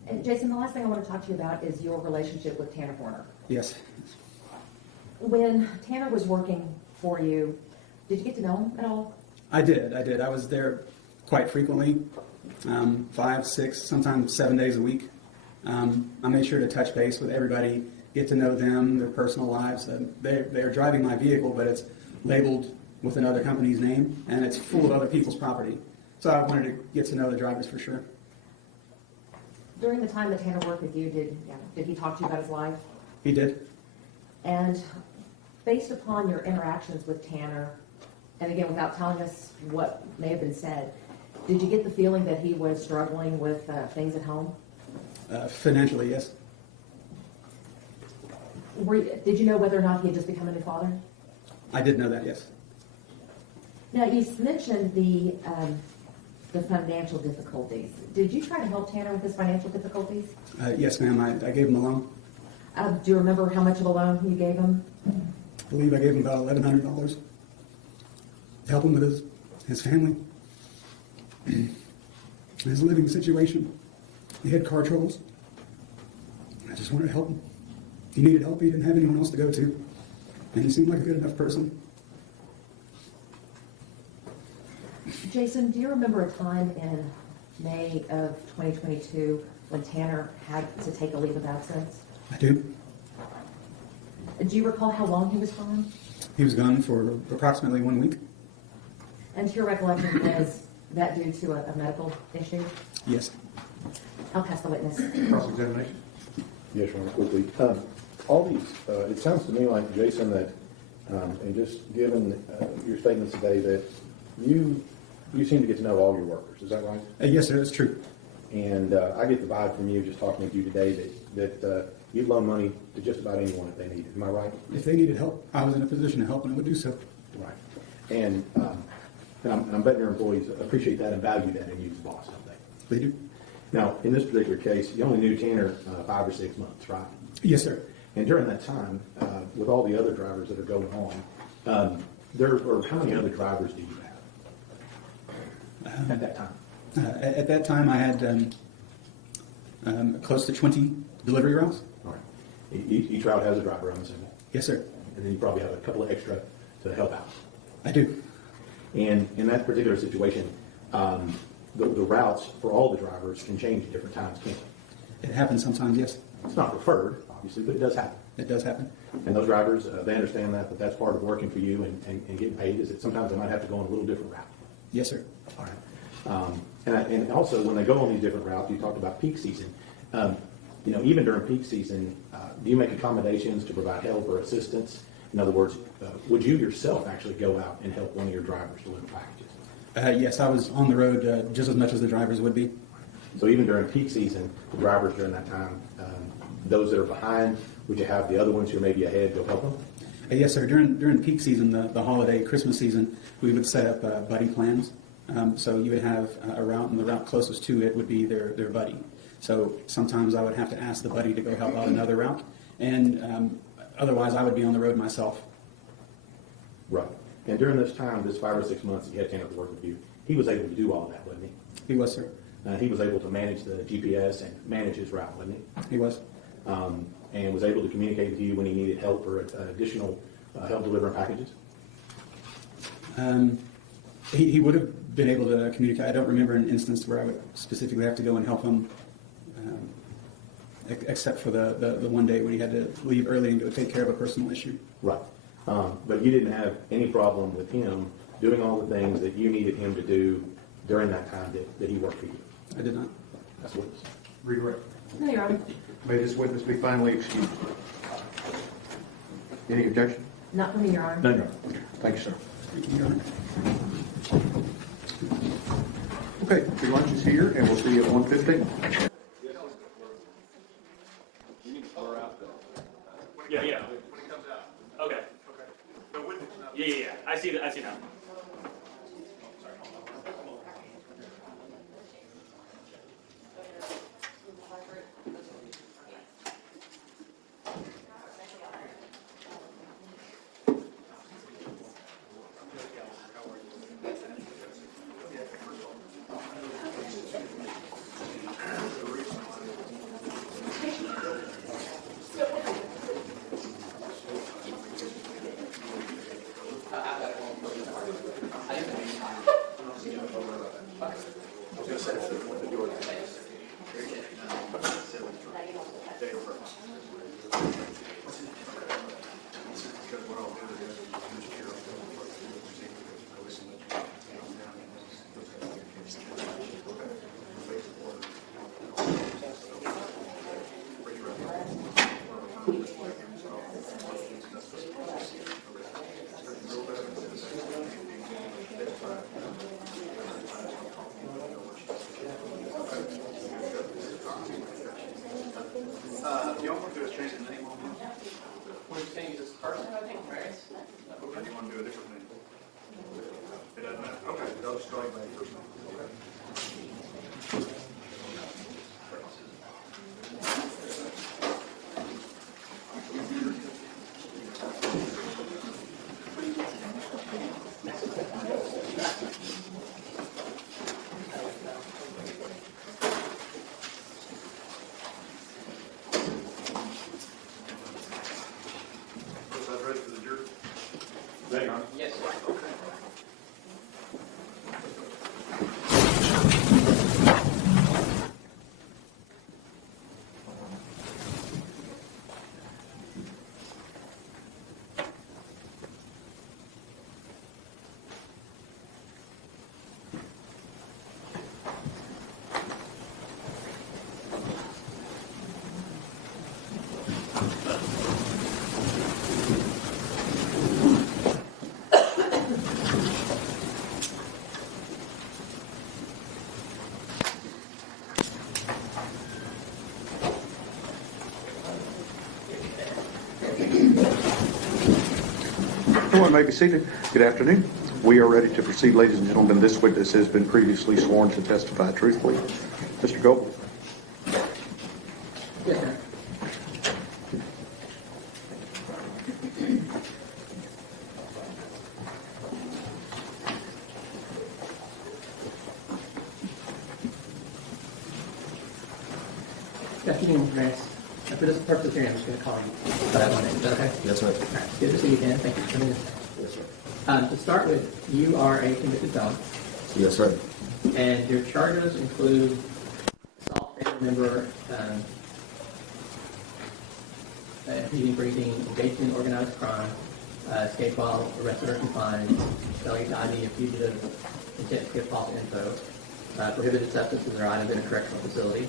And Jason, the last thing I want to talk to you about is your relationship with Tanner Horner. Yes. When Tanner was working for you, did you get to know him at all? I did. I was there quite frequently, 5, 6, sometimes 7 days a week. I made sure to touch base with everybody, get to know them, their personal lives. They're driving my vehicle, but it's labeled with another company's name, and it's full of other people's property. So I wanted to get to know the drivers for sure. During the time that Tanner worked with you, did he talk to you about his life? He did. And based upon your interactions with Tanner, and again, without telling us what may have been said, did you get the feeling that he was struggling with things at home? Financially, yes. Did you know whether or not he had just become a new father? I did know that, yes. Now, you mentioned the financial difficulties. Did you try to help Tanner with his financial difficulties? Yes, ma'am. I gave him a loan. Do you remember how much of a loan you gave him? I believe I gave him about $1,100 to help him with his family, his living situation. He had car troubles. I just wanted to help him. He needed help. He didn't have anyone else to go to. And he seemed like a good enough person. Jason, do you remember a time in May of 2022 when Tanner had to take a leave of absence? I do. Do you recall how long he was gone? He was gone for approximately 1 week. And to your recollection, was that due to a medical issue? Yes. I'll pass the witness. Cross-examination? Yes, Ron, quickly. All these, it sounds to me like, Jason, that, and just given your statements today, that you seem to get to know all your workers. Is that right? Yes, sir, that's true. And I get the vibe from you, just talking with you today, that you'd loan money to just about anyone if they needed. Am I right? If they needed help, I was in a position to help and I would do so. Right. And I'm betting your employees appreciate that and value that in you as a boss, don't they? They do. Now, in this particular case, you only knew Tanner 5 or 6 months, right? Yes, sir. And during that time, with all the other drivers that are going on, how many other drivers do you have at that time? At that time, I had close to 20 delivery routes. All right. Each route has a driver, I'm assuming. Yes, sir. And then you probably have a couple of extra to help out. I do. And in that particular situation, the routes for all the drivers can change at different times, can't it? It happens sometimes, yes. It's not preferred, obviously, but it does happen. It does happen. And those drivers, they understand that that's part of working for you and getting paid, is that sometimes they might have to go on a little different route. Yes, sir. All right. And also, when they go on these different routes, you talked about peak season. Even during peak season, do you make accommodations to provide help or assistance? In other words, would you yourself actually go out and help one of your drivers deliver packages? Yes, I was on the road just as much as the drivers would be. So even during peak season, the drivers during that time, those that are behind, would you have the other ones who are maybe ahead go help them? Yes, sir. During peak season, the holiday, Christmas season, we would set up buddy plans. So you would have a route, and the route closest to it would be their buddy. So sometimes I would have to ask the buddy to go help out another route, and otherwise I would be on the road myself. Right. And during this time, this 5 or 6 months that you had Tanner to work with you, he was able to do all of that, wasn't he? He was, sir. He was able to manage the GPS and manage his route, wasn't he? He was. And was able to communicate with you when he needed help or additional help delivering packages? He would have been able to communicate. I don't remember an instance where I would specifically have to go and help him, except for the one day when he had to leave early and go take care of a personal issue. Right. But you didn't have any problem with him doing all the things that you needed him to do during that time that he worked for you? I did not. That's what it is. Redirect. No, Your Honor. May this witness be finally excused. Any objection? Not for me, Your Honor. No, no. Thank you, sir. Thank you, Your Honor. Okay, free lunch is here, and we'll see you at 1:15. Yeah, yeah. Okay. Yeah. I see that. now. You want to do a change in name on this? What are you saying, this person, I think, right? Or do you want to do a different name? It doesn't matter. Okay, I'll just strike my first name. Ready for the jury? Ready, Your Honor? Yes. Everyone may be seated. Good afternoon. We are ready to proceed, ladies and gentlemen. This witness has been previously sworn to testify truthfully. Mr. Goble. Yes, sir. if you can rest, for this purpose of hearing, I'm just going to call you by that one name. Is that okay? Yes, sir. All right. Good to see you again. Thank you for coming in. Yes, sir. To start with, you are a convicted felon, Yes, sir. and your charges include assault, family member, impeding breathing, engaged in organized crime, escape while arrested or confined, failure to ID a fugitive, intent to give false info, prohibited substances or items in a correctional facility,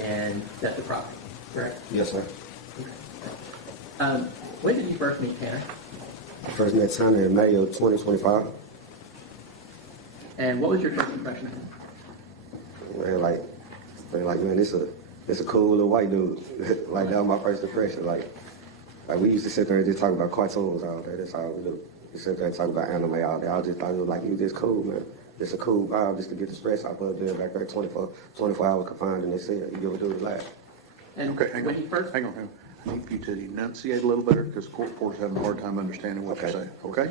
and theft of property. Correct? Yes, sir. When did you first meet Tanner? I first met Tanner in May of 2025. And what was your first impression of him? Man, this a cool little white dude. Like, that was my first impression. Like we used to sit there and just talk about cartoons all day. That's all we do. We sit there and talk about anime all day. I just thought it was like, he was just cool, man. Just a cool vibe, just to get the stress out of there back there, 24 hours confined in this cell. You give a dude a laugh. And Okay, hang when on, he first, hang on. I need you to enunciate a little better, because court reporter's having a hard time understanding what you're saying, okay?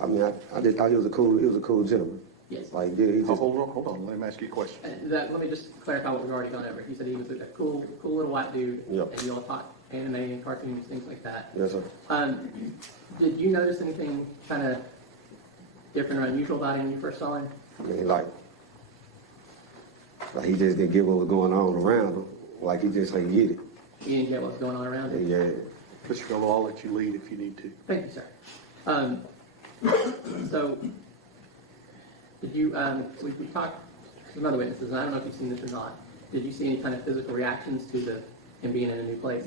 I mean, I just thought he was a cool gentleman. yes. Like, yeah, he just, Hold on, let me ask you a question. Let me just clarify what we've already gone over. He said he was a cool little white dude, Yep. and you all taught anime and cartoons, things like that. yes, sir. Did you notice anything kind of different or unusual about him when you first saw him? I mean, like he just didn't get what was going on around him. Like, he just ain't get it. You didn't get what's going on around him? Yeah. Mr. Gallo, I'll let you lead if you need to. Thank you, sir. So, did you, we talked to some other witnesses, and I don't know if you've seen this or not. Did you see any kind of physical reactions to him being in a new place?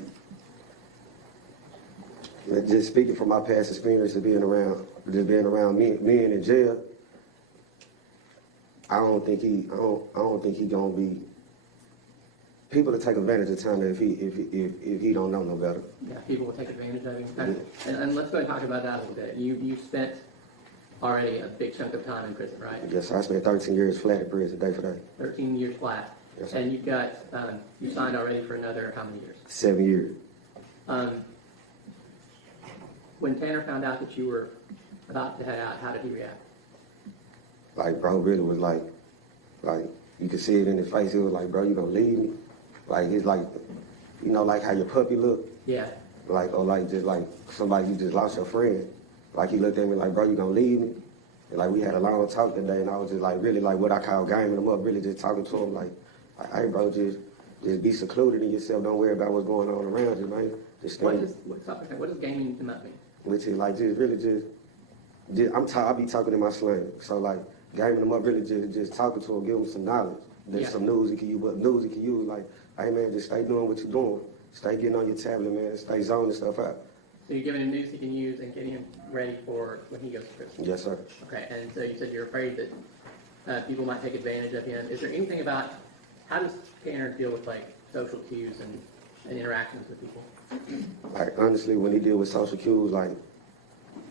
Just speaking from my past experience of being around men in jail, I don't think he gonna be. People to take advantage of Tanner if he don't know no better. Yeah, people will take advantage of him. And let's go ahead and talk about that a little bit. You spent already a big chunk of time in prison, right? Yes, I spent 13 years flat in prison, day for day. 13 years flat. Yes, sir. And you've got, you signed already for another how many years? 7 years. When Tanner found out that you were about to head out, how did he react? Like, bro, really was like you could see it in his face. He was like, bro, you gonna leave me? Like, he's like, you know, like how your puppy look. Yeah. Like, or like just like somebody you just lost your friend. Like, he looked at me like, bro, you gonna leave me? And like, we had a long talk today, and I was just like, really like what I call gaming him up, really just talking to him like, hey, bro, just be secluded in yourself. Don't worry about what's going on around you, man. Just stay. What does gaming him up mean? Which is like just really just I'm tired. I be talking in my slang, so like gaming him up, really just talking to him, give him some knowledge. There's some news he can use, what news he can use. Like, hey man, just stay doing what you're doing. Stay getting on your tablet, man. Stay zoning stuff out. So you're giving him news he can use and getting him ready for when he goes to prison. Yes, sir. Okay, and so you said you're afraid that people might take advantage of him. Is there anything about how does Tanner deal with like social cues and interactions with people? Like, honestly, when he deal with social cues, like,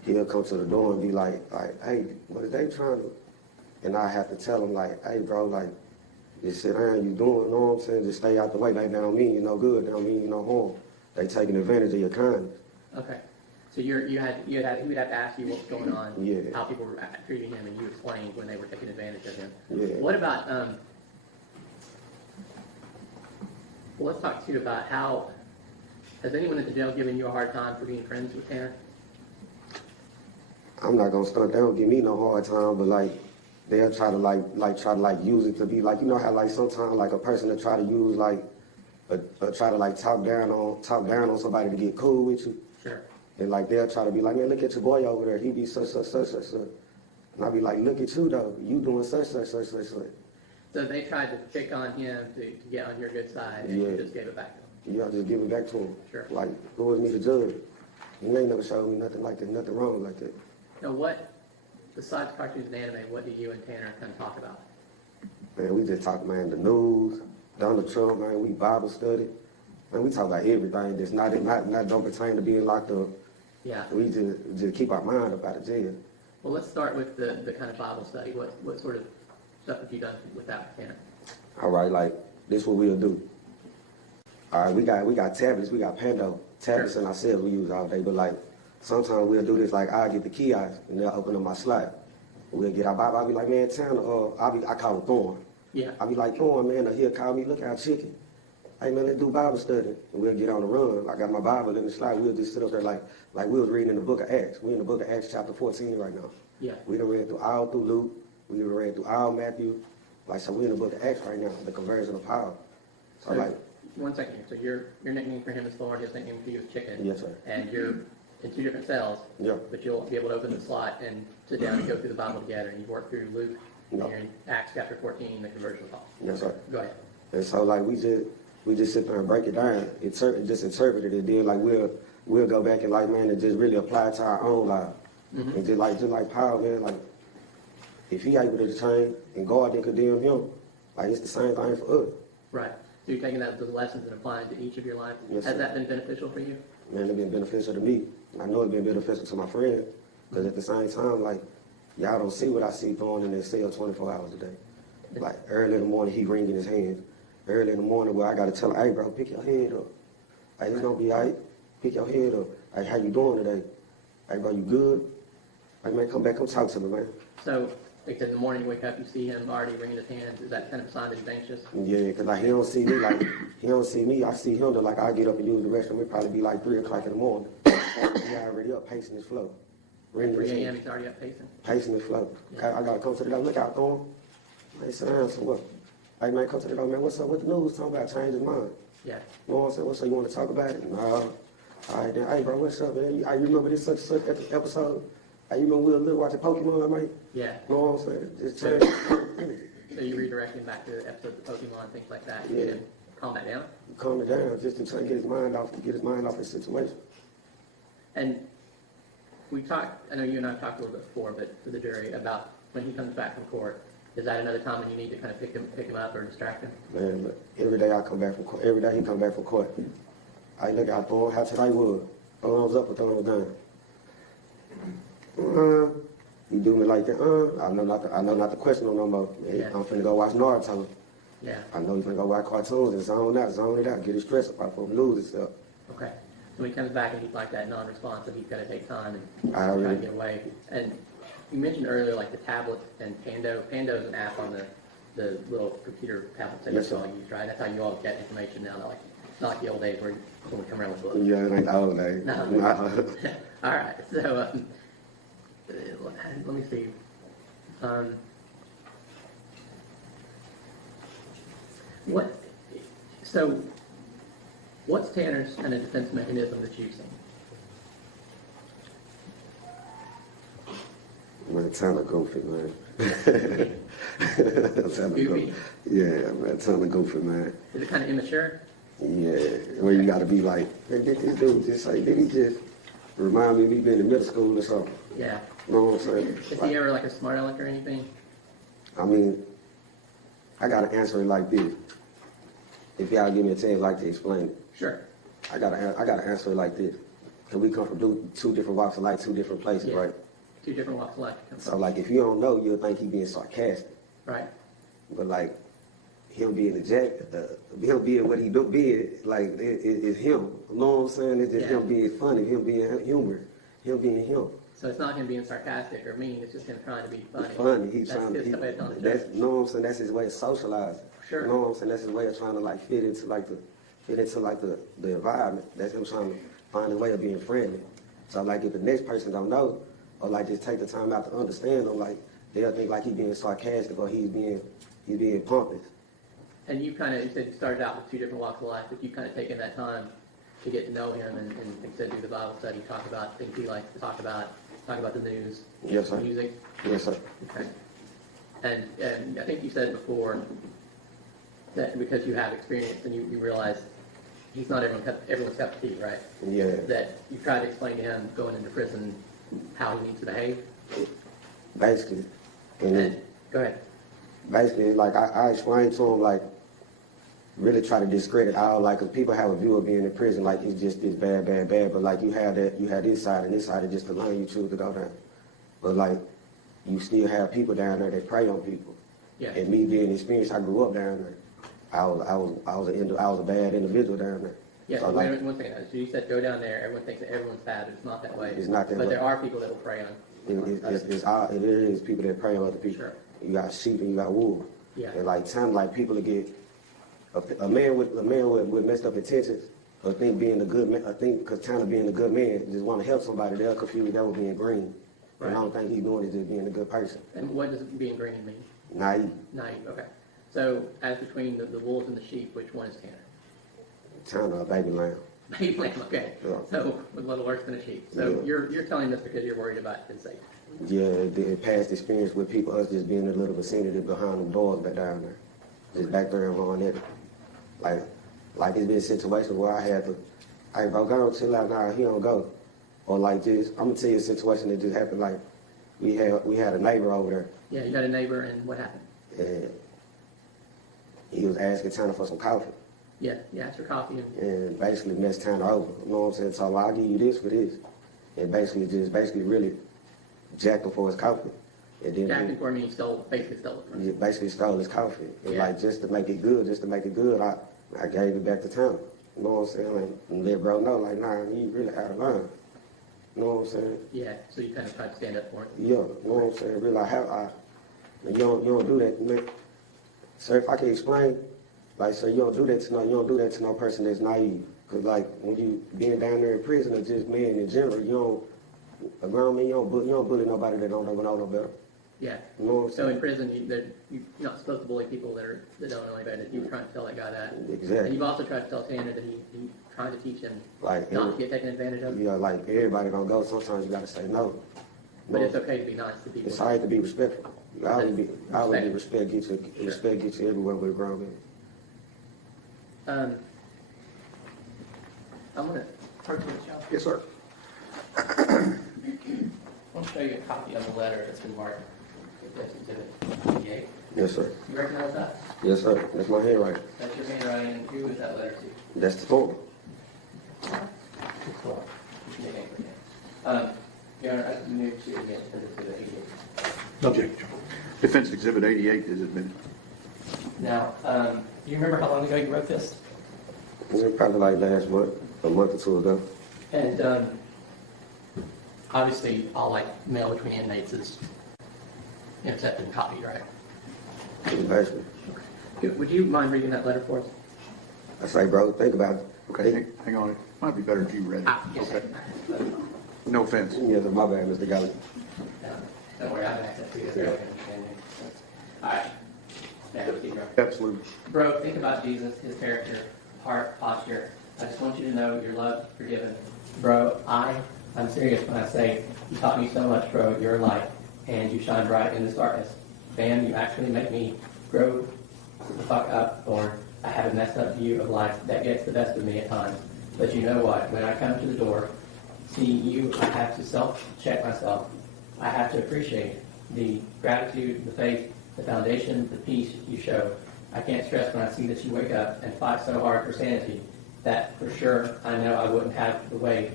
he'll come to the door and be like, hey, what are they trying to? And I have to tell him, like, hey, bro, like, just sit down, you doing, you know what I'm saying? Just stay out the way. Like, that don't mean you no good. That don't mean you no harm. They taking advantage of your kindness. Okay. So he would have to ask you what's going on, Yeah. how people were treating him, and you explained when they were taking advantage of him. Yeah. What about, well, let's talk to you about how, has anyone at the jail given you a hard time for being friends with Tanner? I'm not gonna stunt. They don't give me no hard time, but like they'll try to use it to be like, you know how like sometimes like a person will try to use like try to like talk down on somebody to get cool with you. Sure. And like they'll try to be like, man, look at your boy over there. He be such. And I'll be like, look at you though. You doing such. So they tried to pick on him to get on your good side, and you just gave it back to him. You gotta just give it back to him. Sure. Like, who was me to judge? You ain't never showed me nothing like that, nothing wrong like that. Now what, besides cartoons and anime, what do you and Tanner kind of talk about? Man, we just talk, man, the news, Donald Trump, man, we Bible study. Man, we talk about everything that's not don't pertain to being locked up. Yeah. We just keep our mind up out of jail. Well, let's start with the kind of Bible study. What sort of stuff have you done with that, Tanner? All right, like, this what we'll do. All right, we got tablets, we got Pando tablets in ourselves we use all day, but like, sometimes we'll do this, like, I'll get the kiosk, and they'll open up my slide. We'll get our Bible, I'll be like, man, Tanner, I call him Thorn. Yeah. I'll be like, Thorn, man, he'll call me, look at our chicken. hey man, let's do Bible study. And we'll get on the run. I got my Bible in the slide. We'll just sit up there like we was reading in the book of Acts. We're in the book of Acts chapter 14 right now. Yeah. We done read through Luke. We done read through all Matthew. Like, so we're in the book of Acts right now, the conversion of Paul. So So, like, 1 second here. So your nickname for him is Thorn, his nickname for you is Chicken. yes, sir. And you're in 2 different cells. Yeah. But you'll be able to open the slot and sit down and go through the Bible together. And you work through Luke, and Yeah. you're in Acts chapter 14, the conversion of Paul. Yes, sir. Go ahead. And so like we just sit there and break it down, just interpret it, and then like we'll go back and like man and just really apply it to our own life. Mm-hmm. And just like Paul, man, like if he able to change and God didn't condemn him, like it's the same thing for us. Right. So you're taking those lessons and applying to each of your lives. Yes, Has sir. that been beneficial for you? Man, it's been beneficial to me. I know it's been beneficial to my friends, because at the same time, like y'all don't see what I see going in their cell 24 hours a day. Like early in the morning, he ringing his hands. Early in the morning, where I gotta tell him, hey bro, pick your head up. Hey, it's gonna be alright. Pick your head up. Hey, how you doing today? Hey bro, you good? Hey man, come back, come talk to me, man. So, like I said, in the morning you wake up, you see him already wringing his hands. Is that kind of a sign that he's anxious? Yeah, cause like he don't see me, I see him, like I get up and use the restroom, it probably be like 3 o'clock in the morning. He already up, pacing his flow. Ringing 3 his a.m. hands. he's already up pacing. Pacing his flow. Okay, I gotta come to the door, look out, Thorn. Hey, sit down, so what? Hey man, come to the door, man, what's up with the news? Talking about change his mind. Yeah. You know what I'm saying? What's up, you wanna talk about it? Nah. All right, then, hey bro, what's up, man? You remember this such and such episode? Hey, you remember we were watching Pokemon, man? Yeah. You know what I'm saying? Just change. So you redirect him back to episodes of Pokemon, things like that. You Yeah. get him calm that down. Calm it down, just to try to get his mind off the situation. And we talked, I know you and I have talked a little bit before, but to the jury, about when he comes back from court, is that another time when you need to kind of pick him up or distract him? Man, look, every day I come back from court, every day he come back from court. I look out for him, how today was. Thumbs up or thumbs down. You do me like that, I know not to question him no more. Yeah. I'm finna go watch Naruto. Yeah. I know he's finna go watch cartoons and zone it out, get his stress up before he lose himself. Okay. So when he comes back and he's like that non-responsive, he's got to take time and I try to already- get away. And you mentioned earlier like the tablet and Pando. Pando is an app on the little computer tablets that Yes, you sir. all use, right? That's how you all get information now. Not like the old days where someone come around with books. Yeah, it ain't the old days. No. Nah. All right. So let me see. What's Tanner's kind of defense mechanism that's using? Man, time to goofy, man. Goofy? Yeah, man, time to goofy, man. Is it kind of immature? Yeah, where you gotta be like, hey, did this dude just say, did he just remind me of me being in middle school or something? Yeah. You know what I'm saying? Is he ever like a smart aleck or anything? I mean, I gotta answer it like this. If y'all give me a chance, like to explain it. Sure. I gotta answer it like this. Cause we come from two different walks of life, 2 different places, Yeah. right? 2 different walks of life. So like, if you don't know, you'll think he being sarcastic. Right. But like, him being him being what he do be, like it's him. You know what I'm saying? It's just Yeah. him being funny, him being humor, him being him. So it's not him being sarcastic or mean. It's just him trying to be funny. Funny, he's That's trying to. his way of telling the That's, joke. you know what I'm saying? That's his way of socializing. Sure. You know what I'm saying? That's his way of trying to like fit into the environment. That's him trying to find a way of being friendly. So like, if the next person don't know, or like just take the time out to understand him, like they'll think like he's being sarcastic or he's being pompous. And you said you started out with 2 different walks of life, but you've kind of taken that time to get to know him and like I said, do the Bible study, talk about things he likes to talk about the news, Yes, sir. music. Yes, sir. Okay. And I think you said before that because you have experience and you realize he's not everyone's cup of tea, right? Yeah. That you try to explain to him going into prison how he needs to behave. Basically. And then, Go ahead. basically, like I explained to him, like really try to discredit all, like, cause people have a view of being in prison like it's just this bad, but like you have this side and this side is just the line you choose to go down. But like you still have people down there that prey on people. Yeah. And me being experienced, I grew up down there. I was a bad individual down there. Yeah, So, wait like, a minute, one second. So you said go down there, everyone thinks that everyone's bad, but it's not that way. It's not that But way. there are people that will prey on. it is people that prey on other people. Sure. You got sheep and you got wolves. Yeah. And like time, like people will get a man with messed up intentions, I think being a good man, I think because Tanner being a good man, just want to help somebody, they'll confuse that with being green. And I don't think he's doing it just being a good person. And what does being green mean? Naive. Naive, okay. So as between the wolves and the sheep, which one is Tanner? Tanner, a baby lamb. Baby lamb, okay. Yeah. So a little worse than a sheep. So Yeah. you're telling this because you're worried about his safety. Yeah, the past experience with people, us just being in a little vicinity behind them doors back down there. Just back there and on it. Like it's been situations where I had to, hey bro, go on, chill out now, he don't go. Or like just, I'm gonna tell you a situation that just happened, like we had a neighbor over there Yeah, you got a neighbor, and what happened? and he was asking Tanner for some coffee Yeah, you asked for coffee, and and basically messed Tanner over. You know what I'm saying? So well, I'll give you this for this. And basically really jacked him for his coffee. And then Jackie for me basically stole it from he you. basically stole his coffee. And Yeah. like just to make it good, I gave it back to Tanner. You know what I'm saying? Like, and let bro know, like, nah, you really out of line. You know what I'm saying? Yeah, so you kind of tried to stand up for it. Yeah, you know what I'm saying? Really, you don't do that, man. Sir, if I can explain, like, sir, you don't do that to no person that's naive. Cause like when you being down there in prison or just men in general, a grown man, you don't bully nobody that don't even know no better. Yeah. You know what I'm So saying? in prison, you're not supposed to bully people that don't know any better. You were trying to tell that guy that. Exactly. And you've also tried to tell Tanner that he trying to teach him Like, not to get taken advantage of. yeah, like everybody don't go. Sometimes you gotta say no. But it's okay to be nice to people. It's all right to be respectful. You always be respect get you everywhere with a grown man. I'm gonna turn to the show. Yes, sir. I want to show you a copy of the letter that's been marked. That's Exhibit 88. Yes, sir. You recognize that? Yes, sir. That's my handwriting. That's your handwriting. And who is that letter to? That's the form. Your Honor, I move to again Exhibit 88. Objection. Defense Exhibit 88 is admitted. Now, do you remember how long ago you wrote this? It was probably like last month, a month or two ago. And obviously, all like mail between inmates is intercepted and copied, right? Basically. Would you mind reading that letter for us? I say, bro, think about it. Okay, hang on. It might be better if you read it. Yes. Okay. No offense. Yeah, my bad, Mr. Galley. Don't worry, I have access to this. All right. Yeah, Steve, bro. Absolutely. Bro, think about Jesus, his character, heart, posture. I just want you to know you're loved, forgiven. Bro, I'm serious when I say you taught me so much, bro. You're a light, and you shine bright in this darkness. Fam, you actually make me grow the fuck up, or I have a messed up view of life that gets the best of me at times. But you know what? When I come to the door, see you, I have to self-check myself. I have to appreciate the gratitude, the faith, the foundation, the peace you show. I can't stress when I see that you wake up and fight so hard for sanity that for sure I know I wouldn't have the way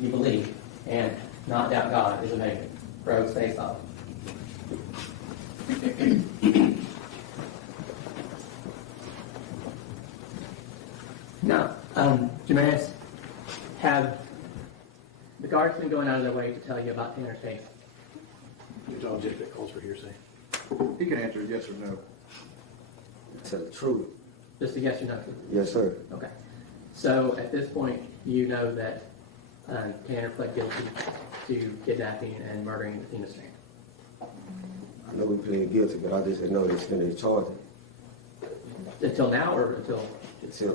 you believe, and not doubt God is amazing. Bro, stay solid. Now, Jamaris, have the guards been going out of their way to tell you about Tanner's case? Your object that calls for hearsay. He can answer yes or no. Tell the truth. Just a yes or no? Yes, sir. Okay. So at this point, you know that Tanner pled guilty to kidnapping and murdering Athena Strand. I know we pleaded guilty, but I just didn't know they extended the charge Until now, or until? until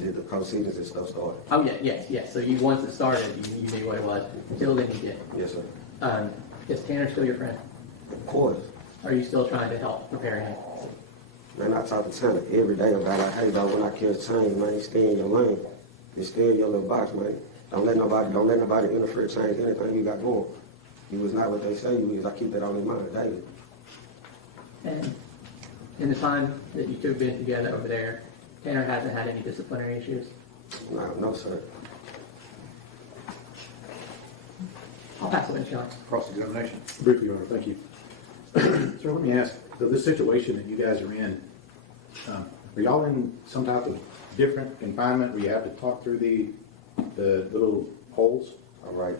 did the proceedings and stuff started. Oh yeah, yes. So you once it started, you knew what it was. Until then, you did. Yes, sir. Is Tanner still your friend? Of course. Are you still trying to help prepare him? Man, I talk to Tanner every day about like, hey, dog, when I catch change, man, stay in your lane. Just stay in your little box, man. Don't let nobody interfere, change anything you got going. You was not what they say you was. I keep that on in mind daily. And in the time that you two have been together over there, Tanner hasn't had any disciplinary issues? No, sir. I'll pass it on, Sean. Cross-examination. Briefly, Your Honor, thank you. So let me ask, so this situation that you guys are in, are y'all in some type of different confinement where you have to talk through the little holes? All right.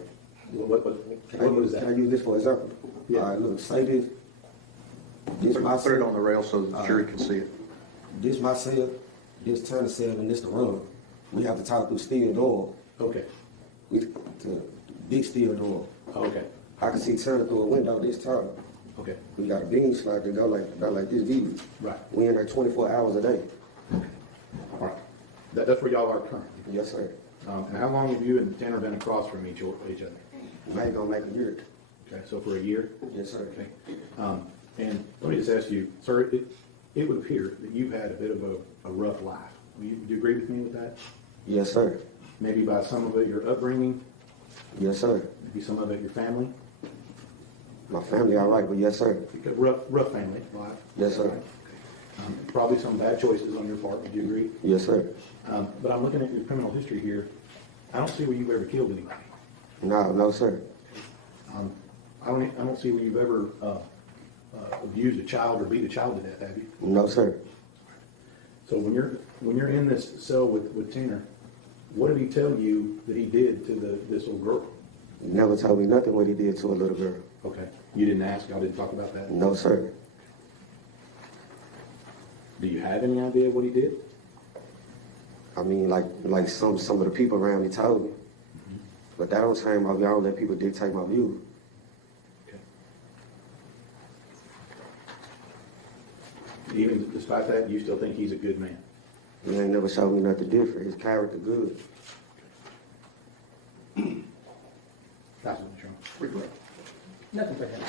What was Can I that? use this for example? Yeah. All right, look, say this. This is my Put it on the rail so the jury can see it. This my cell, this Turner cell, and this the room. We have to talk through steel door. Okay, To big steel door. okay, I can see Turner through a window this tall. okay, We got a beam slot that go like this deep. right, We in there 24 hours a day. all right. That's where y'all are currently. Yes, sir. And how long have you and Tanner been across from each other? Maybe gonna make a year. Okay, so for a year? Yes, sir. Okay. And let me just ask you, sir, it would appear that you've had a bit of a rough life. Do you agree with me with that? Yes, sir. Maybe by some of it your upbringing, Yes, sir. maybe some of it your family? My family all right, but yes, sir. Rough family life. Yes, sir. Probably some bad choices on your part, would you agree? Yes, sir. But I'm looking at your criminal history here. I don't see where you've ever killed anybody. No, sir. I don't see where you've ever abused a child or beat a child to death, have you? No, sir. So when you're in this cell with Tanner, what did he tell you that he did to this little girl? He never told me nothing what he did to a little girl. Okay. You didn't ask, y'all didn't talk about that? No, sir. Do you have any idea what he did? I mean, like some of the people around me told me. But that don't change my view. I don't let people dictate my view. Okay. Even despite that, you still think he's a good man? He ain't never showed me nothing different. His character good. That's what I'm Regret. Nothing for him.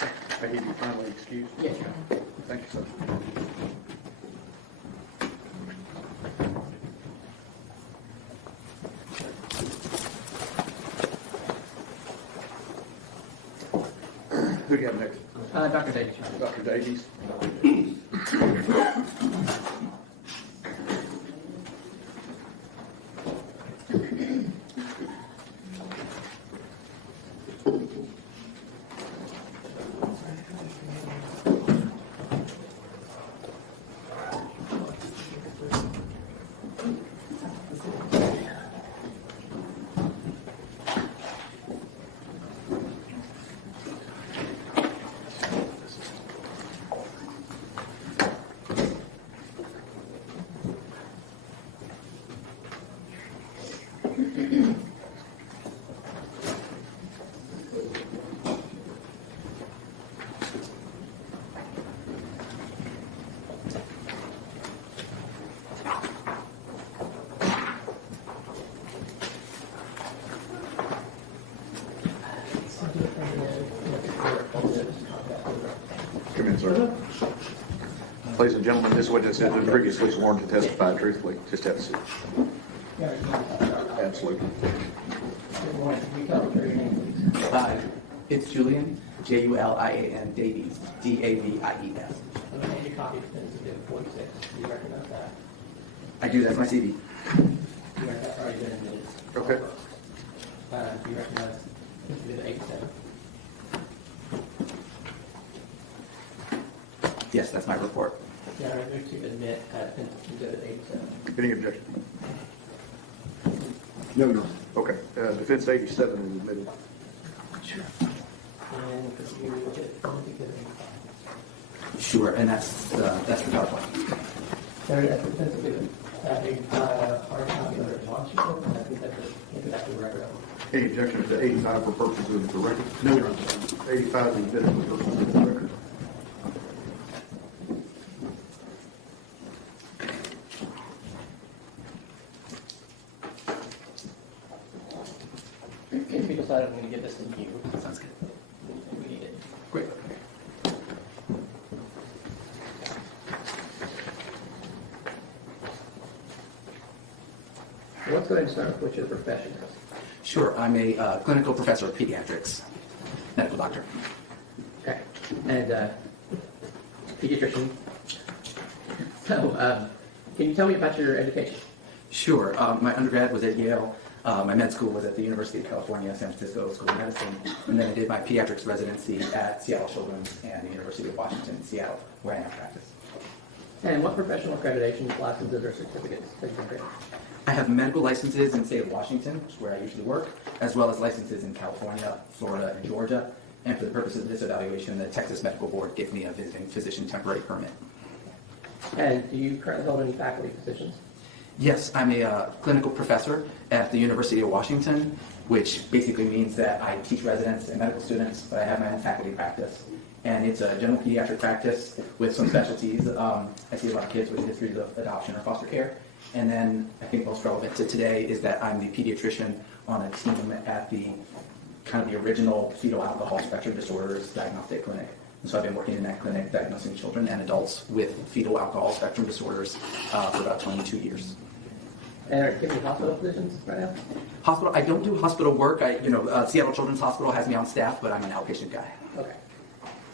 I give you finally excused. Yes. Thank you, sir. Who do you have next? Dr. Davis. Dr. Davies. Come in, sir. Ladies and gentlemen, this witness has been previously sworn to testify truthfully. Just have a seat. Absolutely. Good morning. Can you tell me your name, please? It's Julian, Julian Davies, Davies. I'm going to hand you a copy of Sensitive 46. Do you recognize that? I do, that's my CV. Do you recognize, already been in minutes? Okay. Do you recognize Sensitive 87? Yes, that's my report. Yeah, I move to admit Sensitive 87. Any objection? No, no. Okay. Defense 87 is admitted. And could you look at Sensitive 85? Sure, and that's for PowerPoint. There, that's Sensitive 85, hard copy under Washington, and I think that's the record of it. Any objection to 85 for purposes of the record? No, Your Honor. 85 is admitted for purposes of the record. If you decide I'm going to give this to you, Sounds good. we need it. Great. So let's go ahead and start with what your profession is. Sure, I'm a clinical professor of pediatrics, medical doctor. Okay. And pediatrician. So, can you tell me about your education? Sure, my undergrad was at Yale. My med school was at the University of California, San Francisco School of Medicine. And then I did my pediatrics residency at Seattle Children's and the University of Washington in Seattle, where I now practice. And what professional accreditations, licenses, or certificates have you been granted? I have medical licenses in the state of Washington, which is where I usually work, as well as licenses in California, Florida, and Georgia. And for the purposes of this evaluation, the Texas Medical Board gave me a visiting physician temporary permit. And do you currently hold any faculty positions? Yes, I'm a clinical professor at the University of Washington, which basically means that I teach residents and medical students, but I have my own faculty practice. And it's a general pediatric practice with some specialties. I see a lot of kids with histories of adoption or foster care. And then I think most relevant to today is that I'm the pediatrician on a team at the kind of the original fetal alcohol spectrum disorders diagnostic clinic. And so I've been working in that clinic diagnosing children and adults with fetal alcohol spectrum disorders for about 22 years. And are you giving hospital positions right now? Hospital, I don't do hospital work. Seattle Children's Hospital has me on staff, but I'm an outpatient guy. Okay.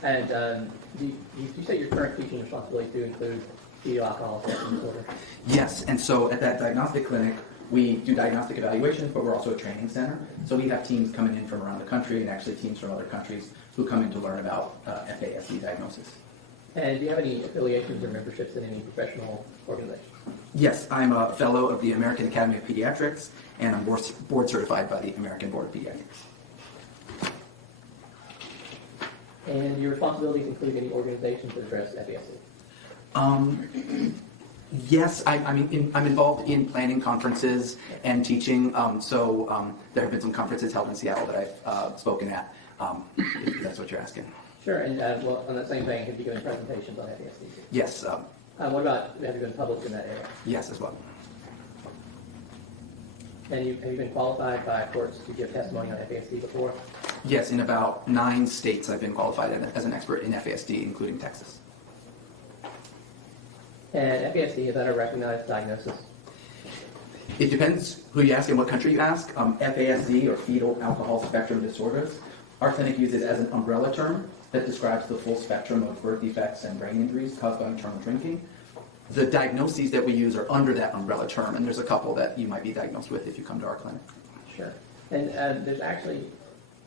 And you say your current teaching responsibilities do include fetal alcohol spectrum disorder? Yes, and so at that diagnostic clinic, we do diagnostic evaluations, but we're also a training center. So we have teams coming in from around the country and actually teams from other countries who come in to learn about FASD diagnosis. And do you have any affiliations or memberships in any professional organizations? Yes, I'm a fellow of the American Academy of Pediatrics, and I'm board certified by the American Board of Pediatrics. And your responsibilities include any organizations that address FASD? Yes, I'm involved in planning conferences and teaching. There have been some conferences held in Seattle that I've spoken at, if that's what you're asking. Sure, and well, on that same vein, have you given presentations on FASD? Yes. What about, have you been published in that area? Yes, as well. And have you been qualified by courts to give testimony on FASD before? Yes, in about 9 states I've been qualified as an expert in FASD, including Texas. And FASD, is that a recognized diagnosis? It depends who you ask and what country you ask. FASD, or fetal alcohol spectrum disorders, our clinic uses as an umbrella term that describes the full spectrum of birth defects and brain injuries caused by maternal drinking. The diagnoses that we use are under that umbrella term, and there's a couple that you might be diagnosed with if you come to our clinic. Sure. And there's actually,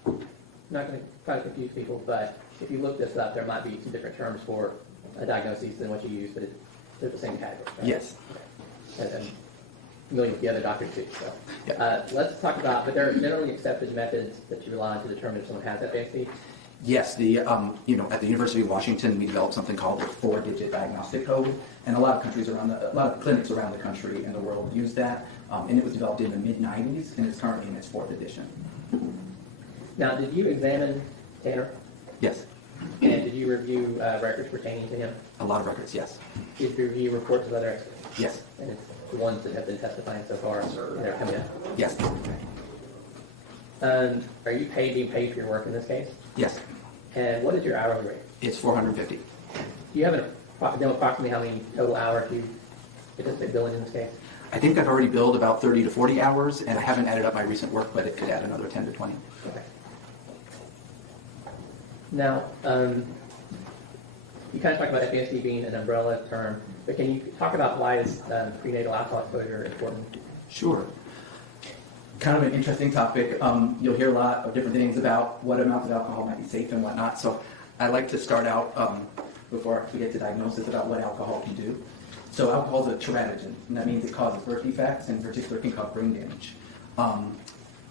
I'm not going to try to confuse people, but if you look this up, there might be some different terms for diagnoses than what you use, but they're the same category. Right? Yes. And I'm familiar with the other doctors too. So Yeah. let's talk about, but there are generally accepted methods that you rely on to determine if someone has FASD. Yes, at the University of Washington, we developed something called the 4-digit diagnostic code, and a lot of clinics around the country and the world use that, and it was developed in the mid-90s, and it's currently in its 4th edition. Now, did you examine Tanner? Yes, And did you review records pertaining to him? a lot of records, yes. Did you review reports of other experts? Yes, And it's the ones that have been testifying so far, and they're coming up. yes, Are you being paid for your work in this case? yes. And what is your hourly rate? It's $450. Do you have know approximately how many total hours you anticipate billing in this case? I think I've already billed about 30 to 40 hours, and I haven't added up my recent work, but it could add another 10 to 20. Okay. Now, you kind of talked about FASD being an umbrella term, but can you talk about why is prenatal alcohol exposure important? Sure. Kind of an interesting topic. You'll hear a lot of different things about what amounts of alcohol might be safe and whatnot. So I like to start out, before we get to diagnosis, about what alcohol can do. So alcohol is a teratogen, and that means it causes birth defects, and in particular can cause brain damage.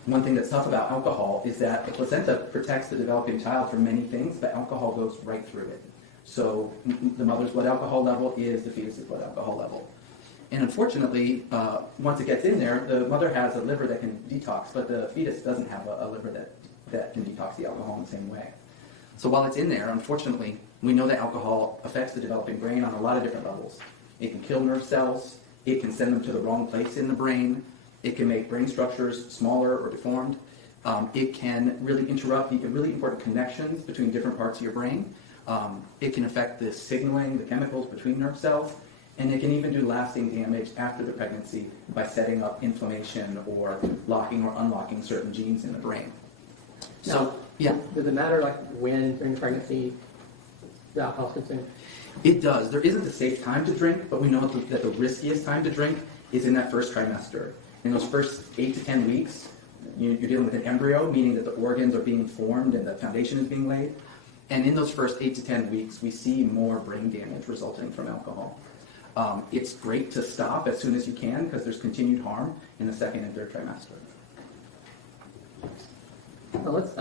One thing that's tough about alcohol is that the placenta protects the developing child from many things, but alcohol goes right through it. So the mother's blood alcohol level is the fetus's blood alcohol level. And unfortunately, once it gets in there, the mother has a liver that can detox, but the fetus doesn't have a liver that can detox the alcohol in the same way. So while it's in there, unfortunately, we know that alcohol affects the developing brain on a lot of different levels. It can kill nerve cells, it can send them to the wrong place in the brain, it can make brain structures smaller or deformed, it can really interrupt the really important connections between different parts of your brain, it can affect the signaling, the chemicals between nerve cells, and it can even do lasting damage after the pregnancy by setting up inflammation or locking or unlocking certain genes in the brain. So, yeah. Does it matter like when during the pregnancy the alcohol is consumed? It does. There isn't a safe time to drink, but we know that the riskiest time to drink is in that first trimester. In those first 8 to 10 weeks, you're dealing with an embryo, meaning that the organs are being formed and the foundation is being laid. And in those first 8 to 10 weeks, we see more brain damage resulting from alcohol. It's great to stop as soon as you can because there's continued harm in the 2nd and 3rd trimester. Now let's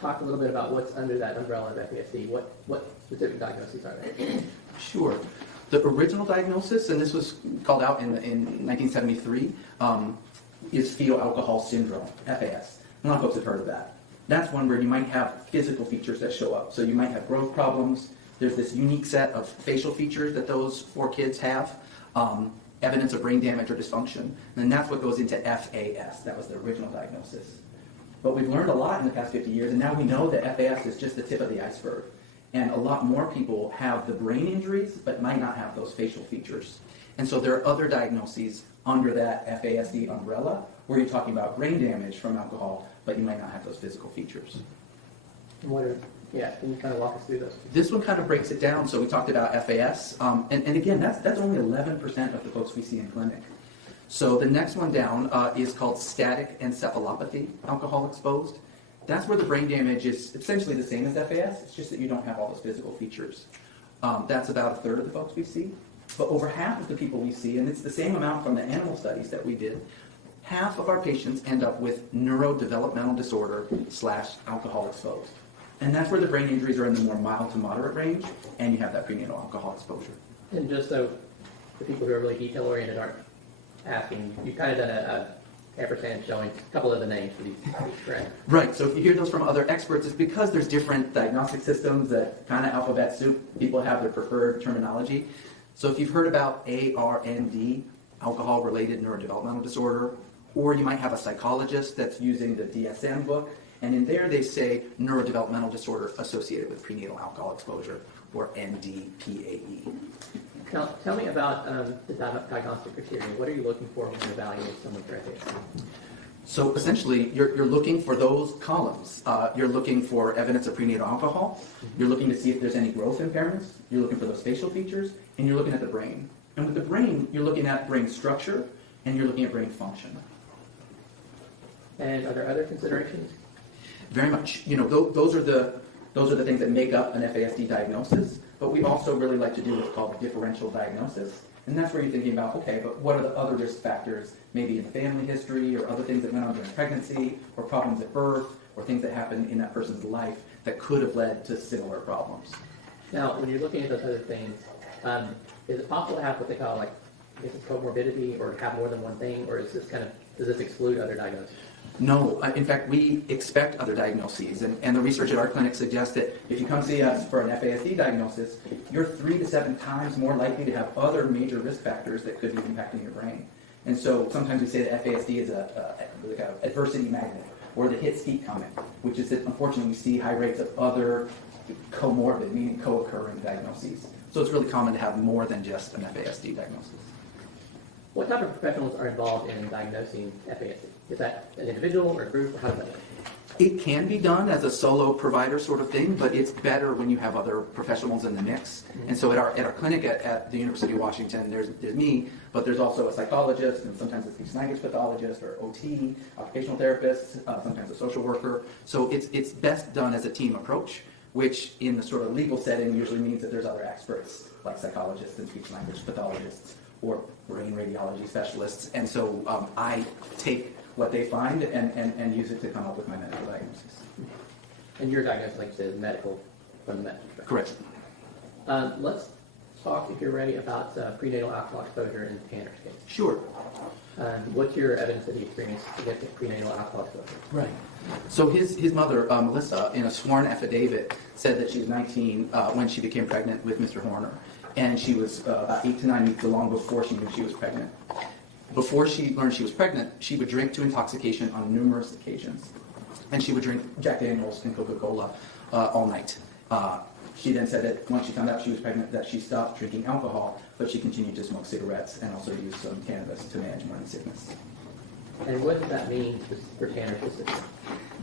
talk a little bit about what's under that umbrella of FASD. What specific diagnoses are there? Sure. The original diagnosis, and this was called out in 1973, is fetal alcohol syndrome, FAS. A lot of folks have heard of that. That's one where you might have physical features that show up. So you might have growth problems. There's this unique set of facial features that those 4 kids have, evidence of brain damage or dysfunction. And then that's what goes into FAS. That was the original diagnosis. But we've learned a lot in the past 50 years, and now we know that FAS is just the tip of the iceberg. And a lot more people have the brain injuries, but might not have those facial features. And so there are other diagnoses under that FASD umbrella where you're talking about brain damage from alcohol, but you might not have those physical features. And can you kind of walk us through those? This one kind of breaks it down. So we talked about FAS, and again, that's only 11% of the folks we see in clinic. So the next one down is called static encephalopathy, alcohol exposed. That's where the brain damage is essentially the same as FAS. It's just that you don't have all those physical features. That's about 1/3 of the folks we see. But over half of the people we see, and it's the same amount from the animal studies that we did, half of our patients end up with neurodevelopmental disorder / alcohol exposed. And that's where the brain injuries are in the more mild to moderate range, and you have that prenatal alcohol exposure. And just so the people who are really detail-oriented aren't asking, you've kind of done a ampersand showing a couple of the names for these, correct? Right, so if you hear those from other experts, it's because there's different diagnostic systems that kind of alphabet soup, people have their preferred terminology. So if you've heard about ARND, alcohol-related neurodevelopmental disorder, or you might have a psychologist that's using the DSM book, and in there they say neurodevelopmental disorder associated with prenatal alcohol exposure, or NDPAE. Tell me about the diagnostic criteria. What are you looking for when you evaluate someone for FAS? So essentially, you're looking for those columns. You're looking for evidence of prenatal alcohol. You're looking to see if there's any growth impairments. You're looking for those facial features, and you're looking at the brain. And with the brain, you're looking at brain structure, and you're looking at brain function. And are there other considerations? Very much. Those are the things that make up an FASD diagnosis. But we also really like to do what's called differential diagnosis. And that's where you're thinking about, okay, but what are the other risk factors, maybe in family history or other things that went on during pregnancy or problems at birth or things that happened in that person's life that could have led to similar problems. Now, when you're looking at those other things, is it possible to have what they call a comorbidity or have more than one thing, or is this does this exclude other diagnoses? No, in fact, we expect other diagnoses, and the research at our clinic suggests that if you come see us for an FASD diagnosis, you're 3 to 7 times more likely to have other major risk factors that could be impacting your brain. And so sometimes we say that FASD is like a adversity magnet, or the hits keep coming, which is that unfortunately we see high rates of other comorbid, meaning co-occurring diagnoses. So it's really common to have more than just an FASD diagnosis. What type of professionals are involved in diagnosing FASD? Is that an individual or a group, or how does that work? It can be done as a solo provider sort of thing, but it's better when you have other professionals in the mix. Mm-hmm. And so at our clinic at the University of Washington, there's me, but there's also a psychologist, and sometimes a speech language pathologist, or OT, occupational therapist, sometimes a social worker. So it's best done as a team approach, which in the sort of legal setting usually means that there's other experts, like psychologists and speech language pathologists, or brain radiology specialists. And so I take what they find and use it to come up with my medical diagnosis. And your diagnosis, like you said, is medical from the medical perspective. Correct. Let's talk, if you're ready, about prenatal alcohol exposure in Tanner's case. Sure. What's your evidence that he experienced significant prenatal alcohol exposure? Right. So his mother, Melissa, in a sworn affidavit, said that she was 19 when she became pregnant with Mr. Horner. And she was about 8 to 9 weeks along before she knew she was pregnant. Before she learned she was pregnant, she would drink to intoxication on numerous occasions. And she would drink Jack Daniels and Coca-Cola all night. She then said that once she found out she was pregnant, that she stopped drinking alcohol, but she continued to smoke cigarettes and also use some cannabis to manage morning sickness. And what does that mean for Tanner specifically?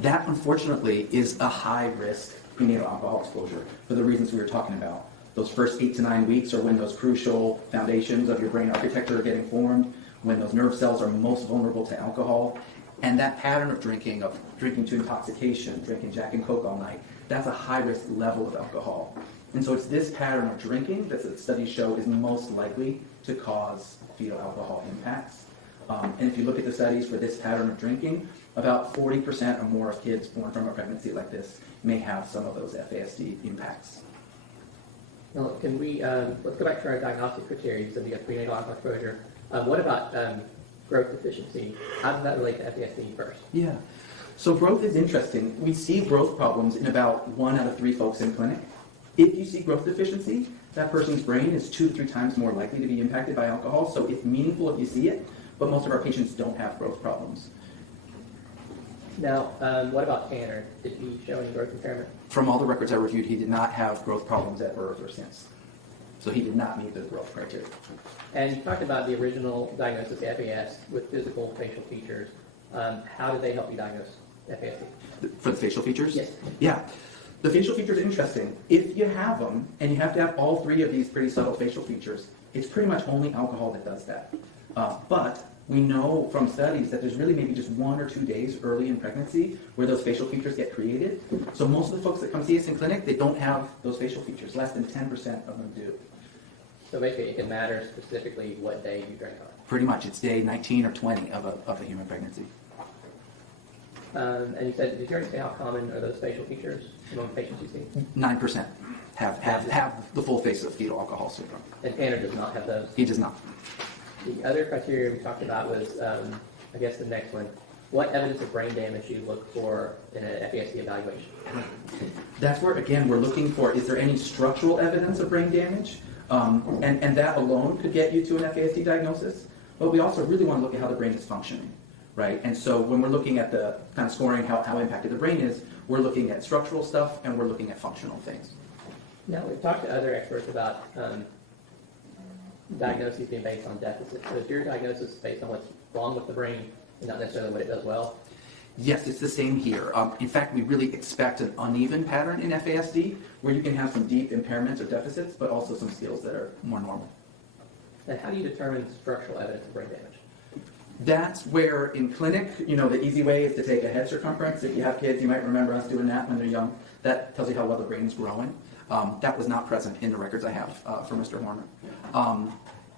That, unfortunately, is a high-risk prenatal alcohol exposure for the reasons we were talking about. Those first 8 to 9 weeks are when those crucial foundations of your brain architecture are getting formed, when those nerve cells are most vulnerable to alcohol. And that pattern of drinking to intoxication, drinking Jack and Coke all night, that's a high-risk level of alcohol. And so it's this pattern of drinking that the studies show is most likely to cause fetal alcohol impacts. And if you look at the studies for this pattern of drinking, about 40% or more of kids born from a pregnancy like this may have some of those FASD impacts. Now, can we, let's go back to our diagnostic criteria. You said you got prenatal alcohol exposure. What about growth deficiency? How does that relate to FASD first? Yeah. So growth is interesting. We see growth problems in about 1 out of 3 folks in clinic. If you see growth deficiency, that person's brain is 2 to 3 times more likely to be impacted by alcohol. So it's meaningful if you see it, but most of our patients don't have growth problems. Now, what about Tanner? Did he show any growth impairment? From all the records I reviewed, he did not have growth problems at birth or since. So he did not meet the growth criteria. And you talked about the original diagnosis of FAS with physical facial features. How did they help you diagnose FASD? For the facial features? Yes. Yeah. The facial features are interesting. If you have them, and you have to have all 3 of these pretty subtle facial features, it's pretty much only alcohol that does that. But we know from studies that there's really maybe just 1 or 2 days early in pregnancy where those facial features get created. So most of the folks that come see us in clinic, they don't have those facial features. Less than 10% of them do. So basically, it can matter specifically what day you drank on. Pretty much. It's day 19 or 20 of a human pregnancy. And you said, did you already say how common are those facial features among patients you see? 9% have the full face of fetal alcohol syndrome. And Tanner does not have those? He does not. The other criteria we talked about was, I guess the next one, what evidence of brain damage you look for in an FASD evaluation? That's where, again, we're looking for, is there any structural evidence of brain damage? And that alone could get you to an FASD diagnosis. But we also really want to look at how the brain is functioning, right? And so when we're looking at the kind of scoring how impacted the brain is, we're looking at structural stuff and we're looking at functional things. Now, we've talked to other experts about diagnoses being based on deficits. So is your diagnosis based on what's wrong with the brain and not necessarily what it does well? Yes, it's the same here. In fact, we really expect an uneven pattern in FASD where you can have some deep impairments or deficits, but also some skills that are more normal. And how do you determine structural evidence of brain damage? That's where in clinic, the easy way is to take a head circumference. If you have kids, you might remember us doing that when they're young. That tells you how well the brain's growing. That was not present in the records I have for Mr. Horner.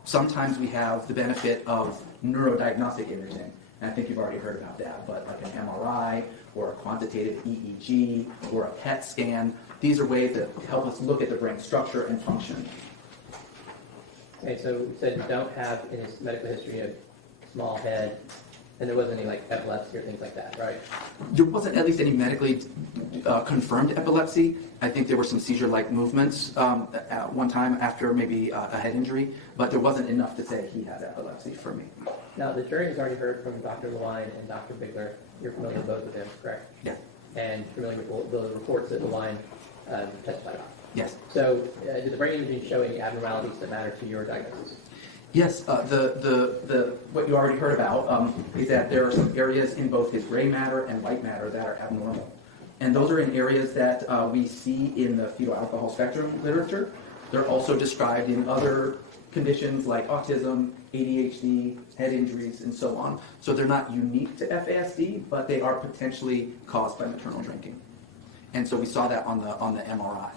Sometimes we have the benefit of neurodiagnostic imaging. And I think you've already heard about that, but like an MRI or a quantitative EEG or a PET scan, these are ways that help us look at the brain structure and function. Okay, so you said you don't have in his medical history a small head, and there wasn't any like epilepsy or things like that, right? There wasn't at least any medically confirmed epilepsy. I think there were some seizure-like movements at one time after maybe a head injury, but there wasn't enough to say he had epilepsy for me. Now, the jury has already heard from Dr. Lewine and Dr. Bigler. You're familiar with both of them, correct? Yeah. And familiar with the reports that Lewine testified about? Yes. So, did the brain imaging show any abnormalities that matter to your diagnosis? Yes, what you already heard about is that there are some areas in both his gray matter and white matter that are abnormal. And those are in areas that we see in the fetal alcohol spectrum literature. They're also described in other conditions like autism, ADHD, head injuries, and so on. So they're not unique to FASD, but they are potentially caused by maternal drinking. And so we saw that on the MRI.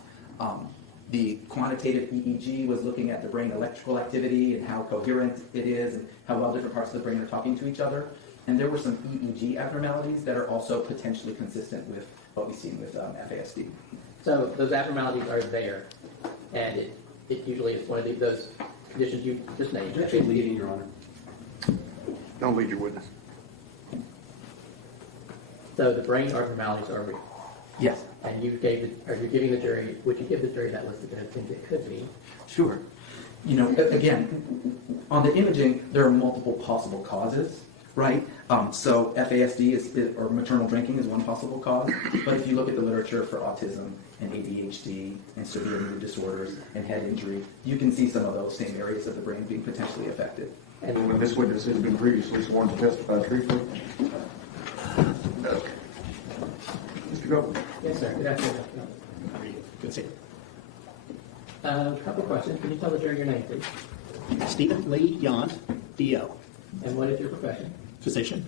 The quantitative EEG was looking at the brain electrical activity and how coherent it is and how well different parts of the brain are talking to each other. And there were some EEG abnormalities that are also potentially consistent with what we've seen with FASD. So those abnormalities are there, and it usually is one of those conditions you just named. Objection leading, Your Honor. Don't lead your witness. So the brain abnormalities are real. Yes. And you're giving the jury, would you give the jury that list of things it could be? Sure. Again, on the imaging, there are multiple possible causes, right? So FASD or maternal drinking is one possible cause. But if you look at the literature for autism and ADHD and severe mood disorders and head injury, you can see some of those same areas of the brain being potentially affected. And when this witness has been previously sworn to testify truthfully. Okay. Mr. Goldman. Yes, sir. Good afternoon. Good to see you. A couple of questions. Can you tell the jury your name, please? Stephen Lee Yont, DO. And what is your profession? Physician.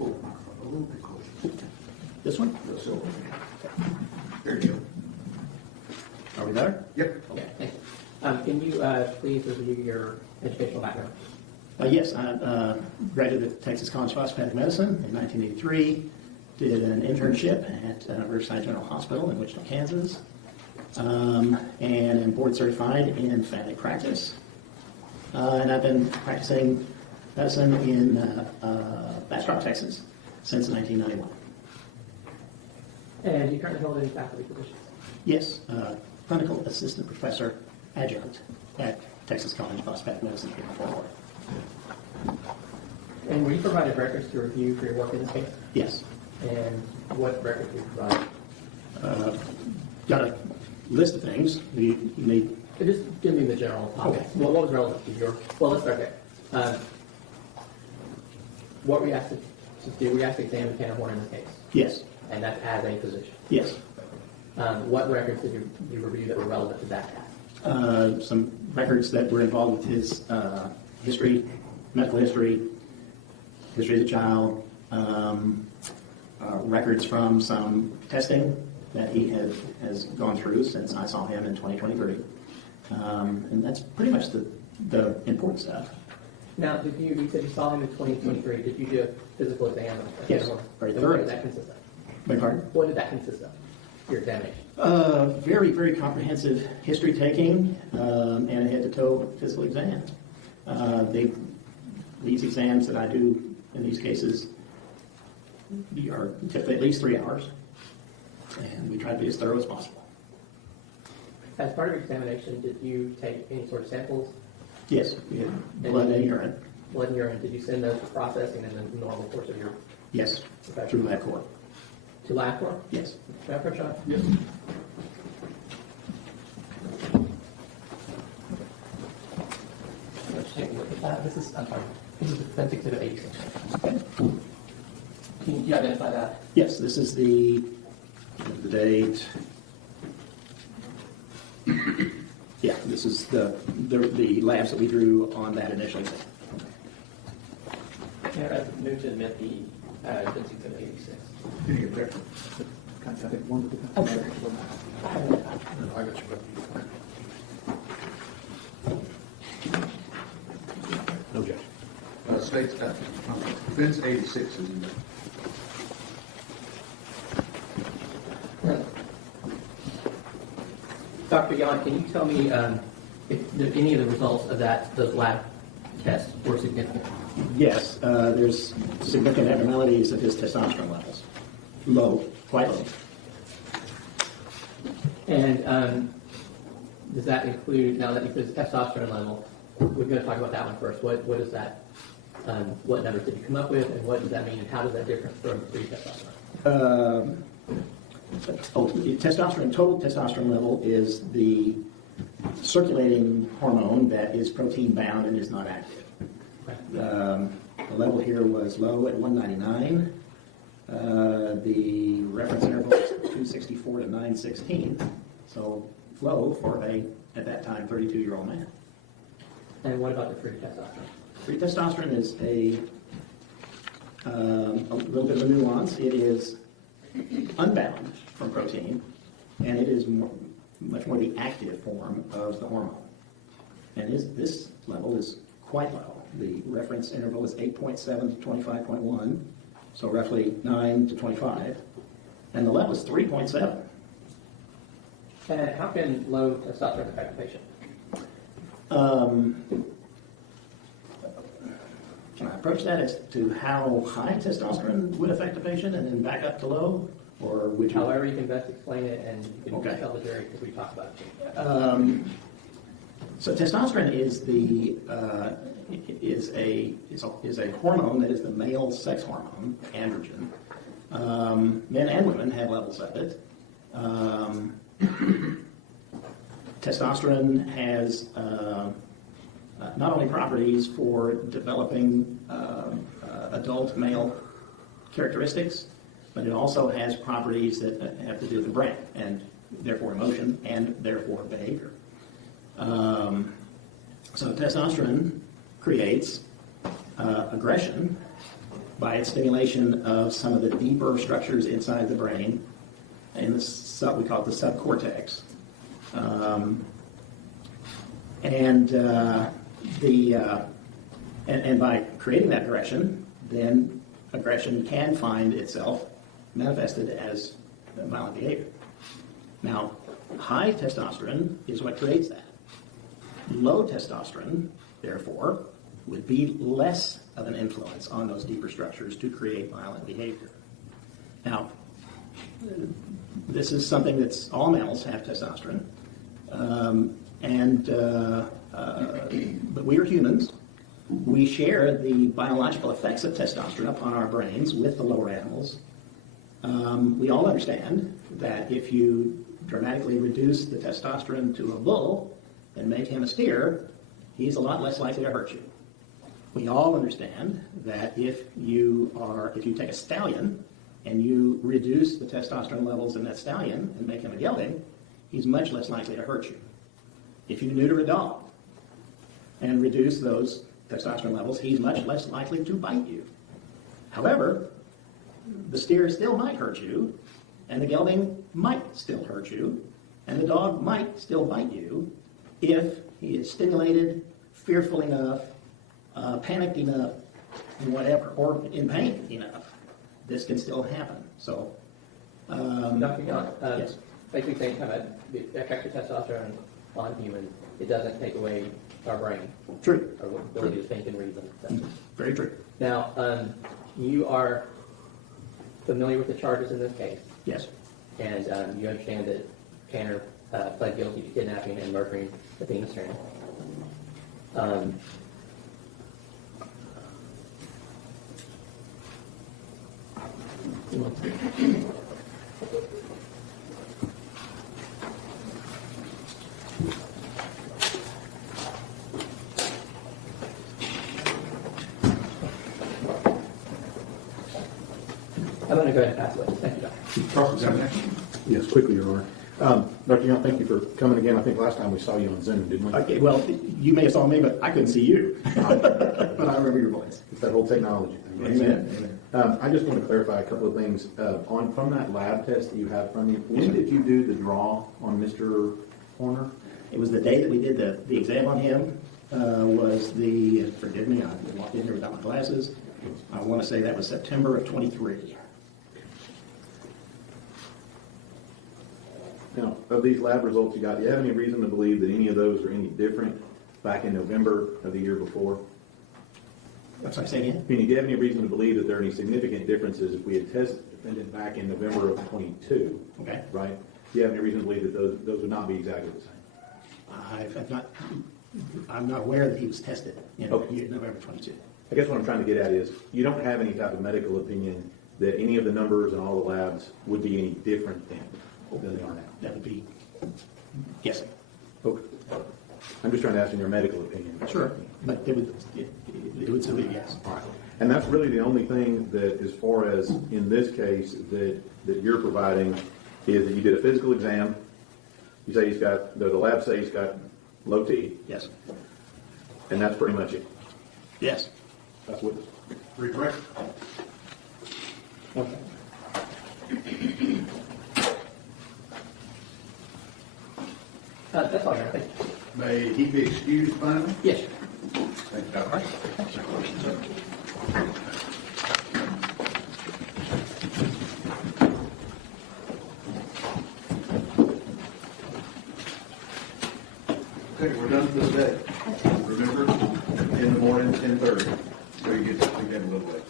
A little bit closer. This one? So, there you go. Are we there? Yep. Okay, thank you. Can you please review your educational background? Yes, I graduated at Texas College of Osteopathic Medicine in 1983. Did an internship at Riverside General Hospital in Wichita, Kansas. and am board certified in family practice. And I've been practicing medicine in Bastrop, Texas since 1991. And do you currently hold any faculty positions? Yes, clinical assistant professor adjunct at Texas College of Osteopathic Medicine here in Fort Worth. And were you provided records to review for your work in this case? Yes. And what records were you provided? Got a list of things you need. Just give me the general topic. Okay. What was relevant to your, well, let's start there. What were you asked to do? Were you asked to examine Tanner Horn in this case? Yes. And that's as a physician? Yes. What records did you review that were relevant to that task? Some records that were involved with his history, medical history, history as a child, records from some testing that he has gone through since I saw him in 2023. And that's pretty much the important stuff. Now, you said you saw him in 2023. Did you do a physical exam? Yes. Very What thorough. did that consist of? Beg your pardon? What did that consist of, your examination? Very, very comprehensive history taking and a head-to-toe physical exam. These exams that I do in these cases are typically at least 3 hours, and we try to be as thorough as possible. As part of your examination, did you take any sort of samples? Yes, we had blood and urine. Blood and urine. Did you send those for processing in the normal course of your? Yes, Okay. through LabCorp. To LabCorp? Yes. LabCorp shot? Yes. Let's take a look at that. This is Defense Exhibit 86. Can you identify that? Yes, this is the date. Yeah, this is the labs that we drew on that initial exam. Yeah, I moved to admit the Defense Exhibit 86. Can you get there? I think one. Oh, sure. I got you. No objection. States, Fence 86 is in there. Dr. Yon, can you tell me if any of the results of those lab tests were significant? Yes, there's significant abnormalities of his testosterone levels. Low, quite low. And does that include, now that you put his testosterone level, we're going to talk about that one first. What is that? What numbers did you come up with, and what does that mean, and how does that differ from pre-testosterone? Testosterone, total testosterone level is the circulating hormone that is protein bound and is not active. The level here was low at 199. The reference interval was 264 to 916. So low for at that time, 32-year-old man. And what about the free testosterone? Free testosterone is a little bit of a nuance. It is unbound from protein, and it is much more the active form of the hormone. And this level is quite low. The reference interval is 8.7 to 25.1, so roughly 9 to 25, and the level is 3.7. And how can low testosterone affect the patient? Can I approach that as to how high testosterone would affect a patient and then back up to low? Or would you? However you can best explain it, and you can Okay. tell the jury because we talked about it. So testosterone is a hormone that is the male sex hormone, androgen. Men and women have levels of it. Testosterone has not only properties for developing adult male characteristics, but it also has properties that have to do with the brain and therefore emotion and therefore behavior. So testosterone creates aggression by its stimulation of some of the deeper structures inside the brain, and we call it the subcortex. And by creating that aggression, then aggression can find itself manifested as violent behavior. Now, High testosterone is what creates that. Low testosterone, therefore, would be less of an influence on those deeper structures to create violent behavior. Now, this is something that's all mammals have testosterone, but we are humans. We share the biological effects of testosterone upon our brains with the lower animals. We all understand that if you dramatically reduce the testosterone to a bull and make him a steer, he's a lot less likely to hurt you. We all understand that if you take a stallion and you reduce the testosterone levels in that stallion and make him a gelding, he's much less likely to hurt you. If you neuter a dog and reduce those testosterone levels, he's much less likely to bite you. However, the steer still might hurt you, and the gelding might still hurt you, and the dog might still bite you if he is stimulated, fearful enough, panicked enough, whatever, or in pain enough. This can still happen. So, Dr. Young, yes. basically saying the effect of testosterone on humans, it doesn't take away our brain. True. Our ability to think and reason. Very true. Now, you are familiar with the charges in this case. Yes. And you understand that Tanner pled guilty to kidnapping and murdering Athena Strand. I'm going to go ahead and pass it. Thank you, Doctor. Yes, quickly, Your Honor. Dr. Young, thank you for coming again. I think last time we saw you on Zoom, didn't we? Okay, well, you may have saw me, but I couldn't see you. But I remember your voice. It's that whole technology thing. Amen. I just want to clarify a couple of things. From that lab test that you have from you, when did you do the draw on Mr. Horner? It was the day that we did the exam on him. Forgive me, I walked in here without my glasses. I want to say that was September of 23. Now, of these lab results you got, do you have any reason to believe that any of those are any different back in November of the year before? I'm sorry, say again? Do you have any reason to believe that there are any significant differences if we had tested the defendant back in November of 22? Okay. Right? Do you have any reason to believe that those would not be exactly the same? I'm not aware that he was tested in Okay. November 22. I guess what I'm trying to get at is, you don't have any type of medical opinion that any of the numbers in all the labs would be any different than they are now? That would be guessing. Okay. I'm just trying to ask in your medical opinion. Sure, but it would still be a yes. All right. And that's really the only thing that, as far as in this case, that you're providing, is that you did a physical exam. You say the labs say he's got low T. Yes. And that's pretty much it. Yes. That's what. Correct. Okay. That's all right. Thank you. May he be excused finally? Yes. Thank you, Doctor. Okay, we're done for the day. Remember, in the morning, 10:30, so you get to get a little late.